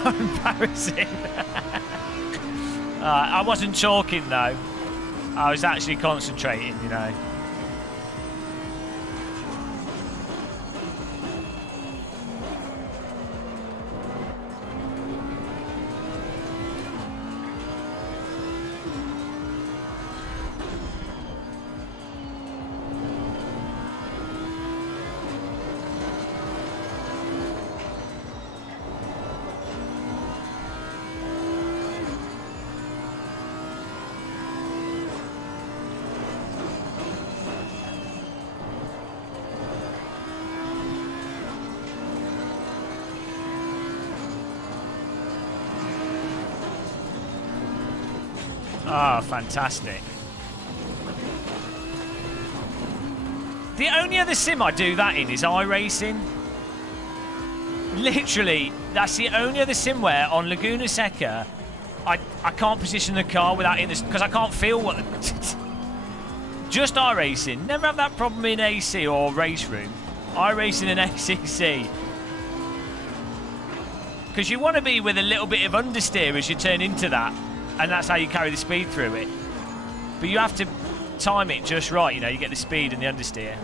How embarrassing. I wasn't talking though. I was actually concentrating, you know. Oh, fantastic. The only other sim I do that in is iRacing. Literally, that's the only other sim where on Laguna Seca I can't position the car without hitting this, because I can't feel what... Just iRacing. Never have that problem in AC or race room. iRacing and ACC. Because you want to be with a little bit of understeer as you turn into that. And that's how you carry the speed through it. But you have to time it just right, you know, you get the speed and the understeer.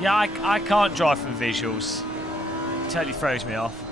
Yeah, I can't drive from visuals. It totally throws me off.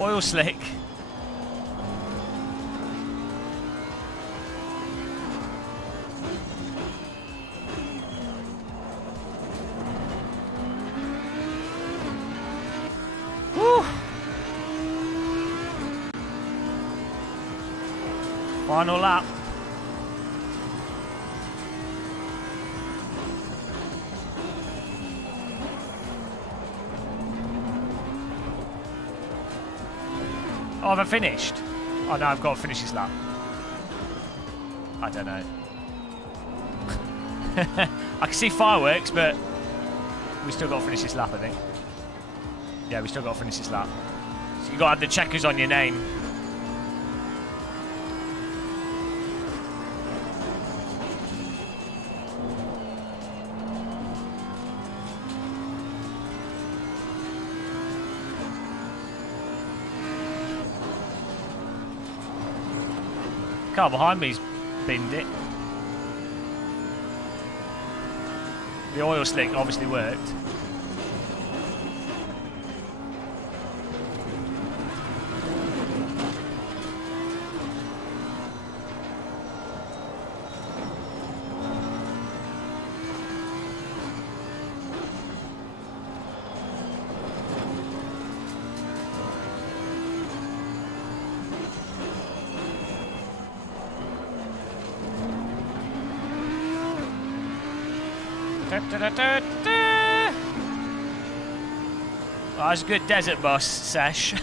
Oil slick. Woo. Final lap. Oh, have I finished? Oh no, I've got to finish this lap. I don't know. I can see fireworks, but we still got to finish this lap, I think. Yeah, we still got to finish this lap. So you got to have the checkers on your name. Car behind me's binned it. The oil slick obviously worked. Oh, that's a good desert bus sesh.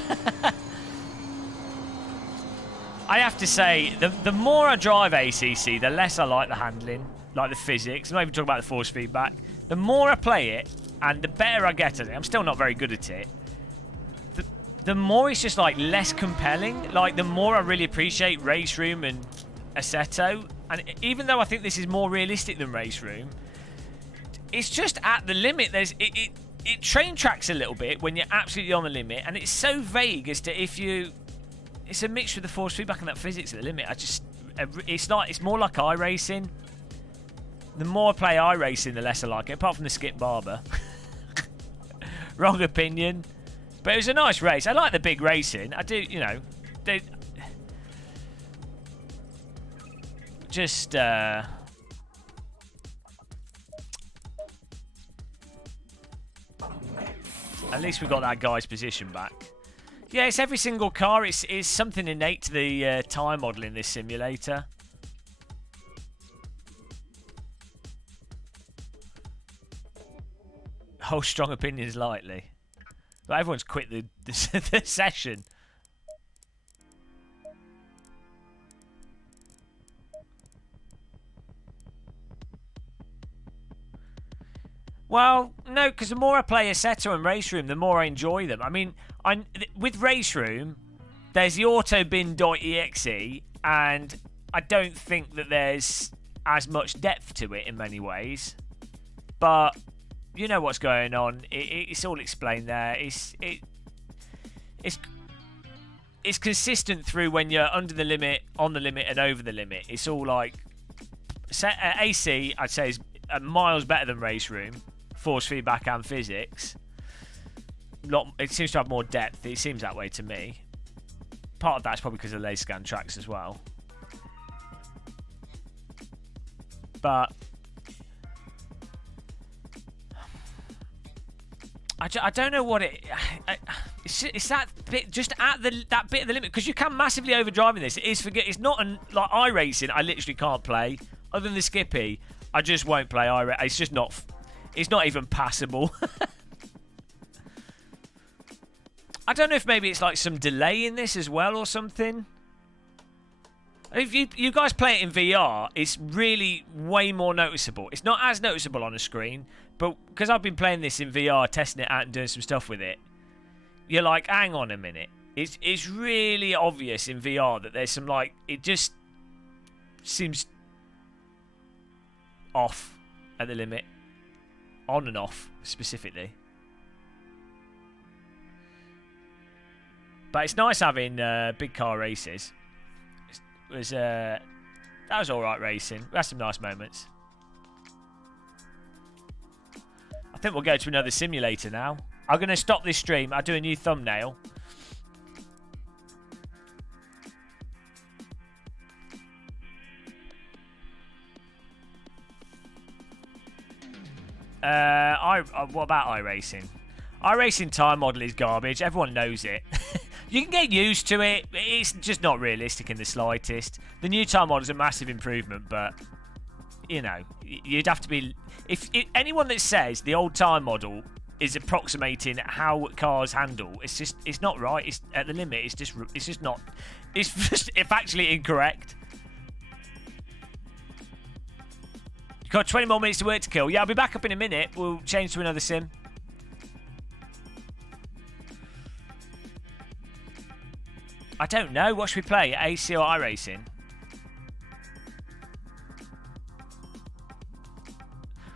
I have to say, the more I drive ACC, the less I like the handling, like the physics. I'm not even talking about the force feedback. The more I play it, and the better I get at it, I'm still not very good at it, the more it's just like less compelling. Like the more I really appreciate Race Room and Assetto. And even though I think this is more realistic than Race Room, it's just at the limit. It train tracks a little bit when you're absolutely on the limit, and it's so vague as to if you... It's a mixture of the force feedback and that physics at the limit. It's more like iRacing. The more I play iRacing, the less I like it. Apart from the Skip Barber. Wrong opinion. But it was a nice race. I like the big racing. I do, you know. Just, at least we got that guy's position back. Yeah, it's every single car. It's something innate to the tyre model in this simulator. Whole strong opinions lightly. But everyone's quit the session. Well, no, because the more I play Assetto and Race Room, the more I enjoy them. I mean, with Race Room, there's the autobin.exe, and I don't think that there's as much depth to it in many ways. But you know what's going on. It's all explained there. It's consistent through when you're under the limit, on the limit, and over the limit. It's all like AC. I'd say is miles better than Race Room. Force feedback and physics. It seems to have more depth. It seems that way to me. Part of that's probably because of the laser scan tracks as well. But I don't know what it's that bit just at that bit of the limit, because you can massively overdrive in this. It's not like iRacing. I literally can't play. Other than the Skippy, I just won't play iRacing. It's just not. It's not even passable. I don't know if maybe it's like some delay in this as well or something. If you guys play it in VR, it's really way more noticeable. It's not as noticeable on a screen, but because I've been playing this in VR, testing it out and doing some stuff with it, you're like, hang on a minute. It's really obvious in VR that there's some, like, it just seems off at the limit. On and off, specifically. But it's nice having big car races. That was alright racing. We had some nice moments. I think we'll go to another simulator now. I'm going to stop this stream. I'll do a new thumbnail. What about iRacing? iRacing time model is garbage. Everyone knows it. You can get used to it. It's just not realistic in the slightest. The new time model is a massive improvement, but you know, you'd have to be. If anyone that says the old time model is approximating how cars handle, it's not right. It's at the limit. It's just not. It's factually incorrect. Got 20 more minutes to work to kill. Yeah, I'll be back up in a minute. We'll change to another sim. I don't know. What should we play? AC or iRacing?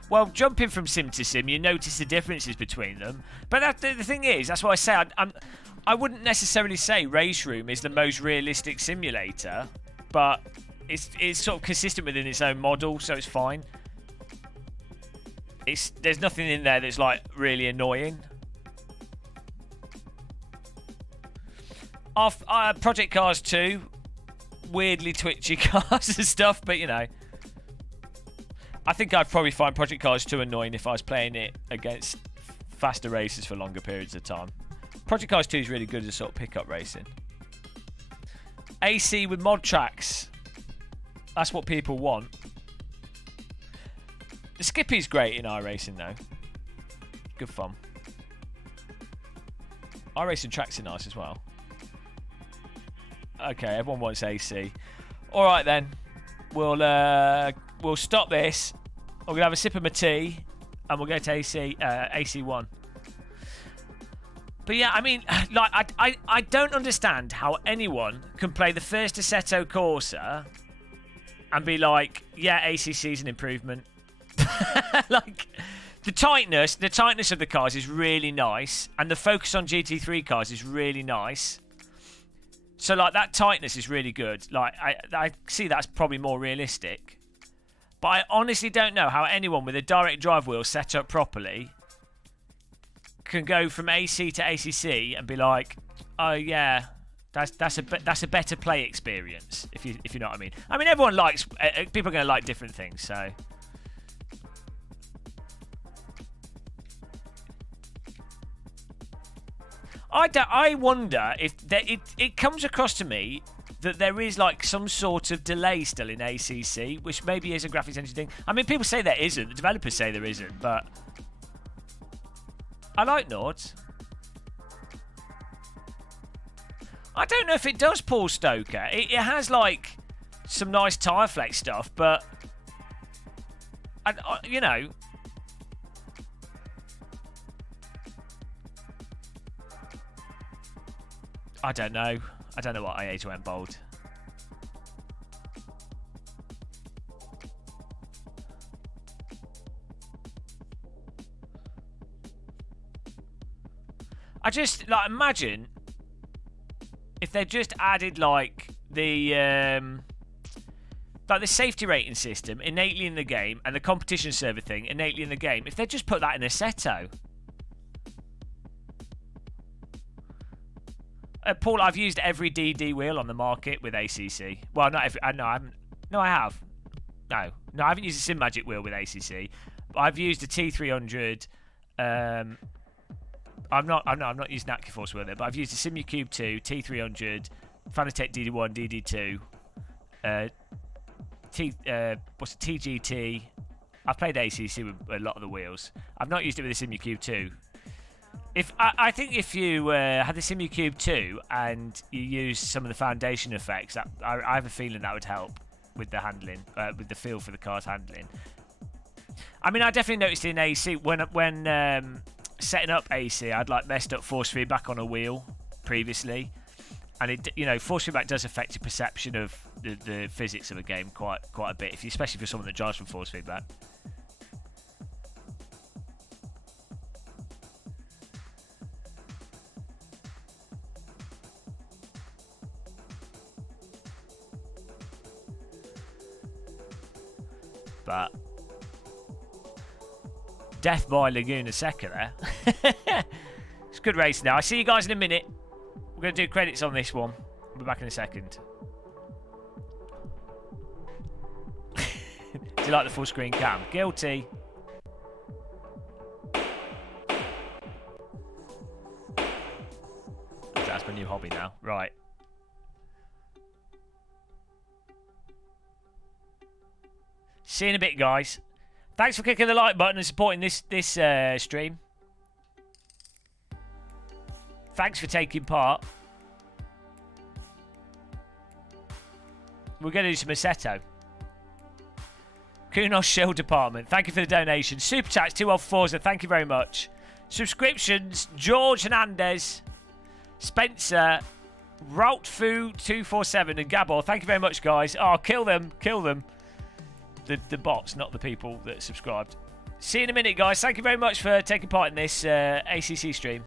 Well, jumping from sim to sim, you notice the differences between them. But the thing is, that's what I say. I wouldn't necessarily say Race Room is the most realistic simulator, but it's sort of consistent within its own model, so it's fine. There's nothing in there that's like really annoying. Off Project Cars 2, weirdly twitchy cars and stuff, but you know, I think I'd probably find Project Cars 2 annoying if I was playing it against faster races for longer periods of time. Project Cars 2 is really good as sort of pickup racing. AC with mod tracks. That's what people want. The Skippy's great in iRacing though. Good fun. iRacing tracks are nice as well. Okay, everyone wants AC. Alright then. We'll stop this. I'm gonna have a sip of my tea and we'll go to AC1. But yeah, I mean, like I don't understand how anyone can play the first Assetto Corsa and be like, yeah, ACC's an improvement. Like the tightness of the cars is really nice, and the focus on GT3 cars is really nice. So, like, that tightness is really good. Like, I see that's probably more realistic. But I honestly don't know how anyone with a direct drive wheel set up properly can go from AC to ACC and be like, oh, yeah, that's a better play experience, if you know what I mean. I mean, everyone likes... people are going to like different things, so... I wonder if it comes across to me that there is like some sort of delay still in ACC, which maybe is a graphics engine thing. I mean, people say there isn't. The developers say there isn't, but I like Nords. I don't know if it does, Paul Stoker. It has like some nice tyre flex stuff, but you know. I don't know. I don't know what I age went bold. I just imagine if they just added like the safety rating system innately in the game and the competition server thing innately in the game. If they just put that in Assetto. Paul, I've used every DD wheel on the market with ACC. Well, not every. No, I haven't. No, I have. No, I haven't used a Sim Magic wheel with ACC. But I've used a T300. I'm not using Force with it, but I've used a SimuCube 2, T300, Fanatec DD1, DD2, TGT. I've played ACC with a lot of the wheels. I've not used it with the SimuCube 2. I think if you had the SimuCube 2 and you used some of the foundation effects, I have a feeling that would help with the handling, with the feel for the car's handling. I mean, I definitely noticed in AC when setting up AC, I'd like messed up force feedback on a wheel previously, and force feedback does affect your perception of the physics of a game quite a bit, especially for someone that drives from force feedback. But death by Laguna Seca there. It's a good race now. I see you guys in a minute. We're going to do credits on this one. We'll be back in a second. Do you like the full screen cam? Guilty. That's my new hobby now. Right. See you in a bit, guys. Thanks for clicking the like button and supporting this stream. Thanks for taking part. We're going to do some Assetto. Kunos Shell Department. Thank you for the donation. Super Chats 214. Thank you very much. Subscriptions. George Hernandez. Spencer. Routfu247 and Gabor. Thank you very much, guys. Oh, kill them. Kill them. The bots, not the people that subscribed. See you in a minute, guys. Thank you very much for taking part in this ACC stream.